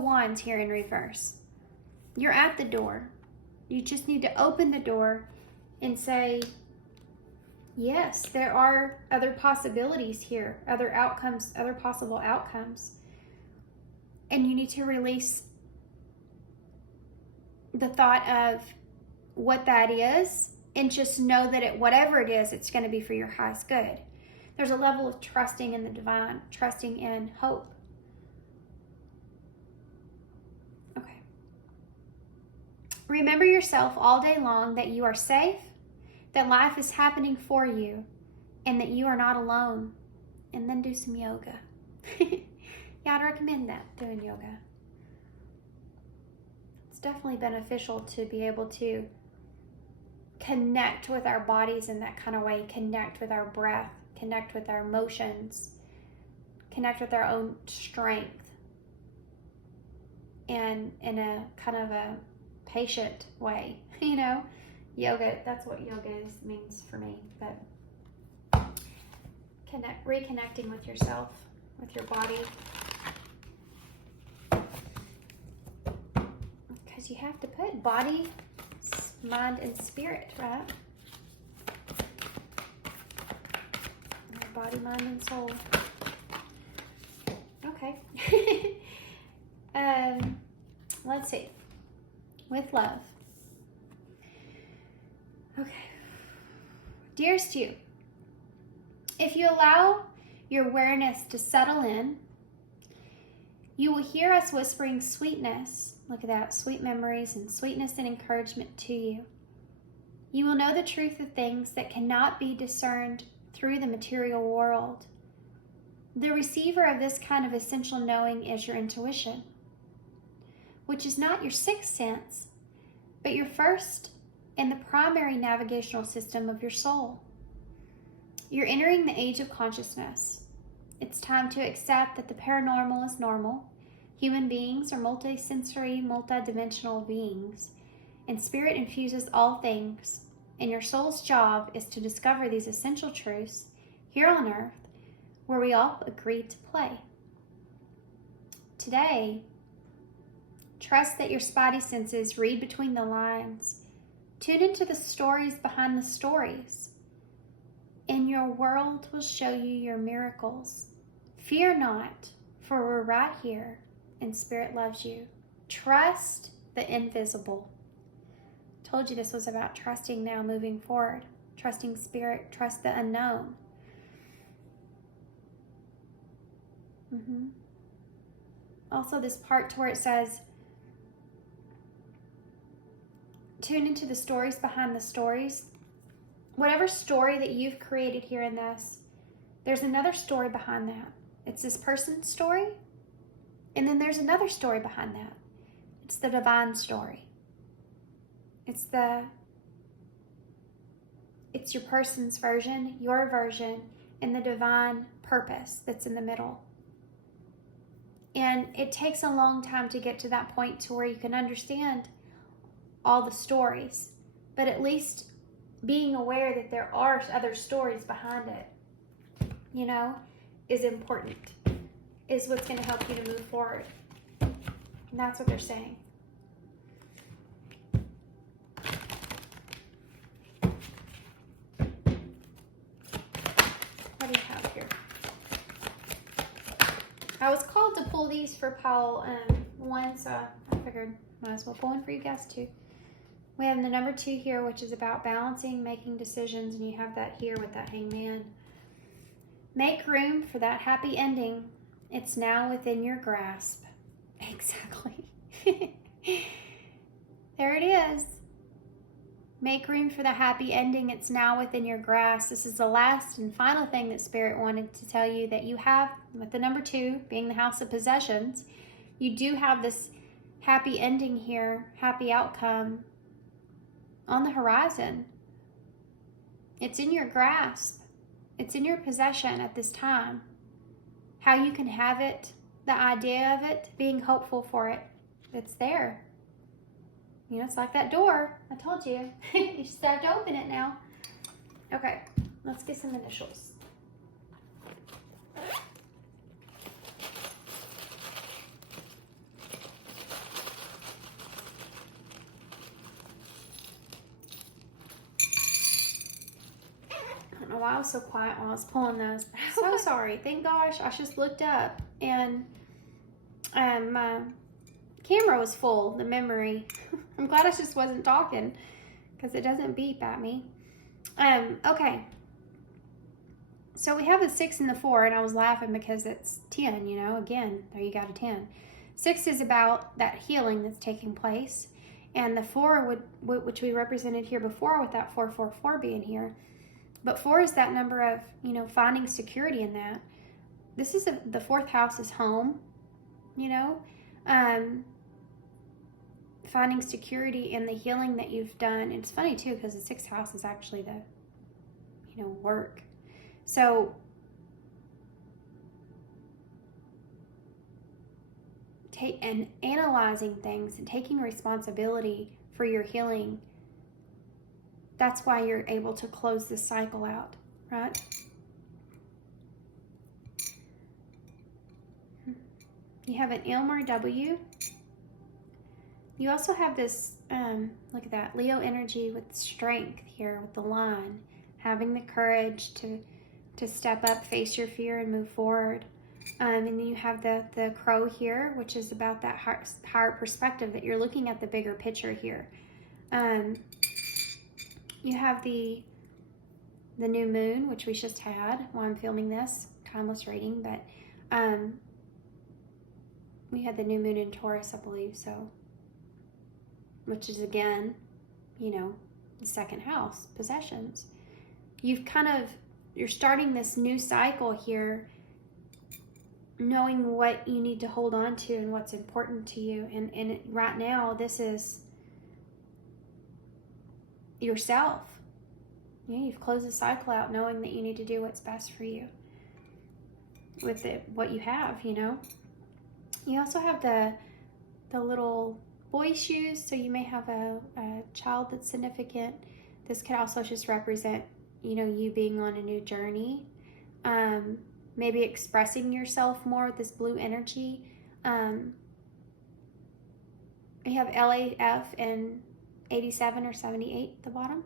wands here in reverse. You're at the door. You just need to open the door and say, yes, there are other possibilities here, other outcomes, other possible outcomes. And you need to release the thought of what that is, and just know that whatever it is, it's going to be for your highest good. There's a level of trusting in the divine, trusting in hope. Okay. Remember yourself all day long that you are safe, that life is happening for you, and that you are not alone. And then do some yoga. Yeah, I'd recommend that, doing yoga. It's definitely beneficial to be able to connect with our bodies in that kind of way, connect with our breath, connect with our emotions, connect with our own strength, and in a kind of a patient way. Yoga, that's what yoga means for me. But reconnecting with yourself, with your body. Because you have to put body, mind, and spirit, right? Body, mind, and soul. Okay. Let's see. With love. Okay. Dearest you, if you allow your awareness to settle in, you will hear us whispering sweetness. Look at that, sweet memories and sweetness and encouragement to you. You will know the truth of things that cannot be discerned through the material world. The receiver of this kind of essential knowing is your intuition, which is not your sixth sense, but your first and the primary navigational system of your soul. You're entering the age of consciousness. It's time to accept that the paranormal is normal. Human beings are multisensory, multidimensional beings, and spirit infuses all things. And your soul's job is to discover these essential truths here on earth where we all agreed to play. Today, trust that your spidey senses read between the lines. Tune into the stories behind the stories, and your world will show you your miracles. Fear not, for we're right here, and Spirit loves you. Trust the invisible. Told you this was about trusting now, moving forward. Trusting Spirit, trust the unknown. Also, this part to where it says, tune into the stories behind the stories. Whatever story that you've created here in this, there's another story behind that. It's this person's story, and then there's another story behind that. It's the divine story. It's your person's version, your version, and the divine purpose that's in the middle. And it takes a long time to get to that point to where you can understand all the stories, but at least being aware that there are other stories behind it, is important, is what's going to help you to move forward. And that's what they're saying. What do you have here? I was called to pull these for Paul 1, so I figured might as well pull one for you guys too. We have the number 2 here, which is about balancing, making decisions, and you have that here with that hangman. Make room for that happy ending. It's now within your grasp. Exactly. There it is. Make room for the happy ending. It's now within your grasp. This is the last and final thing that Spirit wanted to tell you, that you have, with the number 2 being the house of possessions, you do have this happy ending here, happy outcome on the horizon. It's in your grasp. It's in your possession at this time. How you can have it, the idea of it, being hopeful for it, it's there. It's like that door. I told you. You just have to open it now. Okay, let's get some initials. I don't know why I was so quiet while I was pulling those. So sorry. Thank gosh, I just looked up and my camera was full, the memory. I'm glad I just wasn't talking because it doesn't beep at me. Okay. So we have the 6 and the 4, and I was laughing because it's 10, again, there you got a 10. 6 is about that healing that's taking place, and the 4 which we represented here before with that 444 being here. But 4 is that number of, finding security in that. This is the 4th house is home, finding security in the healing that you've done. And it's funny too, because the 6th house is actually the, work. So and analyzing things and taking responsibility for your healing. That's why you're able to close this cycle out, right? You have an M or a W. You also have this, look at that, Leo energy with strength here with the line. Having the courage to step up, face your fear, and move forward. And then you have the crow here, which is about that higher perspective, that you're looking at the bigger picture here. You have the new moon, which we just had while I'm filming this, timeless reading, but we had the new moon in Taurus, I believe, so, which is again, the 2nd house, possessions. You're starting this new cycle here, knowing what you need to hold on to and what's important to you. And right now, this is yourself. You've closed the cycle out, knowing that you need to do what's best for you with what you have, You also have the little boy shoes, so you may have a child that's significant This could also just represent, you being on a new journey. Maybe expressing yourself more with this blue energy. You have LAF and 87 or 78 at the bottom.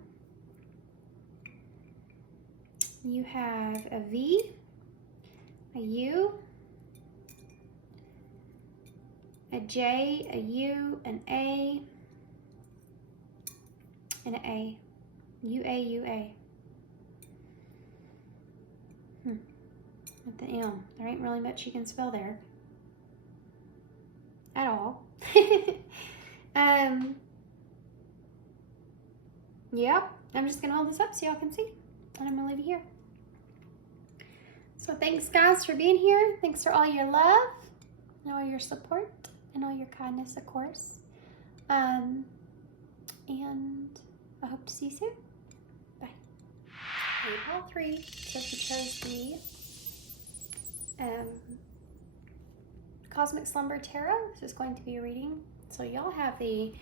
You have a V, a U, a J, a U, an A, and an A. UA. At the M. There ain't really much you can spell there. At all. Yep. I'm just going to hold this up so y'all can see. And I'm going to leave you here. So thanks, guys, for being here. Thanks for all your love and all your support and all your kindness, of course. And I hope to see you soon. Bye. April 3. So if you chose the Cosmic Slumber Tarot, this is going to be a reading. So y'all have the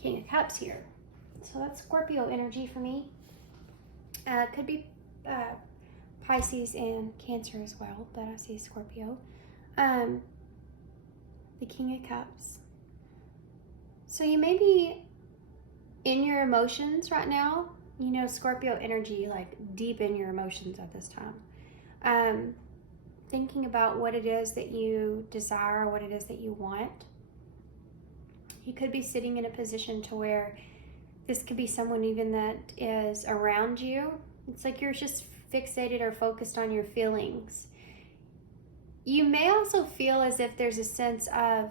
King of Cups here. So that's Scorpio energy for me. Could be Pisces and Cancer as well, but I see Scorpio. The King of Cups. So you may be in your emotions right now. Scorpio energy, like deep in your emotions at this time. Thinking about what it is that you desire, what it is that you want. You could be sitting in a position to where this could be someone even that is around you. It's like you're just fixated or focused on your feelings. You may also feel as if there's a sense of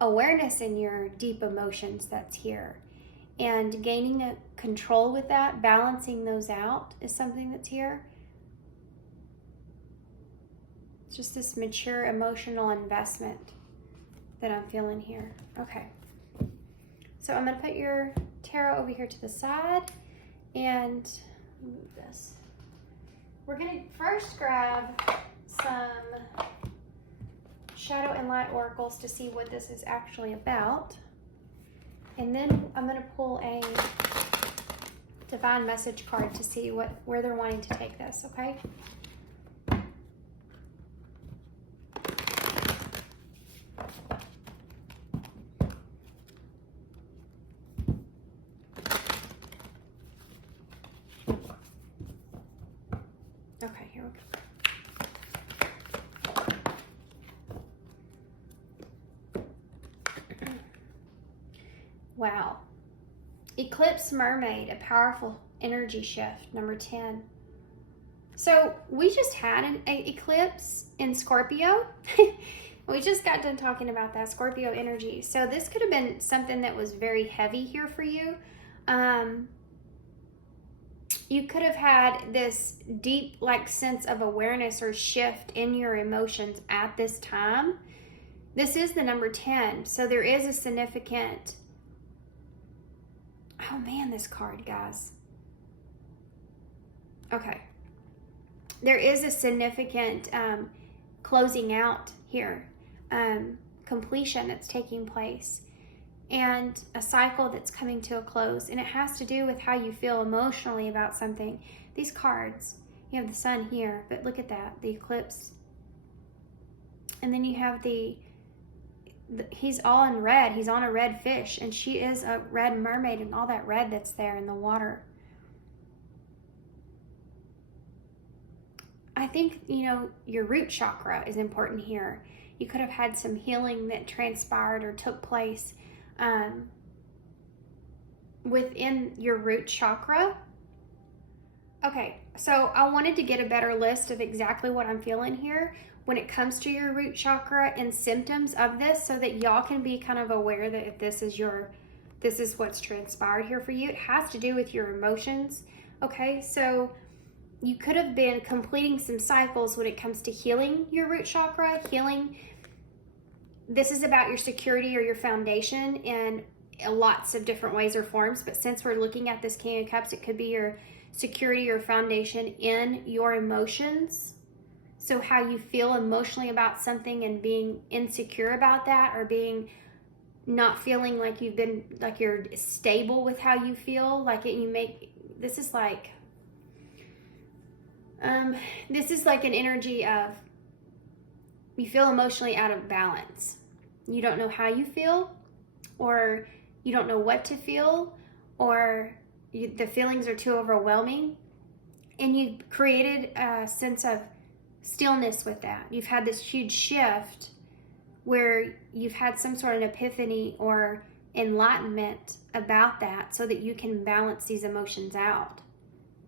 awareness in your deep emotions that's here. And gaining a control with that, balancing those out is something that's here. It's just this mature emotional investment that I'm feeling here. Okay. So I'm going to put your tarot over here to the side and move this. We're going to first grab some Shadow and Light Oracles to see what this is actually about. And then I'm going to pull a Divine Message card to see where they're wanting to take this, okay? Okay, here we go. Wow. Eclipse Mermaid, a powerful energy shift, number 10. So we just had an eclipse in Scorpio. We just got done talking about that Scorpio energy. So this could have been something that was very heavy here for you. You could have had this deep sense of awareness or shift in your emotions at this time. This is the number 10. So there is a significant... Oh man, this card, guys. Okay. There is a significant closing out here. Completion that's taking place. And a cycle that's coming to a close. And it has to do with how you feel emotionally about something. These cards, you have the sun here, but look at that, the eclipse. And then you have he's all in red. He's on a red fish, and she is a red mermaid, and all that red that's there in the water. I think, your root chakra is important here. You could have had some healing that transpired or took place within your root chakra. Okay, so I wanted to get a better list of exactly what I'm feeling here when it comes to your root chakra and symptoms of this, so that y'all can be kind of aware that if this is what's transpired here for you. It has to do with your emotions. Okay, so you could have been completing some cycles when it comes to healing your root chakra. This is about your security or your foundation in lots of different ways or forms, but since we're looking at this King of Cups, it could be your security or foundation in your emotions. So how you feel emotionally about something and being insecure about that, or being not feeling like you've been, like you're stable with how you feel. Like this is like an energy of, you feel emotionally out of balance. You don't know how you feel, or you don't know what to feel, or the feelings are too overwhelming. And you've created a sense of stillness with that. You've had this huge shift where you've had some sort of epiphany or enlightenment about that, so that you can balance these emotions out.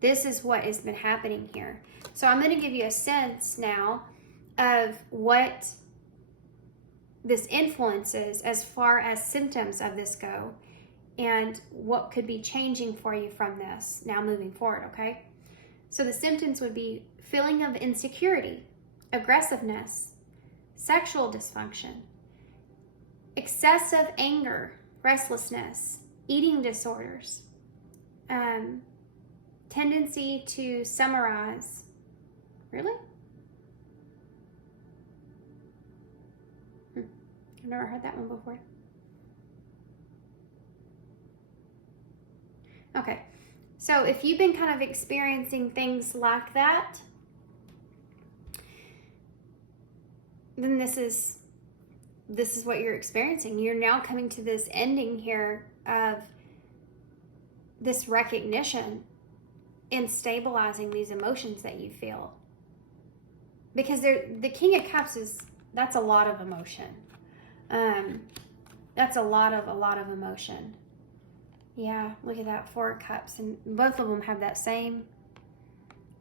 This is what has been happening here. So I'm going to give you a sense now of what this influences as far as symptoms of this go, and what could be changing for you from this now moving forward, okay? So the symptoms would be feeling of insecurity, aggressiveness, sexual dysfunction, excessive anger, restlessness, eating disorders, tendency to summarize. Really? I've never heard that one before. Okay, so if you've been kind of experiencing things like that, then this is what you're experiencing. You're now coming to this ending here of this recognition in stabilizing these emotions that you feel. Because the King of Cups that's a lot of emotion. That's a lot of emotion. Yeah, look at that, 4 Cups, and both of them have that same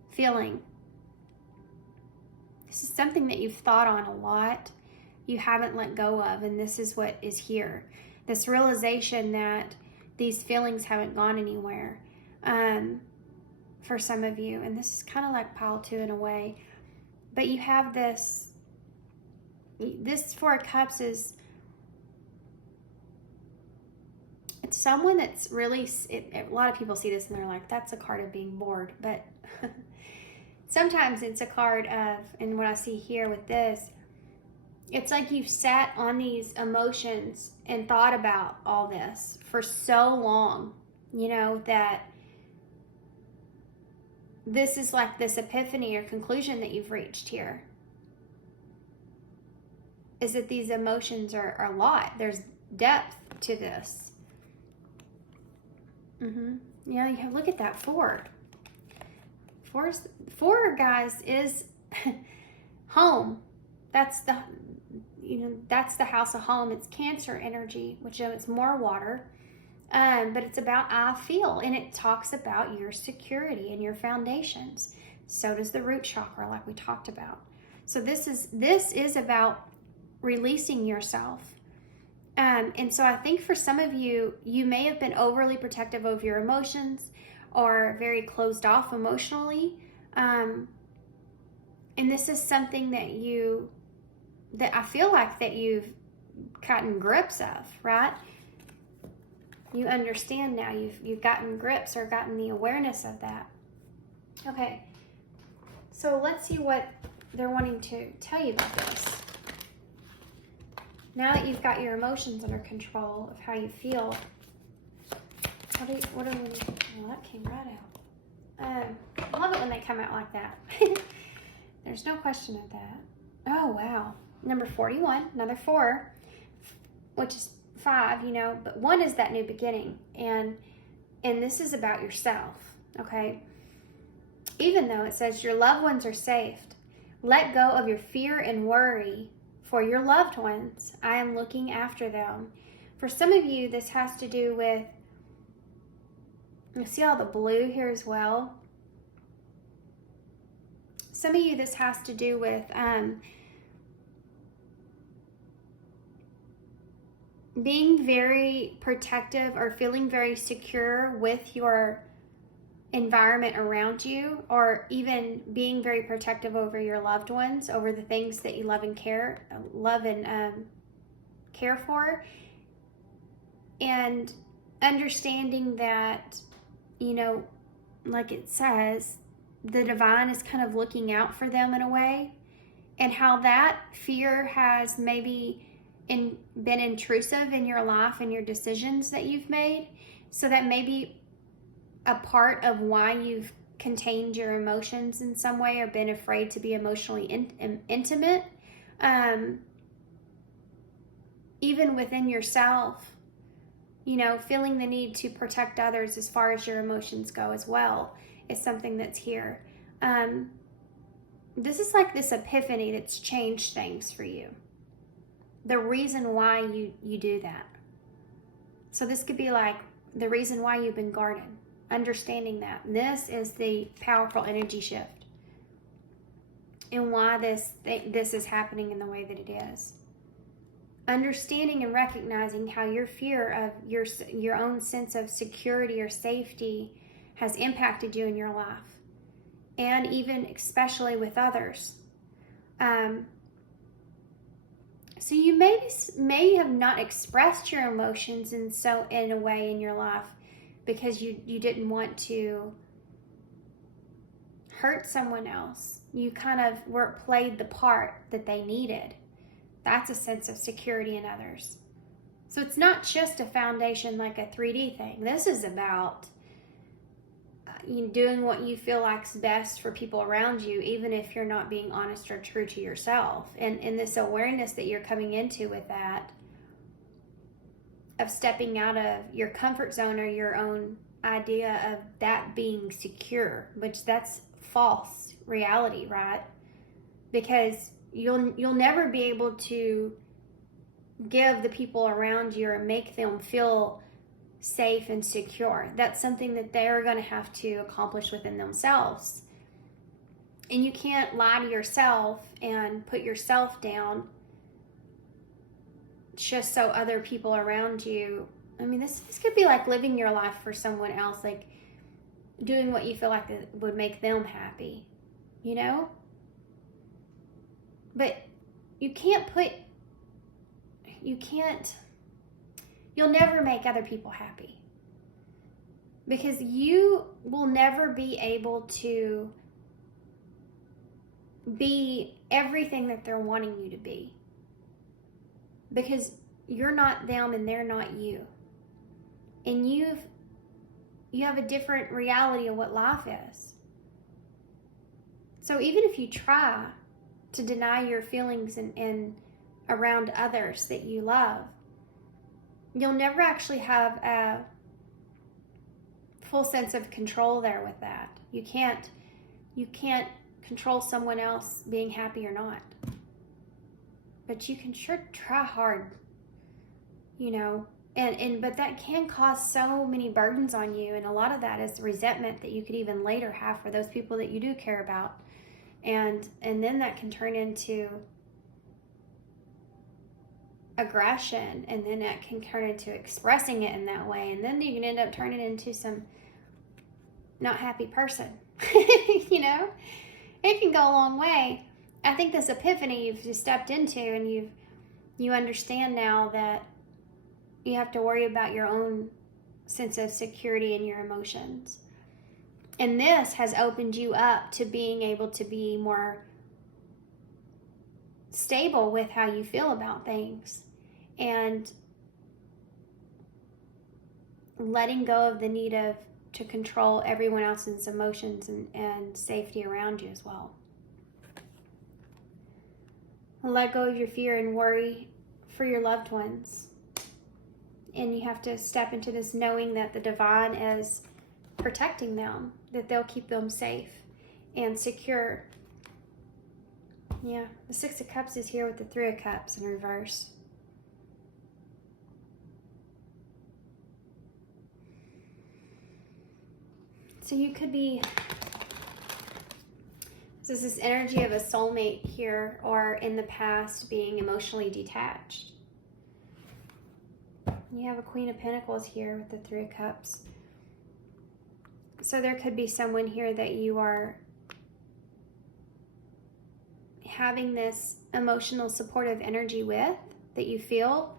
feeling. This is something that you've thought on a lot, you haven't let go of, and this is what is here. This realization that these feelings haven't gone anywhere for some of you, and this is kind of like pile 2 in a way. But you have this 4 Cups is, it's someone that's really, a lot of people see this and they're like, that's a card of being bored. But sometimes it's a card of, and what I see here with this, it's like you've sat on these emotions and thought about all this for so long, that this is like this epiphany or conclusion that you've reached here. Is that these emotions are a lot. There's depth to this. Yeah, you look at that 4. 4, guys, is home. That's the house of home. It's Cancer energy, which it's more water. But it's about I feel, and it talks about your security and your foundations. So does the root chakra, like we talked about. So this is about releasing yourself. And so I think for some of you, you may have been overly protective of your emotions or very closed off emotionally. And this is something that I feel like that you've gotten grips of, right? You understand now, you've gotten grips or gotten the awareness of that. Okay, so let's see what they're wanting to tell you about this. Now that you've got your emotions under control of how you feel, well, that came right out. I love it when they come out like that. There's no question of that. Oh, wow. Number 41, another 4, which is 5, but 1 is that new beginning. And this is about yourself, okay? Even though it says your loved ones are safe, let go of your fear and worry for your loved ones. I am looking after them. For some of you, this has to do with, you see all the blue here as well? Some of you, this has to do with being very protective or feeling very secure with your environment around you, or even being very protective over your loved ones, over the things that you love and care for, and understanding that, like it says, the divine is kind of looking out for them in a way, and how that fear has maybe been intrusive in your life and your decisions that you've made. So that may be a part of why you've contained your emotions in some way or been afraid to be emotionally intimate. Even within yourself, you know, feeling the need to protect others as far as your emotions go as well is something that's here. This is like this epiphany that's changed things for you. The reason why you do that. So this could be like the reason why you've been guarded. Understanding that. This is the powerful energy shift. And why this is happening in the way that it is. Understanding and recognizing how your fear of your own sense of security or safety has impacted you in your life. And even especially with others. So you may have not expressed your emotions in a way in your life because you didn't want to hurt someone else. You kind of played the part that they needed. That's a sense of security in others. So it's not just a foundation like a 3D thing. This is about you doing what you feel like's best for people around you, even if you're not being honest or true to yourself. And this awareness that you're coming into with that, of stepping out of your comfort zone or your own idea of that being secure, which that's false reality, right? Because you'll never be able to give the people around you or make them feel safe and secure. That's something that they're going to have to accomplish within themselves. And you can't lie to yourself and put yourself down just so other people around you. I mean, this could be like living your life for someone else, like doing what you feel like would make them happy, you know? But you'll never make other people happy, because you will never be able to be everything that they're wanting you to be, because you're not them and they're not you, and you have a different reality of what life is. So even if you try to deny your feelings and around others that you love, you'll never actually have a full sense of control there with that. You can't control someone else being happy or not. But you can sure try hard, you know, but that can cause so many burdens on you, and a lot of that is resentment that you could even later have for those people that you do care about. And then that can turn into aggression, and then that can turn into expressing it in that way, and then you can end up turning into some not happy person. You know, it can go a long way. I think this epiphany you've just stepped into, and you understand now that you have to worry about your own sense of security and your emotions. And this has opened you up to being able to be more stable with how you feel about things, and letting go of the need to control everyone else's emotions and safety around you as well. Let go of your fear and worry for your loved ones. And you have to step into this knowing that the divine is protecting them, that they'll keep them safe and secure. Yeah, the 6 of Cups is here with the 3 of Cups in reverse. So you could be, so this is energy of a soulmate here, or in the past being emotionally detached. You have a Queen of Pentacles here with the 3 of Cups. So there could be someone here that you are having this emotional supportive energy with, that you feel.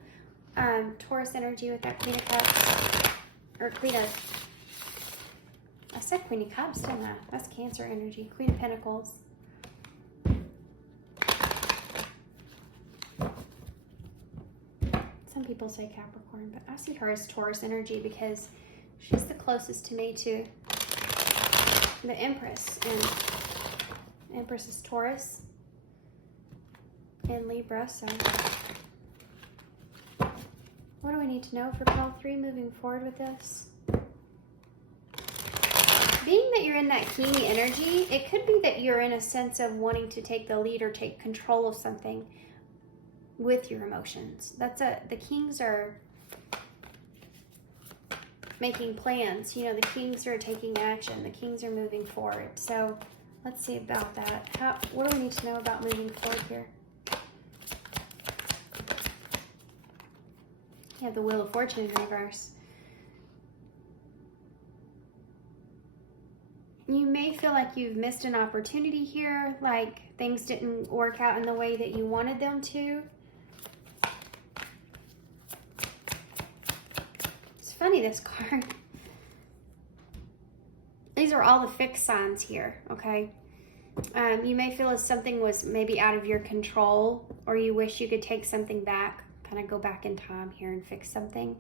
Taurus energy with that Queen of Cups, or Queen of, I said Queen of Cups, didn't I? That's Cancer energy. Queen of Pentacles. Some people say Capricorn, but I see her as Taurus energy because she's the closest to me to the Empress. And Empress is Taurus and Libra, so what do we need to know for pile 3 moving forward with this? Being that you're in that Kini energy, it could be that you're in a sense of wanting to take the lead or take control of something with your emotions. The Kings are making plans. You know, the Kings are taking action. The Kings are moving forward. So let's see about that. What do we need to know about moving forward here? You have the Wheel of Fortune in reverse. You may feel like you've missed an opportunity here, like things didn't work out in the way that you wanted them to. It's funny, this card. These are all the fixed signs here, okay? You may feel as something was maybe out of your control, or you wish you could take something back, kind of go back in time here and fix something.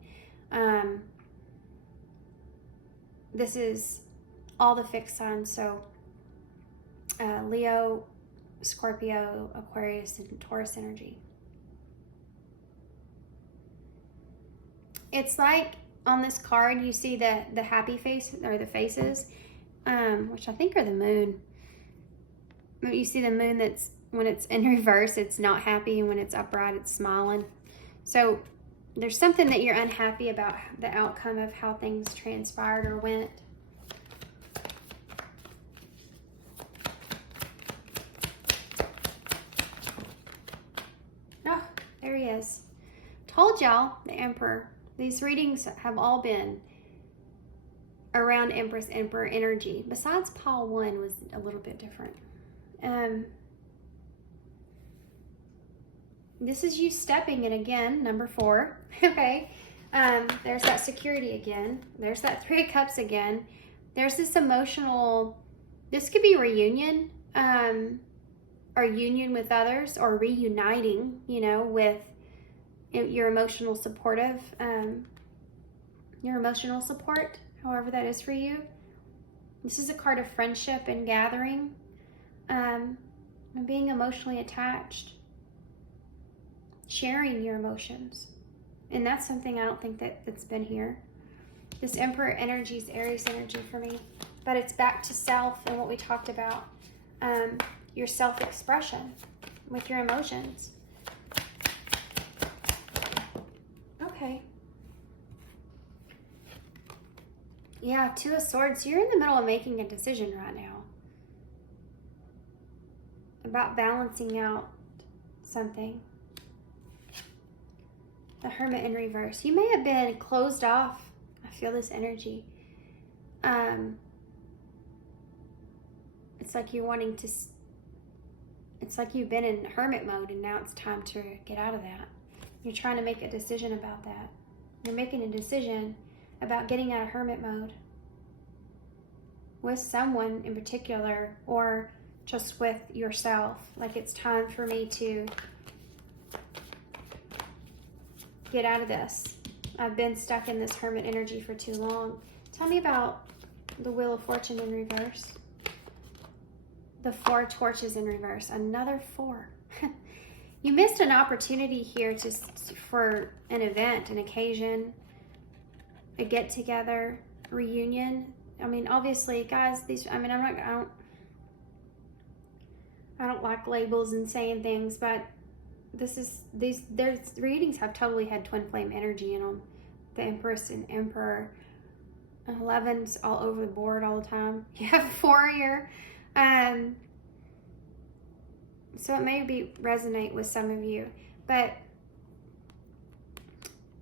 This is all the fixed signs, so Leo, Scorpio, Aquarius, and Taurus energy. It's like on this card you see the happy face, or the faces, which I think are the moon. You see the moon that's, when it's in reverse, it's not happy, and when it's upright, it's smiling. So there's something that you're unhappy about the outcome of how things transpired or went. Oh, there he is. Told y'all, the Emperor. These readings have all been around Empress, Emperor energy. Besides pile 1 was a little bit different. This is you stepping it again, number 4. Okay. There's that security again. There's that 3 of Cups again. There's this emotional, this could be reunion, or union with others, or reuniting, you know, with your emotional supportive, your emotional support, however that is for you. This is a card of friendship and gathering, and being emotionally attached, sharing your emotions. And that's something I don't think that's been here. This Emperor energy is Aries energy for me, but it's back to self and what we talked about, your self-expression with your emotions. Okay. Yeah, 2 of Swords. You're in the middle of making a decision right now about balancing out something. The Hermit in reverse. You may have been closed off. I feel this energy. It's like you're wanting to, it's like you've been in hermit mode and now it's time to get out of that. You're trying to make a decision about that. You're making a decision about getting out of hermit mode with someone in particular, or just with yourself. Like, it's time for me to get out of this. I've been stuck in this hermit energy for too long. Tell me about the Wheel of Fortune in reverse. The 4 torches in reverse. Another 4. You missed an opportunity here for an event, an occasion, a get-together, reunion. I mean, obviously, guys, I don't like labels and saying things, but these readings have totally had twin flame energy in them. The Empress and Emperor. 11's all over the board all the time. You have 4 here. So it may resonate with some of you, but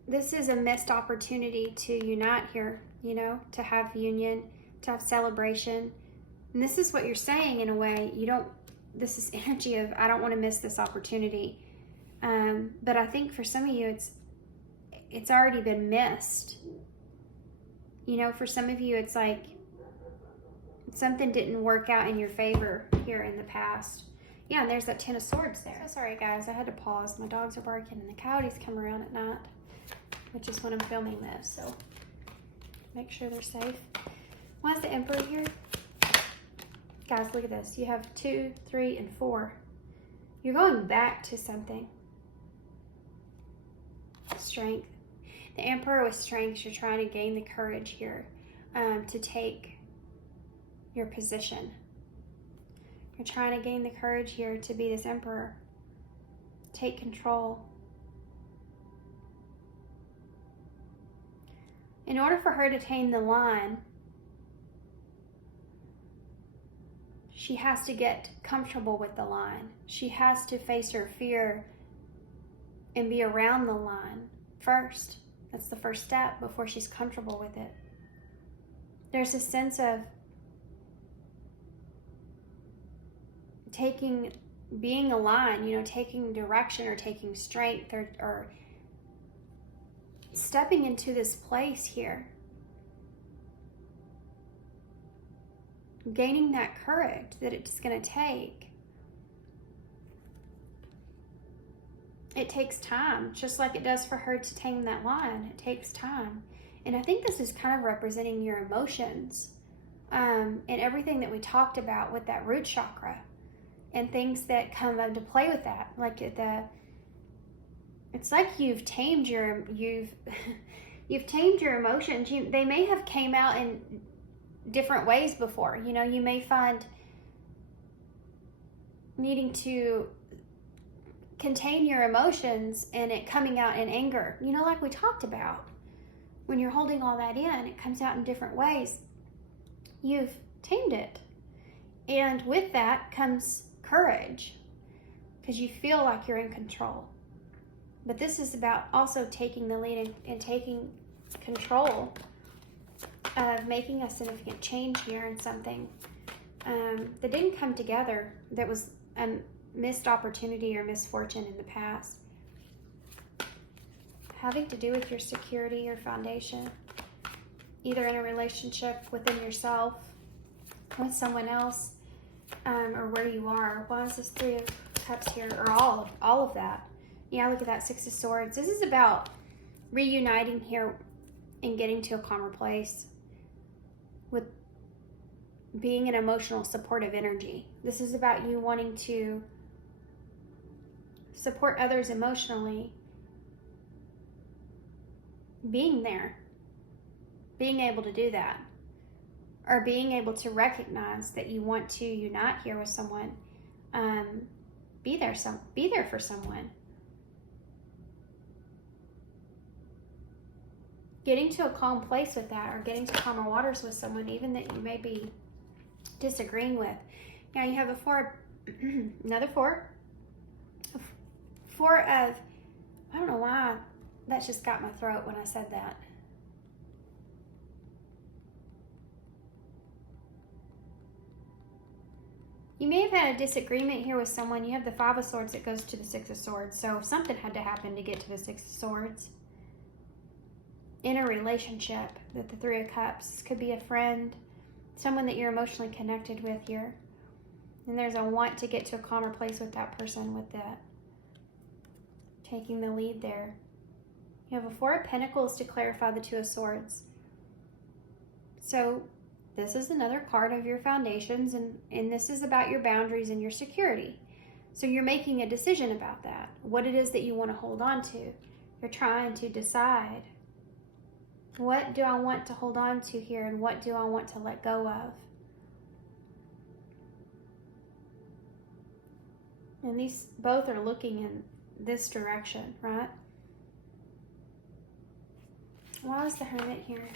this is a missed opportunity to unite here, you know, to have union, to have celebration. And this is what you're saying in a way. This is energy of, I don't want to miss this opportunity. But I think for some of you, it's already been missed. You know, for some of you, it's like something didn't work out in your favor here in the past. Yeah, and there's that 10 of Swords there. So sorry, guys. I had to pause. My dogs are barking and the coyotes come around at night. which is when I'm filming this, so make sure they're safe. Why is the Emperor here? Guys, look at this. You have 2, 3, and 4. You're going back to something. Strength. The Emperor with strength, you're trying to gain the courage here to take your position. You're trying to gain the courage here to be this Emperor. Take control. In order for her to tame the line, she has to get comfortable with the line. She has to face her fear and be around the line first. That's the first step before she's comfortable with it. There's a sense of being a line, you know, taking direction or taking strength or stepping into this place here. Gaining that courage that it's going to take. It takes time, just like it does for her to tame that lion. It takes time. And I think this is kind of representing your emotions and everything that we talked about with that root chakra and things that come into play with that. Like it's like you've tamed your tamed your emotions. They may have came out in different ways before. You know, you may find needing to contain your emotions and it coming out in anger. You know, like we talked about. When you're holding all that in, it comes out in different ways. You've tamed it. And with that comes courage because you feel like you're in control. But this is about also taking the lead and taking control of making a significant change here in something that didn't come together, that was a missed opportunity or misfortune in the past. Having to do with your security or foundation, either in a relationship within yourself, with someone else, or where you are. Why is this 3 of Cups here, or all of that? Yeah, look at that 6 of Swords. This is about reuniting here and getting to a calmer place with being an emotional supportive energy. This is about you wanting to support others emotionally, being there, being able to do that, or being able to recognize that you want to unite here with someone. Be there for someone. Getting to a calm place with that, or getting to calmer waters with someone, even that you may be disagreeing with. Now you have a 4, another 4. 4 of, I don't know why that just got my throat when I said that. You may have had a disagreement here with someone. You have the 5 of Swords that goes to the 6 of Swords. So something had to happen to get to the 6 of Swords. In a relationship, that the 3 of Cups could be a friend, someone that you're emotionally connected with here. And there's a want to get to a calmer place with that person, with that taking the lead there. You have a 4 of Pentacles to clarify the 2 of Swords. So this is another part of your foundations, and this is about your boundaries and your security. So you're making a decision about that, what it is that you want to hold on to. You're trying to decide, what do I want to hold on to here, and what do I want to let go of? And these both are looking in this direction, right? Why is the Hermit here?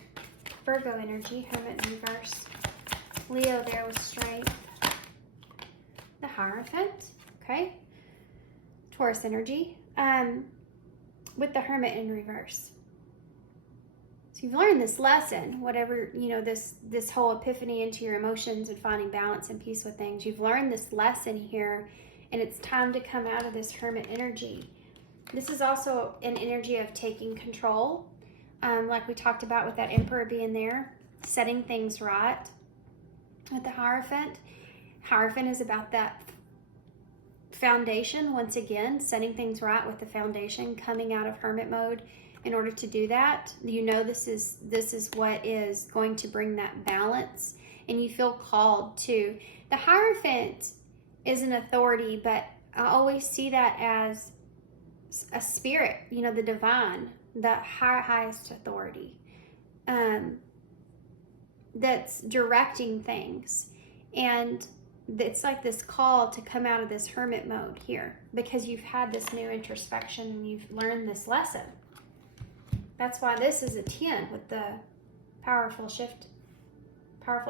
Virgo energy, Hermit in reverse. Leo there with strength. The Hierophant, okay? Taurus energy, with the Hermit in reverse. So you've learned this lesson, whatever, you know, this whole epiphany into your emotions and finding balance and peace with things. You've learned this lesson here, and it's time to come out of this Hermit energy. This is also an energy of taking control, like we talked about with that Emperor being there, setting things right. With the Hierophant, Hierophant is about that foundation, once again, setting things right with the foundation, coming out of Hermit mode, in order to do that. You know this is what is going to bring that balance, and you feel called to. The Hierophant is an authority, but I always see that as a spirit, you know, the divine, the highest authority, that's directing things. And it's like this call to come out of this hermit mode here, because you've had this new introspection and you've learned this lesson. That's why this is a 10 with the powerful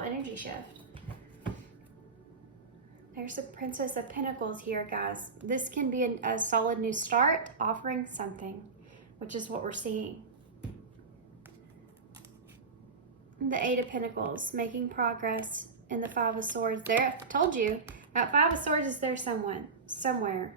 energy shift. There's the Princess of Pentacles here, guys. This can be a solid new start, offering something, which is what we're seeing. The Eight of Pentacles, making progress in the Five of Swords. There, I told you, that Five of Swords is there somewhere.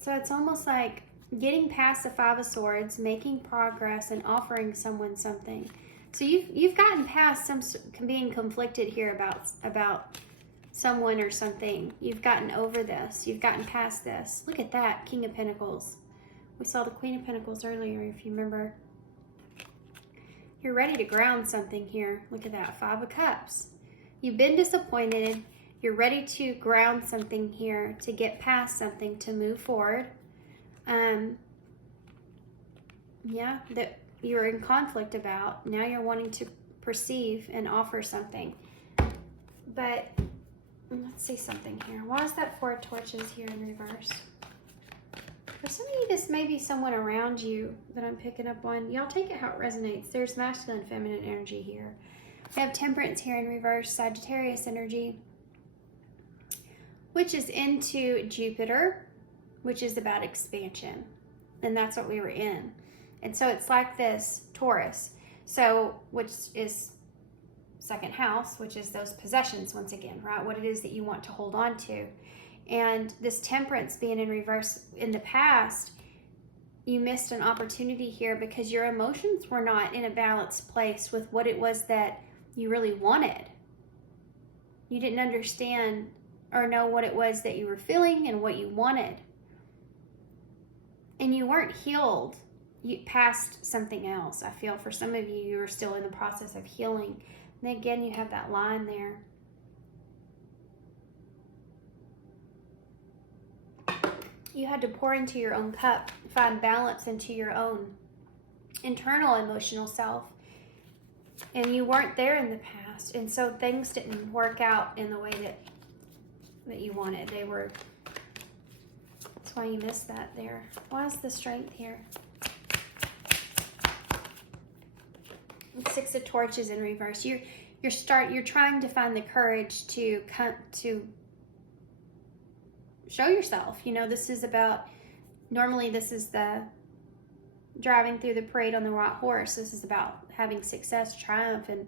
So it's almost like getting past the Five of Swords, making progress, and offering someone something. So you've gotten past some being conflicted here about someone or something. You've gotten over this. You've gotten past this. Look at that, King of Pentacles. We saw the Queen of Pentacles earlier, if you remember. You're ready to ground something here. Look at that, Five of Cups. You've been disappointed. You're ready to ground something here, to get past something, to move forward. Yeah, that you're in conflict about. Now you're wanting to perceive and offer something. But let's see something here. Why is that Four of Torches here in reverse? For some of you, this may be someone around you that I'm picking up on. Y'all take it how it resonates. There's masculine, feminine energy here. We have Temperance here in reverse, Sagittarius energy, which is into Jupiter, which is about expansion. And that's what we were in. And so it's like this Taurus, so which is second house, which is those possessions once again, right? What it is that you want to hold on to. And this Temperance being in reverse, in the past, you missed an opportunity here because your emotions were not in a balanced place with what it was that you really wanted. You didn't understand or know what it was that you were feeling and what you wanted. And you weren't healed past something else. I feel for some of you, you're still in the process of healing. And again, you have that line there. You had to pour into your own cup, find balance into your own internal emotional self. And you weren't there in the past. And so things didn't work out in the way that you wanted. That's why you missed that there. Why is the Strength here? Six of Torches in reverse. You're trying to find the courage to show yourself. You know, this is about, normally this is the driving through the parade on the white horse. This is about having success, triumph, and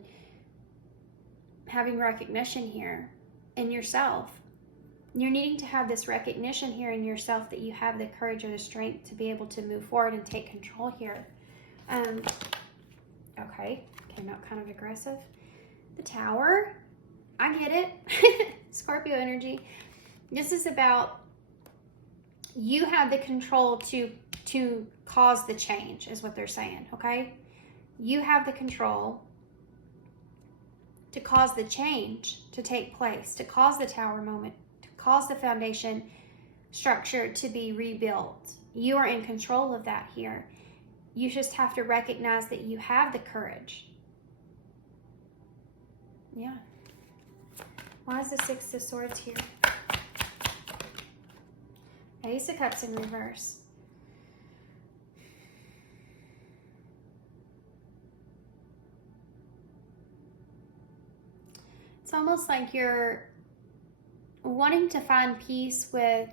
having recognition here in yourself. You're needing to have this recognition here in yourself that you have the courage or the strength to be able to move forward and take control here. Okay, came out kind of aggressive. The Tower, I get it. Scorpio energy. This is about you have the control to cause the change, is what they're saying, okay? You have the control to cause the change to take place, to cause the Tower moment, to cause the foundation structure to be rebuilt. You are in control of that here. You just have to recognize that you have the courage. Yeah. Why is the Six of Swords here? Ace of Cups in reverse. It's almost like you're wanting to find peace with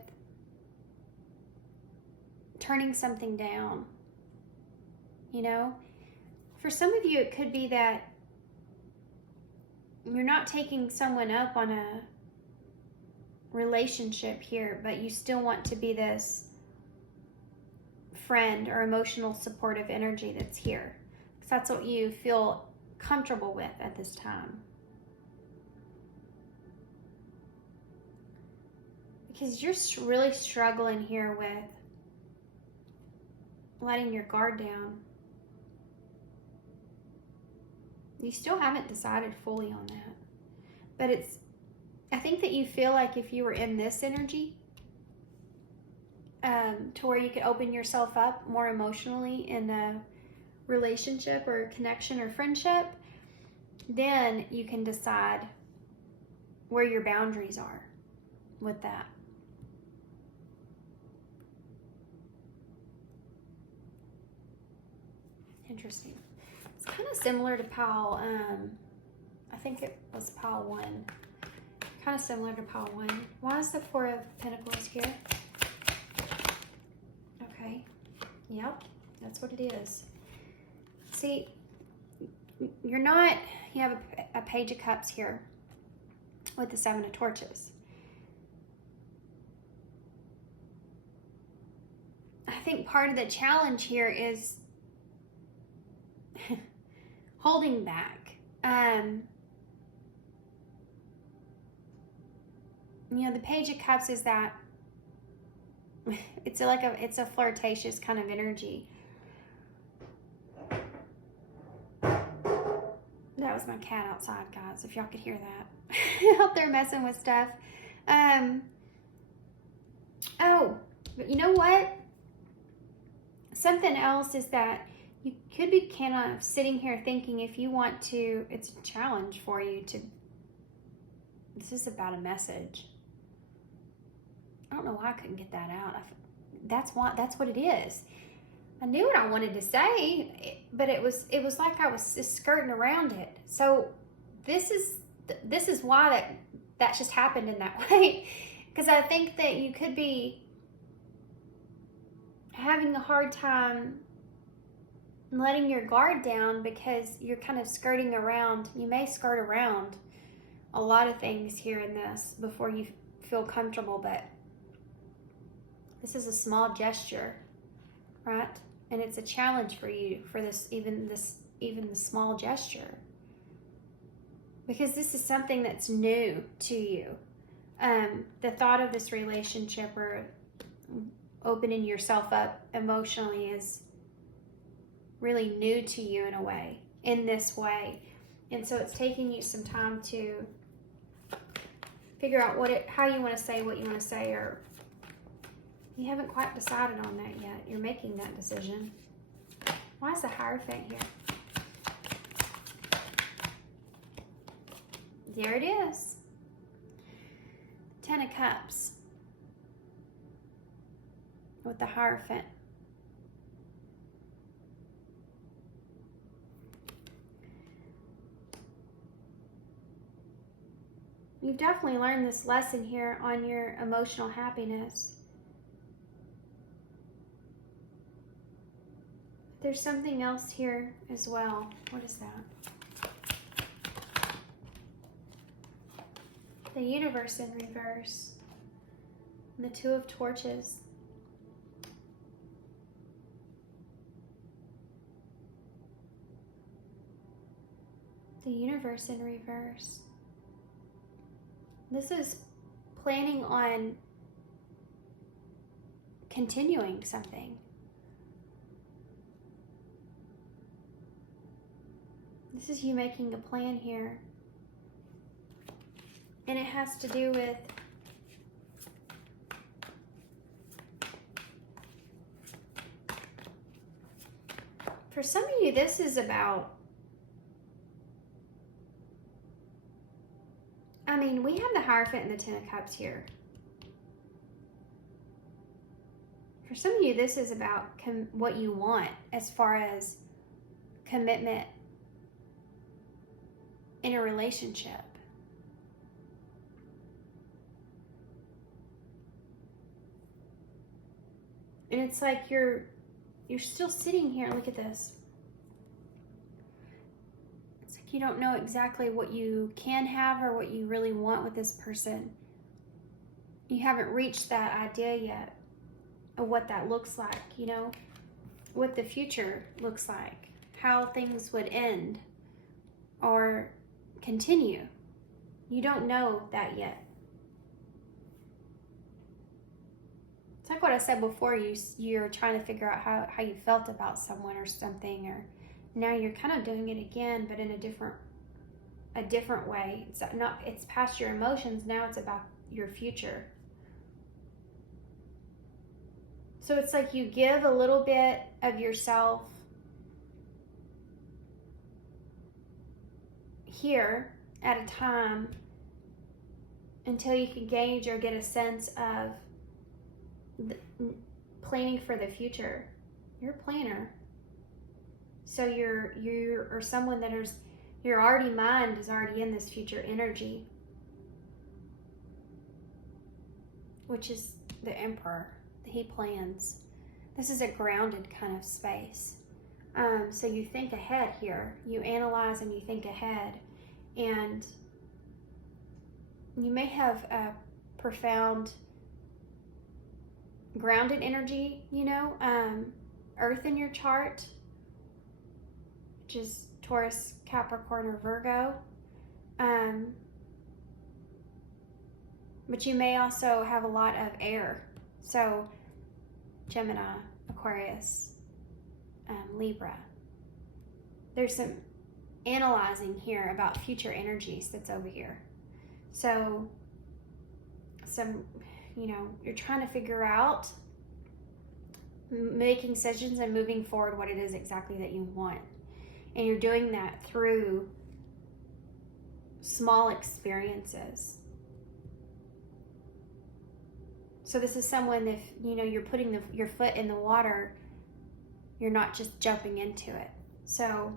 turning something down. You know, for some of you, it could be that you're not taking someone up on a relationship here, but you still want to be this friend or emotional supportive energy that's here. Because that's what you feel comfortable with at this time. The because you're really struggling here with letting your guard down. You still haven't decided fully on that. But I think that you feel like if you were in this energy, to where you could open yourself up more emotionally in a relationship or connection or friendship, then you can decide where your boundaries are with that. Interesting. It's kind of similar to pile, I think it was pile 1. Kind of similar to pile 1. Why is the Four of Pentacles here? Okay. Yep, that's what it is. See, you have a Page of Cups here with the Seven of Torches. I think part of the challenge here is holding back. The Page of Cups is that it's a flirtatious kind of energy. That was my cat outside, guys, if y'all could hear that. Out there messing with stuff. Oh, but you know what? Something else is that you could be kind of sitting here thinking, if you want to, it's a challenge for you to, this is about a message. I don't know why I couldn't get that out. That's what it is. I knew what I wanted to say, but it was like I was just skirting around it. So this is why that just happened in that way. Because I think that you could be having a hard time letting your guard down because you're kind of skirting around. You may skirt around a lot of things here in this before you feel comfortable, but this is a small gesture, right? And it's a challenge for you for even the small gesture, because this is something that's new to you. The thought of this relationship or opening yourself up emotionally is really new to you in this way. And so it's taking you some time to figure out how you want to say what you want to say, or you haven't quite decided on that yet. You're making that decision. Why is the Hierophant here? There it is. Ten of Cups with the Hierophant. You've definitely learned this lesson here on your emotional happiness. There's something else here as well. What is that? The Universe in reverse. And the Two of Torches. The Universe in reverse. This is planning on continuing something. This is you making a plan here. And it has to do with for some of you, this is about, we have the Hierophant and the Ten of Cups here. For some of you, this is about what you want as far as commitment in a relationship. And it's like you're still sitting here. Look at this. It's like you don't know exactly what you can have or what you really want with this person. You haven't reached that idea yet of what that looks like, what the future looks like, how things would end or continue. You don't know that yet. like what I said before, you're trying to figure out how you felt about someone or something, or now you're kind of doing it again, but in a different way. It's past your emotions, now it's about your future. So it's like you give a little bit of yourself here at a time until you can gauge or get a sense of planning for the future. You're a planner. So you're someone that is, your mind is already in this future energy, which is the Emperor. He plans. This is a grounded kind of space. So you think ahead here. You analyze and you think ahead. And you may have a profound grounded energy, Earth in your chart, which is Taurus, Capricorn, or Virgo. But you may also have a lot of air. So Gemini, Aquarius, Libra. There's some analyzing here about future energies that's over here. So you're trying to figure out, making decisions and moving forward what it is exactly that you want. And you're doing that through small experiences. So this is someone, if you're putting your foot in the water, you're not just jumping into it. So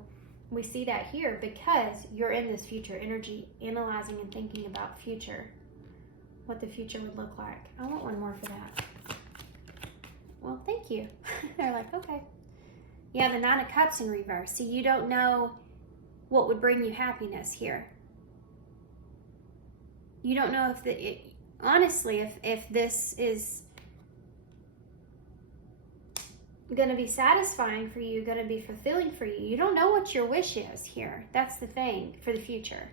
we see that here because you're in this future energy, analyzing and thinking about future, what the future would look like. I want one more for that. Well, thank you. They're like, okay. Yeah, the Nine of Cups in reverse. So you don't know what would bring you happiness here. You don't know honestly, if this is going to be satisfying for you, going to be fulfilling for you. You don't know what your wish is here. That's the thing for the future.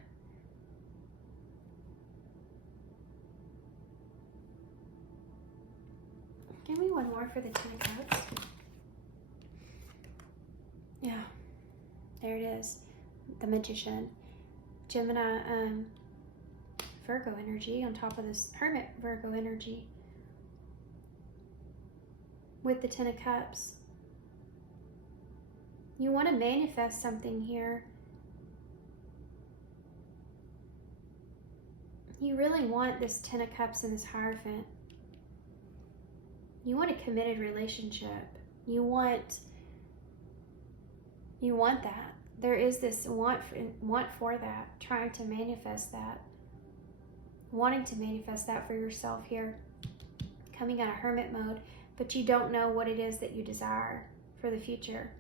Give me one more for the Ten of Cups. Yeah, there it is. The Magician. Gemini, Virgo energy on top of this Hermit Virgo energy with the Ten of Cups. You want to manifest something here. You really want this Ten of Cups and this Hierophant. You want a committed relationship. You want that. There is this want for that, trying to manifest that. Wanting to manifest that for yourself here. Coming out of hermit mode, but you don't know what it is that you desire for the future.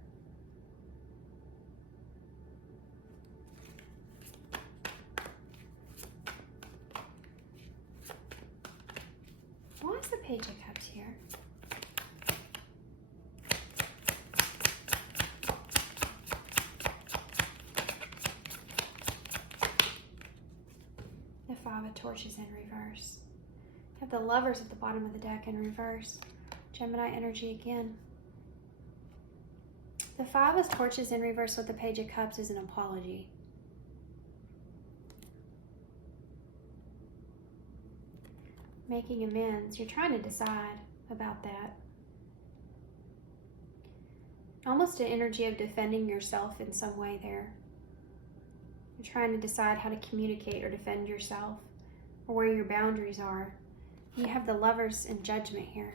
Why is the Page of Cups here? The Five of Torches in reverse. Have the Lovers at the bottom of the deck in reverse. Gemini energy again. The Five of Torches in reverse with the Page of Cups is an apology. Making amends. You're trying to decide about that. Almost an energy of defending yourself in some way there. You're trying to decide how to communicate or defend yourself, or where your boundaries are. You have the Lovers in Judgment here.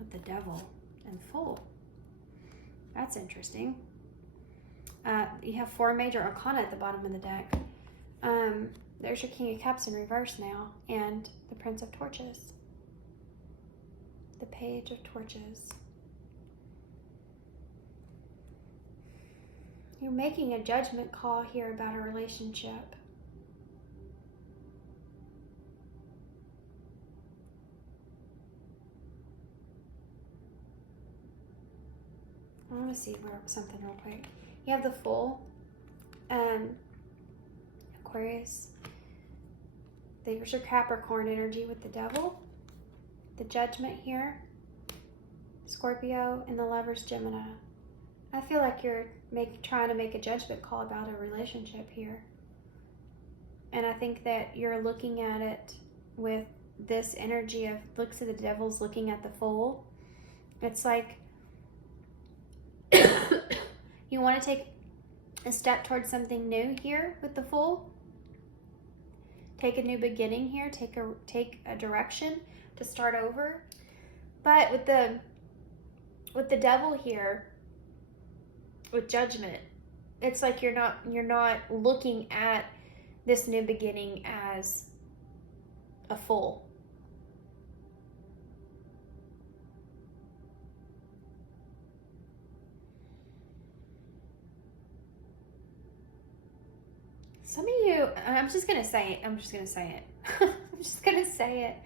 Of the Devil and Fool. That's interesting. You have 4 major arcana at the bottom of the deck. There's your King of Cups in reverse now, and the Prince of Torches. The Page of Torches. You're making a judgment call here about a relationship. I want to see something real quick. You have the Fool, Aquarius. There's your Capricorn energy with the Devil. the Judgment here, Scorpio, and the Lovers, Gemini. I feel like you're trying to make a judgment call about a relationship here. And I think that you're looking at it with this energy of looks at the Devil's looking at the Fool. It's like you want to take a step towards something new here with the Fool. Take a new beginning here. Take a direction to start over. But with the Devil here, with Judgment, it's like you're not looking at this new beginning as a Fool. Some of you, I'm just gonna say it. I'm just gonna say it.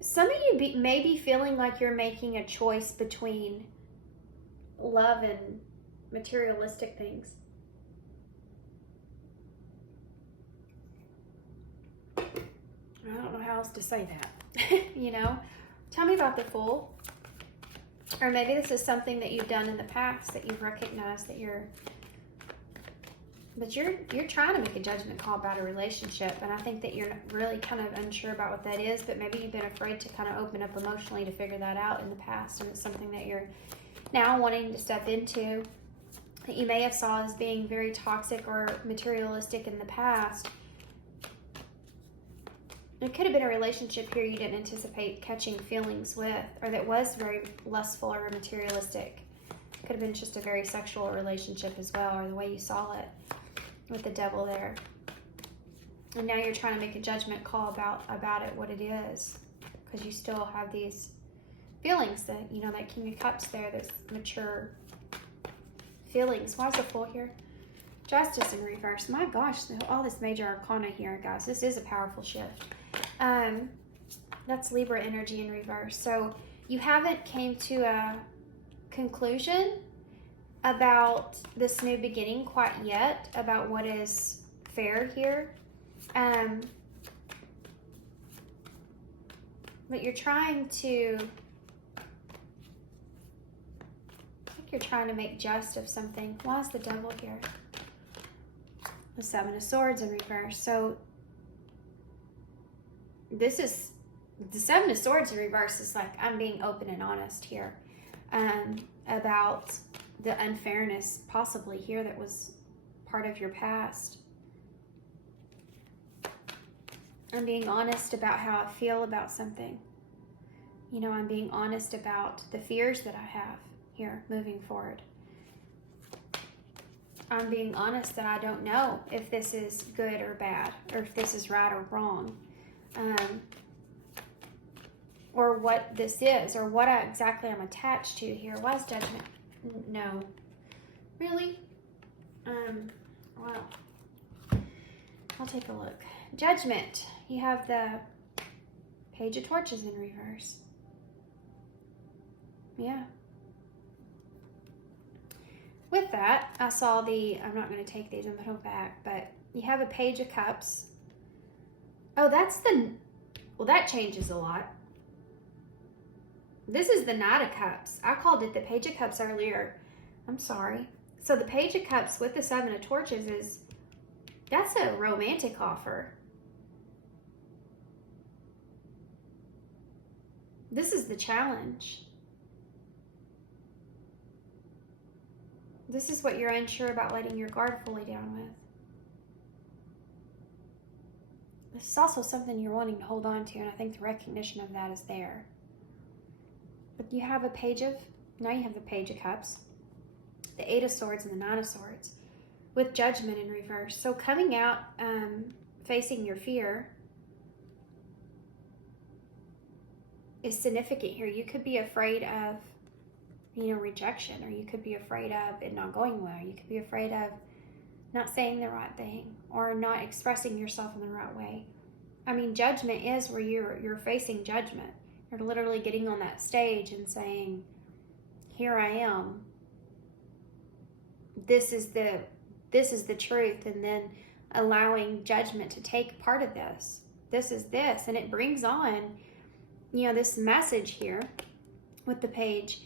Some of you may be feeling like you're making a choice between love and materialistic things. I don't know how else to say that. You know? Tell me about the Fool. Or maybe this is something that you've done in the past that you've recognized that you're trying to make a judgment call about a relationship, and I think that you're really kind of unsure about what that is, but maybe you've been afraid to kind of open up emotionally to figure that out in the past, and it's something that you're now wanting to step into that you may have saw as being very toxic or materialistic in the past. It could have been a relationship here you didn't anticipate catching feelings with, or that was very lustful or materialistic. It could have been just a very sexual relationship as well, or the way you saw it with the Devil there. And now you're trying to make a judgment call about it, what it is, because you still have these feelings that, you know, that King of Cups there, there's mature feelings. Why is the Fool here? Justice in reverse. My gosh, all this major arcana here, guys. This is a powerful shift. That's Libra energy in reverse. So you haven't came to a conclusion about this new beginning quite yet, about what is fair here. But you're trying to, I think you're trying to make just of something. Why is the Devil here? The Seven of Swords in reverse. So this is, the Seven of Swords in reverse is like, I'm being open and honest here about the unfairness possibly here that was part of your past. I'm being honest about how I feel about something. You know, I'm being honest about the fears that I have here moving forward. I'm being honest that I don't know if this is good or bad, or if this is right or wrong, or what this is, or what exactly I'm attached to here. Why is Judgment? No. Really? Wow. I'll take a look. Judgment. You have the Page of Torches in reverse. Yeah. With that, I saw I'm not going to take these and put them back, but you have a Page of Cups. Oh, well, that changes a lot. This is the Knight of Cups. I called it the Page of Cups earlier. I'm sorry. So the Page of Cups with the Seven of Torches that's a romantic offer. This is the challenge. This is what you're unsure about letting your guard fully down with. This is also something you're wanting to hold on to, and I think the recognition of that is there. But you have now you have the Page of Cups, the Eight of Swords, and the Nine of Swords, with Judgment in reverse. So coming out, facing your fear is significant here. You could be afraid of, rejection, or you could be afraid of it not going well. You could be afraid of not saying the right thing, or not expressing yourself in the right way. I mean, Judgment is where you're facing judgment. You're literally getting on that stage and saying, here I am. This is the truth, and then allowing judgment to take part of this. This is this, and it brings on, this message here with the page.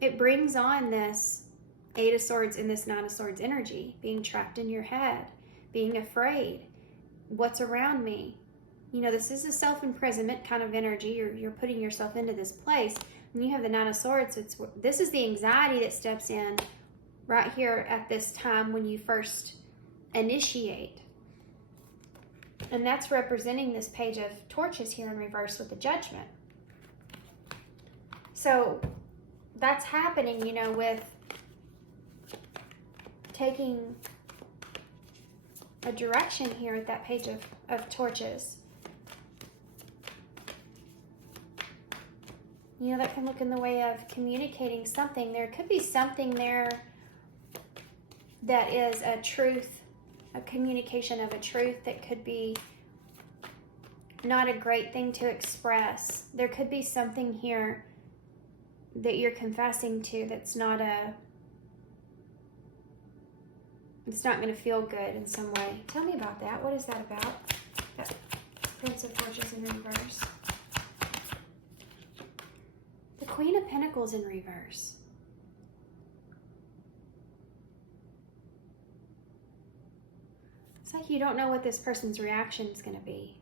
It brings on this Eight of Swords and this Nine of Swords energy, being trapped in your head, being afraid. What's around me? This is a self-imprisonment kind of energy. You're putting yourself into this place. And you have the Nine of Swords. This is the anxiety that steps in right here at this time when you first initiate. And that's representing this Page of Torches here in reverse with the Judgment. So that's happening, with taking a direction here at that Page of Torches. That can look in the way of communicating something. There could be something there that is a truth, a communication of a truth that could be not a great thing to express. There could be something here that you're confessing to that's not it's not going to feel good in some way. Tell me about that. What is that about? That Prince of Torches in reverse. The Queen of Pentacles in reverse. It's like you don't know what this person's reaction is going to be.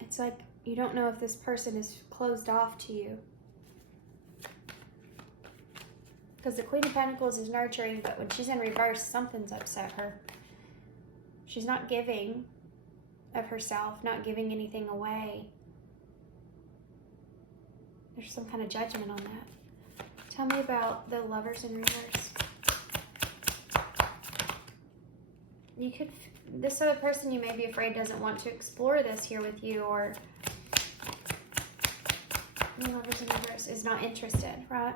It's like you don't know if this person is closed off to you. Because the Queen of Pentacles is nurturing, but when she's in reverse, something's upset her. She's not giving of herself, not giving anything away. There's some kind of judgment on that. Tell me about the Lovers in reverse. This other person you may be afraid doesn't want to explore this here with you, or the Lovers in reverse is not interested, right?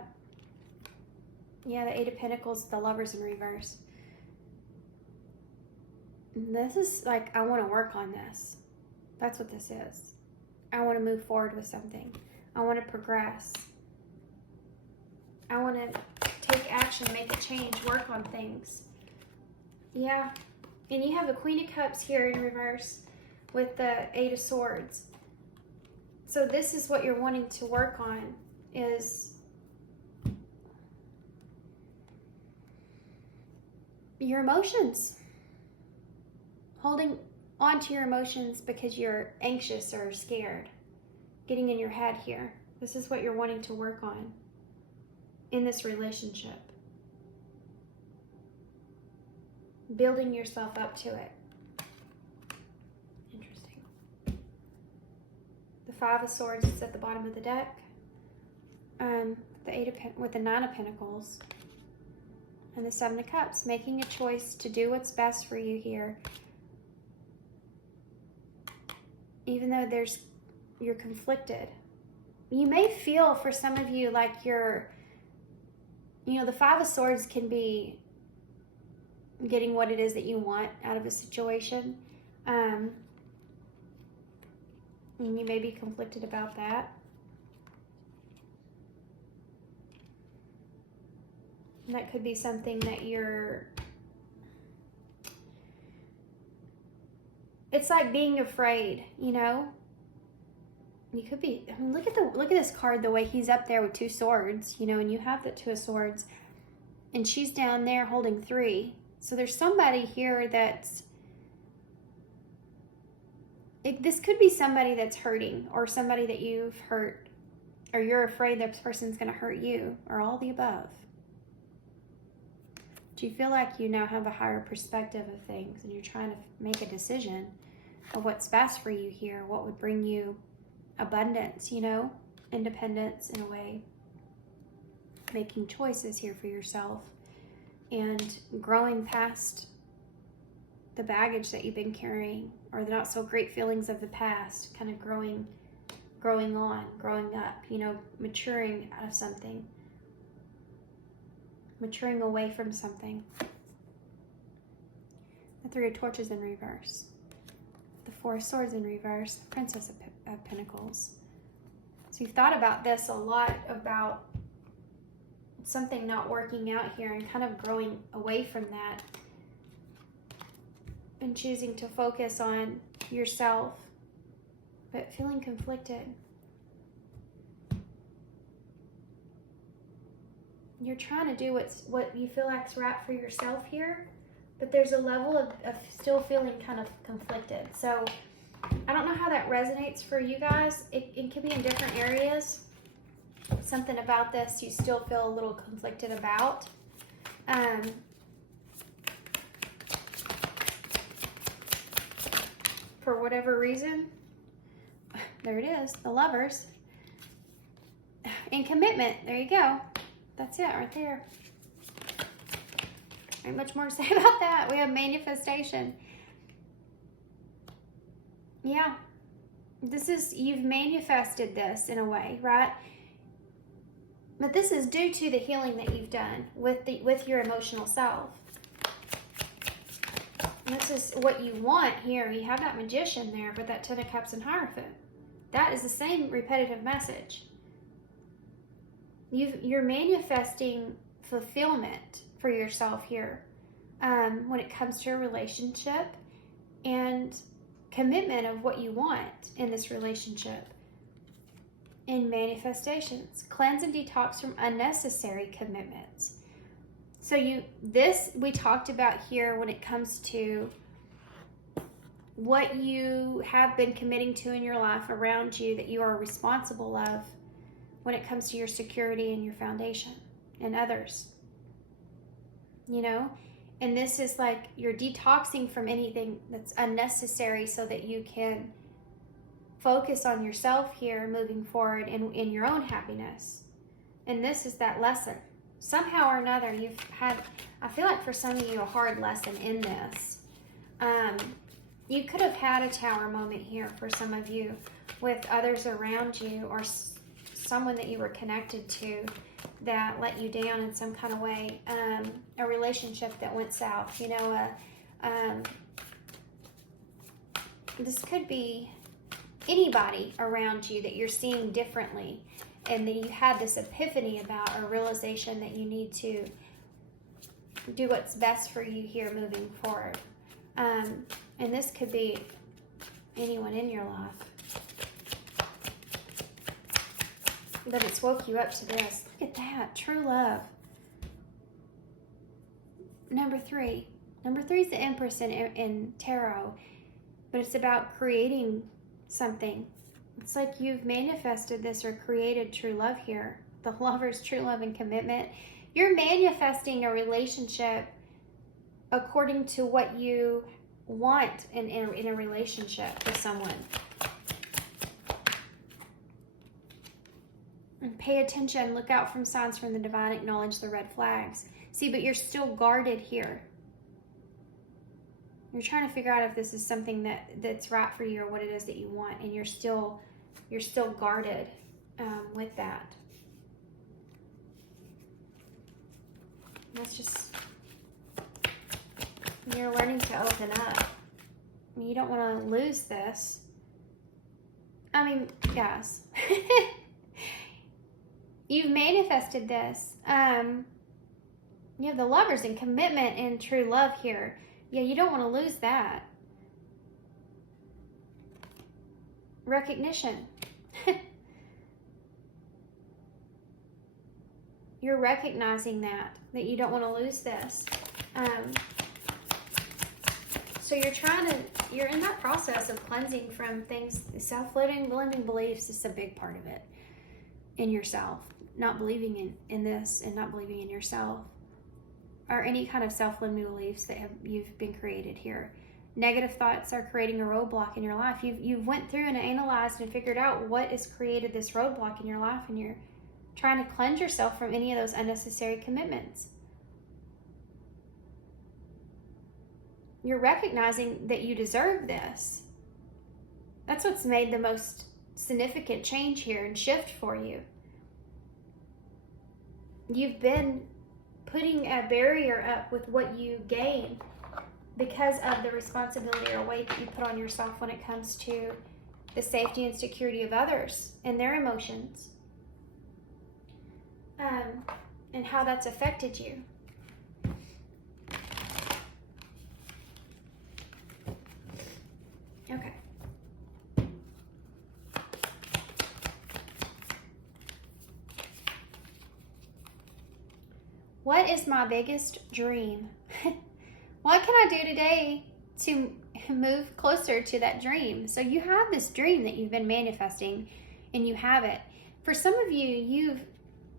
Yeah, the Eight of Pentacles, the Lovers in reverse. This is like, I want to work on this. That's what this is. I want to move forward with something. I want to progress. I want to take action, make a change, work on things. Yeah. And you have the Queen of Cups here in reverse with the Eight of Swords. So this is what you're wanting to work on, is your emotions. Holding on to your emotions because you're anxious or scared. Getting in your head here. This is what you're wanting to work on in this relationship. Building yourself up to it. Interesting. The Five of Swords is at the bottom of the deck. With the Nine of Pentacles. And the Seven of Cups. Making a choice to do what's best for you here. Even though you're conflicted. You may feel, for some of you, like the Five of Swords can be getting what it is that you want out of a situation. And you may be conflicted about that. And that could be something that it's like being afraid, You could be, look at this card, the way he's up there with two swords, and you have the Two of Swords, and she's down there holding three. So there's somebody here this could be somebody that's hurting, or somebody that you've hurt, or you're afraid this person's going to hurt you, or all the above. Do you feel like you now have a higher perspective of things, and you're trying to make a decision of what's best for you here, what would bring you abundance, independence in a way, making choices here for yourself, and growing past the baggage that you've been carrying, or the not so great feelings of the past, kind of growing up, maturing out of something, maturing away from something. The Three of Torches in reverse. The Four of Swords in reverse. The Princess of Pentacles. So you've thought about this a lot, about something not working out here and kind of growing away from that and choosing to focus on yourself, but feeling conflicted. You're trying to do what you feel like's right for yourself here, but there's a level of still feeling kind of conflicted. So I don't know how that resonates for you guys. It could be in different areas. Something about this you still feel a little conflicted about. For whatever reason. There it is, the Lovers. And commitment, there you go. That's it right there. Ain't much more to say about that. We have manifestation. Yeah. This is, you've manifested this in a way, right? But this is due to the healing that you've done with your emotional self. And this is what you want here. You have that Magician there, but that Ten of Cups and Hierophant. That is the same repetitive message. You're manifesting fulfillment for yourself here when it comes to a relationship and commitment of what you want in this relationship. In manifestations, cleanse and detox from unnecessary commitments. So we talked about here when it comes to what you have been committing to in your life around you that you are responsible of when it comes to your security and your foundation and others. You know, and this is like you're detoxing from anything that's unnecessary so that you can focus on yourself here moving forward in your own happiness. And this is that lesson. Somehow or another, you've had, I feel like for some of you, a hard lesson in this. You could have had a tower moment here for some of you with others around you or someone that you were connected to that let you down in some kind of way. A relationship that went south, you know, this could be anybody around you that you're seeing differently and that you had this epiphany about or realization that you need to do what's best for you here moving forward. And this could be anyone in your life. But it's woke you up to this. Look at that. True love. Number 3. Number 3 is the Empress in Tarot. But it's about creating something. It's like you've manifested this or created true love here. The Lovers, true love and commitment. You're manifesting a relationship according to what you want in a relationship with someone. And pay attention. Look out from signs from the divine. Acknowledge the red flags. See, but you're still guarded here. You're trying to figure out if this is something that's right for you or what it is that you want, and you're still guarded with that. That's just, you're learning to open up. I mean, you don't want to lose this. I mean, guys, you've manifested this. You have the Lovers and commitment and true love here. Yeah, you don't want to lose that. Recognition. You're recognizing that you don't want to lose this. So you're in that process of cleansing from things. Self-limiting beliefs is a big part of it. In yourself. Not believing in this and not believing in yourself. Or any kind of self-limiting beliefs that you've been created here. Negative thoughts are creating a roadblock in your life. You've went through and analyzed and figured out what has created this roadblock in your life, and you're trying to cleanse yourself from any of those unnecessary commitments. You're recognizing that you deserve this. That's what's made the most significant change here and shift for you. You've been putting a barrier up with what you gain because of the responsibility or weight that you put on yourself when it comes to the safety and security of others and their emotions. And and how that's affected you. Okay. What is my biggest dream? What can I do today to move closer to that dream? So you have this dream that you've been manifesting, and you have it. For some of you, you've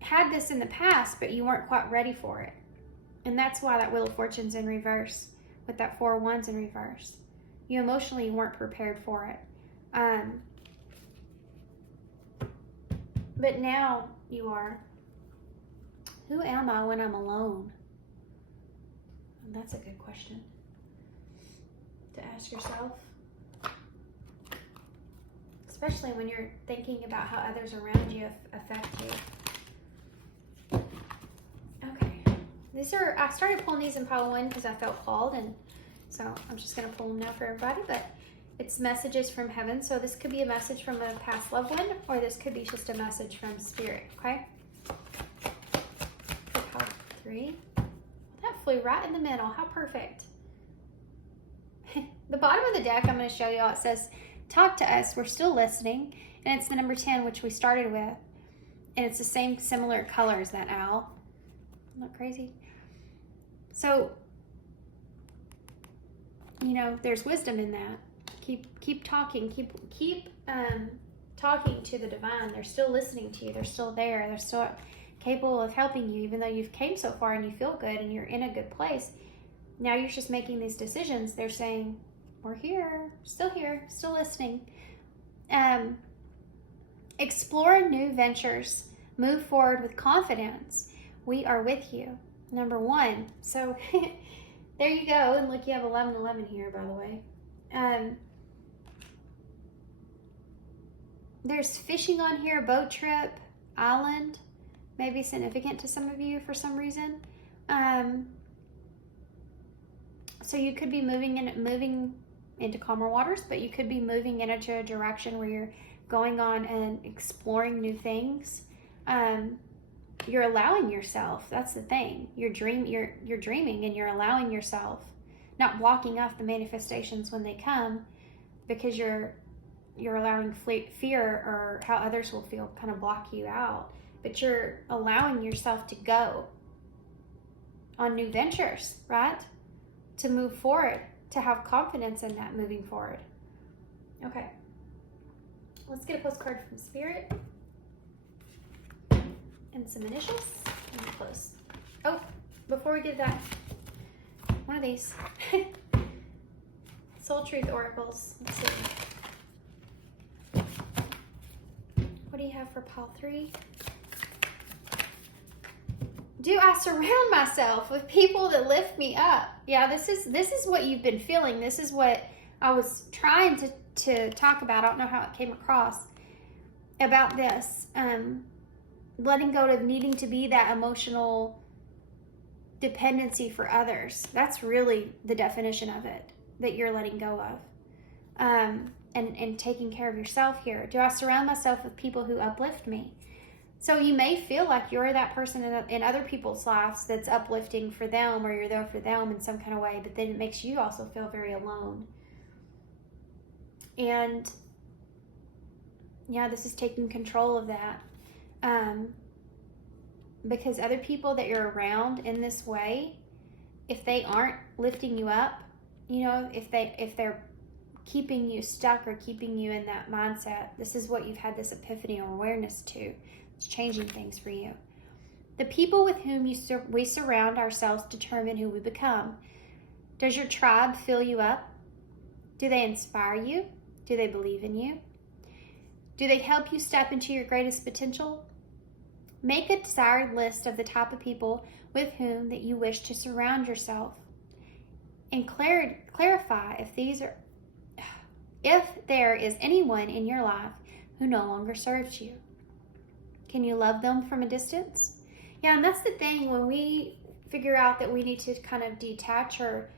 had this in the past, but you weren't quite ready for it. And that's why that Wheel of Fortune's in reverse, with that 4 of Wands in reverse. You emotionally weren't prepared for it. But now you are. Who am I when I'm alone? And that's a good question to ask yourself. Especially when you're thinking about how others around you affect you. Okay. I started pulling these in pile 1 because I felt called, and so I'm just going to pull them now for everybody, but it's messages from heaven. So this could be a message from a past loved one, or this could be just a message from spirit, okay? For pile 3. That flew right in the middle. How perfect. The bottom of the deck, I'm going to show you all. It says, talk to us. We're still listening. And it's the number 10, which we started with. And it's the same similar color as that owl. Isn't that crazy? So, you know, there's wisdom in that. Keep talking. Keep talking to the divine. They're still listening to you. They're still there. They're still capable of helping you, even though you've came so far and you feel good and you're in a good place. Now you're just making these decisions. They're saying, we're here, still listening. Explore new ventures. Move forward with confidence. We are with you. Number 1. So there you go. And look, you have 1111 here, by the way. There's fishing on here, boat trip, island, maybe significant to some of you for some reason. So you could be moving into calmer waters, but you could be moving into a direction where you're going on and exploring new things. You're allowing yourself. That's the thing. You're dreaming, and you're allowing yourself, not blocking off the manifestations when they come, because you're allowing fear or how others will feel kind of block you out. But you're allowing yourself to go on new ventures, right? To move forward, to have confidence in that moving forward. Okay. Let's get a postcard from Spirit. And some initials. And close. Oh, before we give that, one of these. Soul Truth Oracles. Let's see. What do you have for pile 3? Do I surround myself with people that lift me up? Yeah, this is what you've been feeling. This is what I was trying to talk about. I don't know how it came across about this. Letting go of needing to be that emotional dependency for others. That's really the definition of it, that you're letting go of. And taking care of yourself here. Do I surround myself with people who uplift me? So you may feel like you're that person in other people's lives that's uplifting for them, or you're there for them in some kind of way, but then it makes you also feel very alone. And yeah, this is taking control of that. Because other people that you're around in this way, if they aren't lifting you up, you know, if they're keeping you stuck or keeping you in that mindset, this is what you've had this epiphany or awareness to. It's changing things for you. The people with whom we surround ourselves determine who we become. Does your tribe fill you up? Do they inspire you? Do they believe in you? Do they help you step into your greatest potential? Make a desired list of the type of people with whom that you wish to surround yourself, and clarify if there is anyone in your life who no longer serves you. Can you love them from a distance? Yeah, and that's the thing, when we figure out that we need to kind of detach or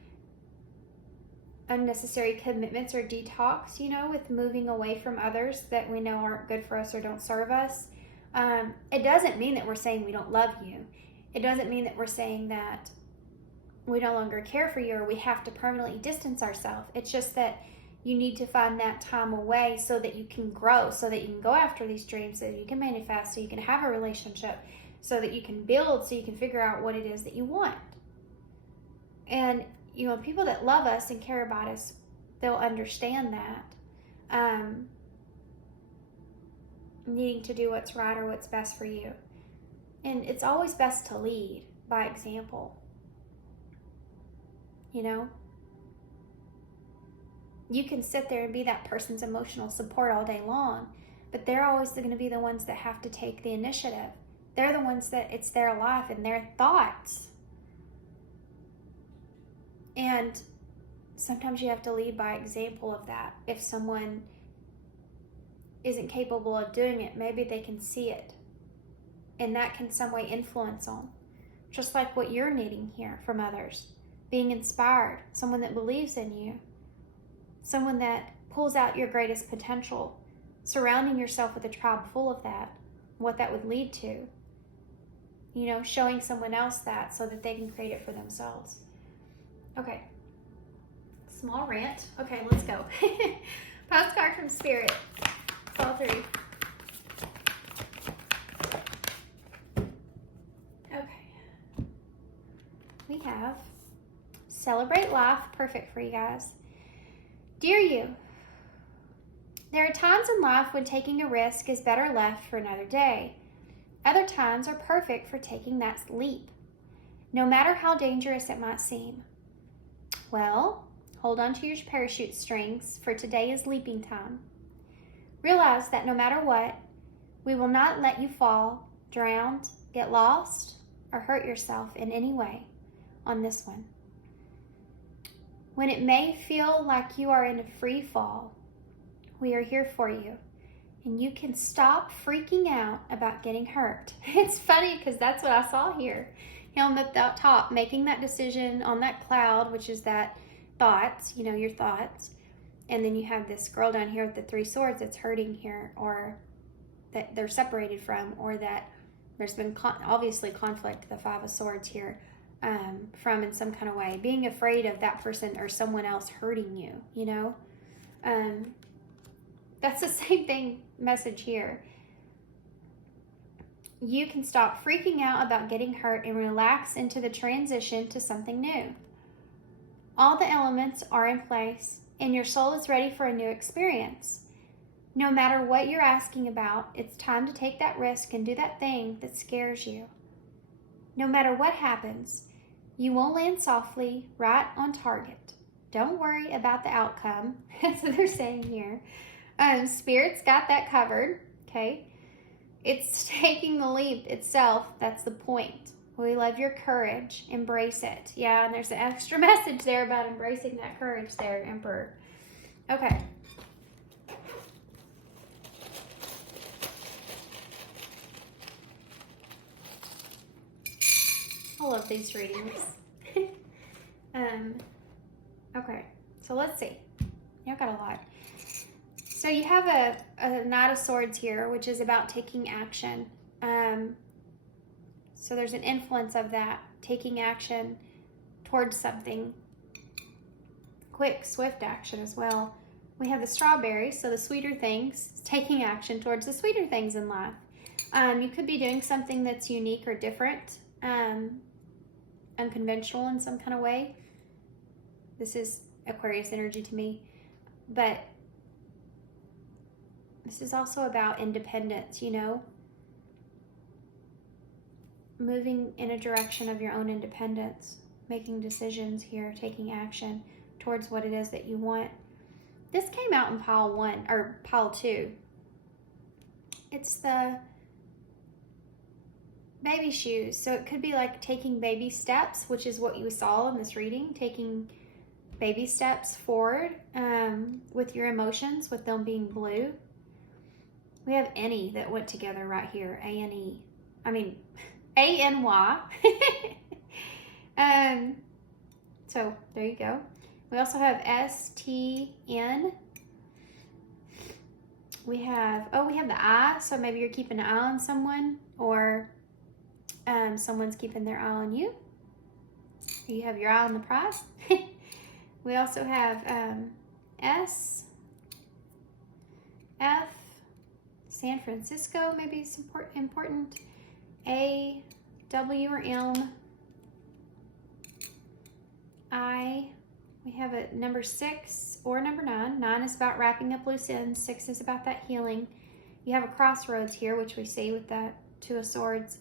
unnecessary commitments or detox, you know, with moving away from others that we know aren't good for us or don't serve us. It doesn't mean that we're saying we don't love you. It doesn't mean that we're saying that we no longer care for you or we have to permanently distance ourselves. It's just that you need to find that time away so that you can grow, so that you can go after these dreams, so you can manifest, so you can have a relationship, so that you can build, so you can figure out what it is that you want. And, you know, people that love us and care about us, they'll understand that. Needing to do what's right or what's best for you. And it's always best to lead by example. You know? You can sit there and be that person's emotional support all day long, but they're always going to be the ones that have to take the initiative. They're the ones that it's their life and their thoughts. And sometimes you have to lead by example of that. If someone isn't capable of doing it, maybe they can see it. And that can some way influence them. Just like what you're needing here from others. Being inspired. Someone that believes in you. Someone that pulls out your greatest potential. Surrounding yourself with a tribe full of that. What that would lead to. You know, showing someone else that so that they can create it for themselves. Okay. Small rant. Okay, let's go. Postcard from Spirit. All three. Okay. We have Celebrate Life. Perfect for you guys. Dear you, there are times in life when taking a risk is better left for another day. Other times are perfect for taking that leap, no matter how dangerous it might seem. Well, hold on to your parachute strings, for today is leaping time. Realize that no matter what, we will not let you fall, drown, get lost, or hurt yourself in any way on this one. When it may feel like you are in a free fall, we are here for you, and you can stop freaking out about getting hurt. It's funny because that's what I saw here. Him at the top, making that decision on that cloud, which is that thoughts, you know, your thoughts. And then you have this girl down here with the 3 swords that's hurting here, or that they're separated from, or that there's been obviously conflict, the 5 of swords here, from in some kind of way. Being afraid of that person or someone else hurting you, you know? That's the same thing, message here. You can stop freaking out about getting hurt and relax into the transition to something new. All the elements are in place, and your soul is ready for a new experience. No matter what you're asking about, it's time to take that risk and do that thing that scares you. No matter what happens, you will land softly, right on target. Don't worry about the outcome. That's what they're saying here. Spirit's got that covered, okay? It's taking the leap itself. That's the point. We love your courage. Embrace it. Yeah, and there's an extra message there about embracing that courage there, Emperor. Okay. I love these readings. Okay, so let's see. Y'all got a lot. So you have a Knight of Swords here, which is about taking action. So there's an influence of that, taking action towards something. Quick, swift action as well. We have the strawberry, so the sweeter things, taking action towards the sweeter things in life. You could be doing something that's unique or different, unconventional in some kind of way. This is Aquarius energy to me. But this is also about independence, you know? Moving in a direction of your own independence, making decisions here, taking action towards what it is that you want. This came out in pile 1, or pile 2. It's the baby shoes. So it could be like taking baby steps, which is what you saw in this reading, taking baby steps forward with your emotions, with them being blue. We have any that went together right here, A-N-E. I mean, A-N-Y. So there you go. We also have S-T-N. We have the eye, so maybe you're keeping an eye on someone, or someone's keeping their eye on you. You have your eye on the prize. We also have S, F, San Francisco, maybe it's important. A, W or M, I, we have a number 6 or number 9. 9 is about wrapping up loose ends. 6 is about that healing. You have a crossroads here, which we see with that 2 of Swords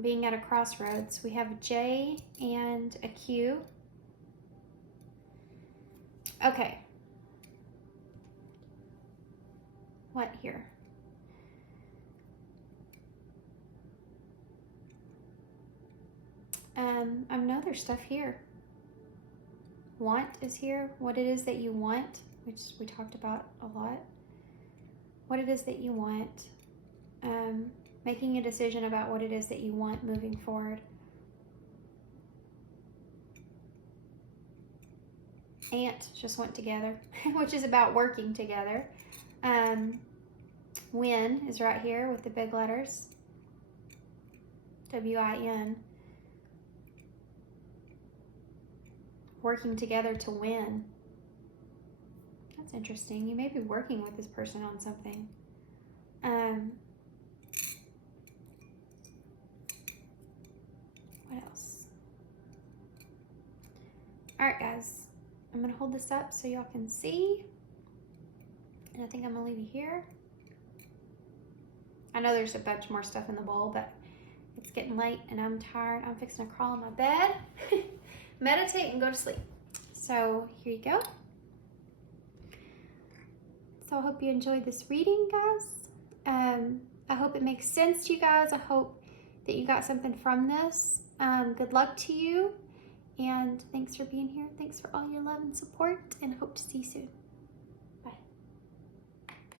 being at a crossroads. We have a J and a Q. Okay. What here? I know there's stuff here. Want is here. What it is that you want, which we talked about a lot. What it is that you want. Making a decision about what it is that you want moving forward. Ant just went together, which is about working together. Win is right here with the big letters. W-I-N. Working together to win. That's interesting. You may be working with this person on something. What else? All right, guys. I'm going to hold this up so y'all can see. And I think I'm going to leave you here. I know there's a bunch more stuff in the bowl, but it's getting late and I'm tired. I'm fixing to crawl in my bed, meditate, and go to sleep. So here you go. So I hope you enjoyed this reading, guys. I hope it makes sense to you guys. I hope that you got something from this. Good luck to you. And thanks for being here. Thanks for all your love and support. And I hope to see you soon.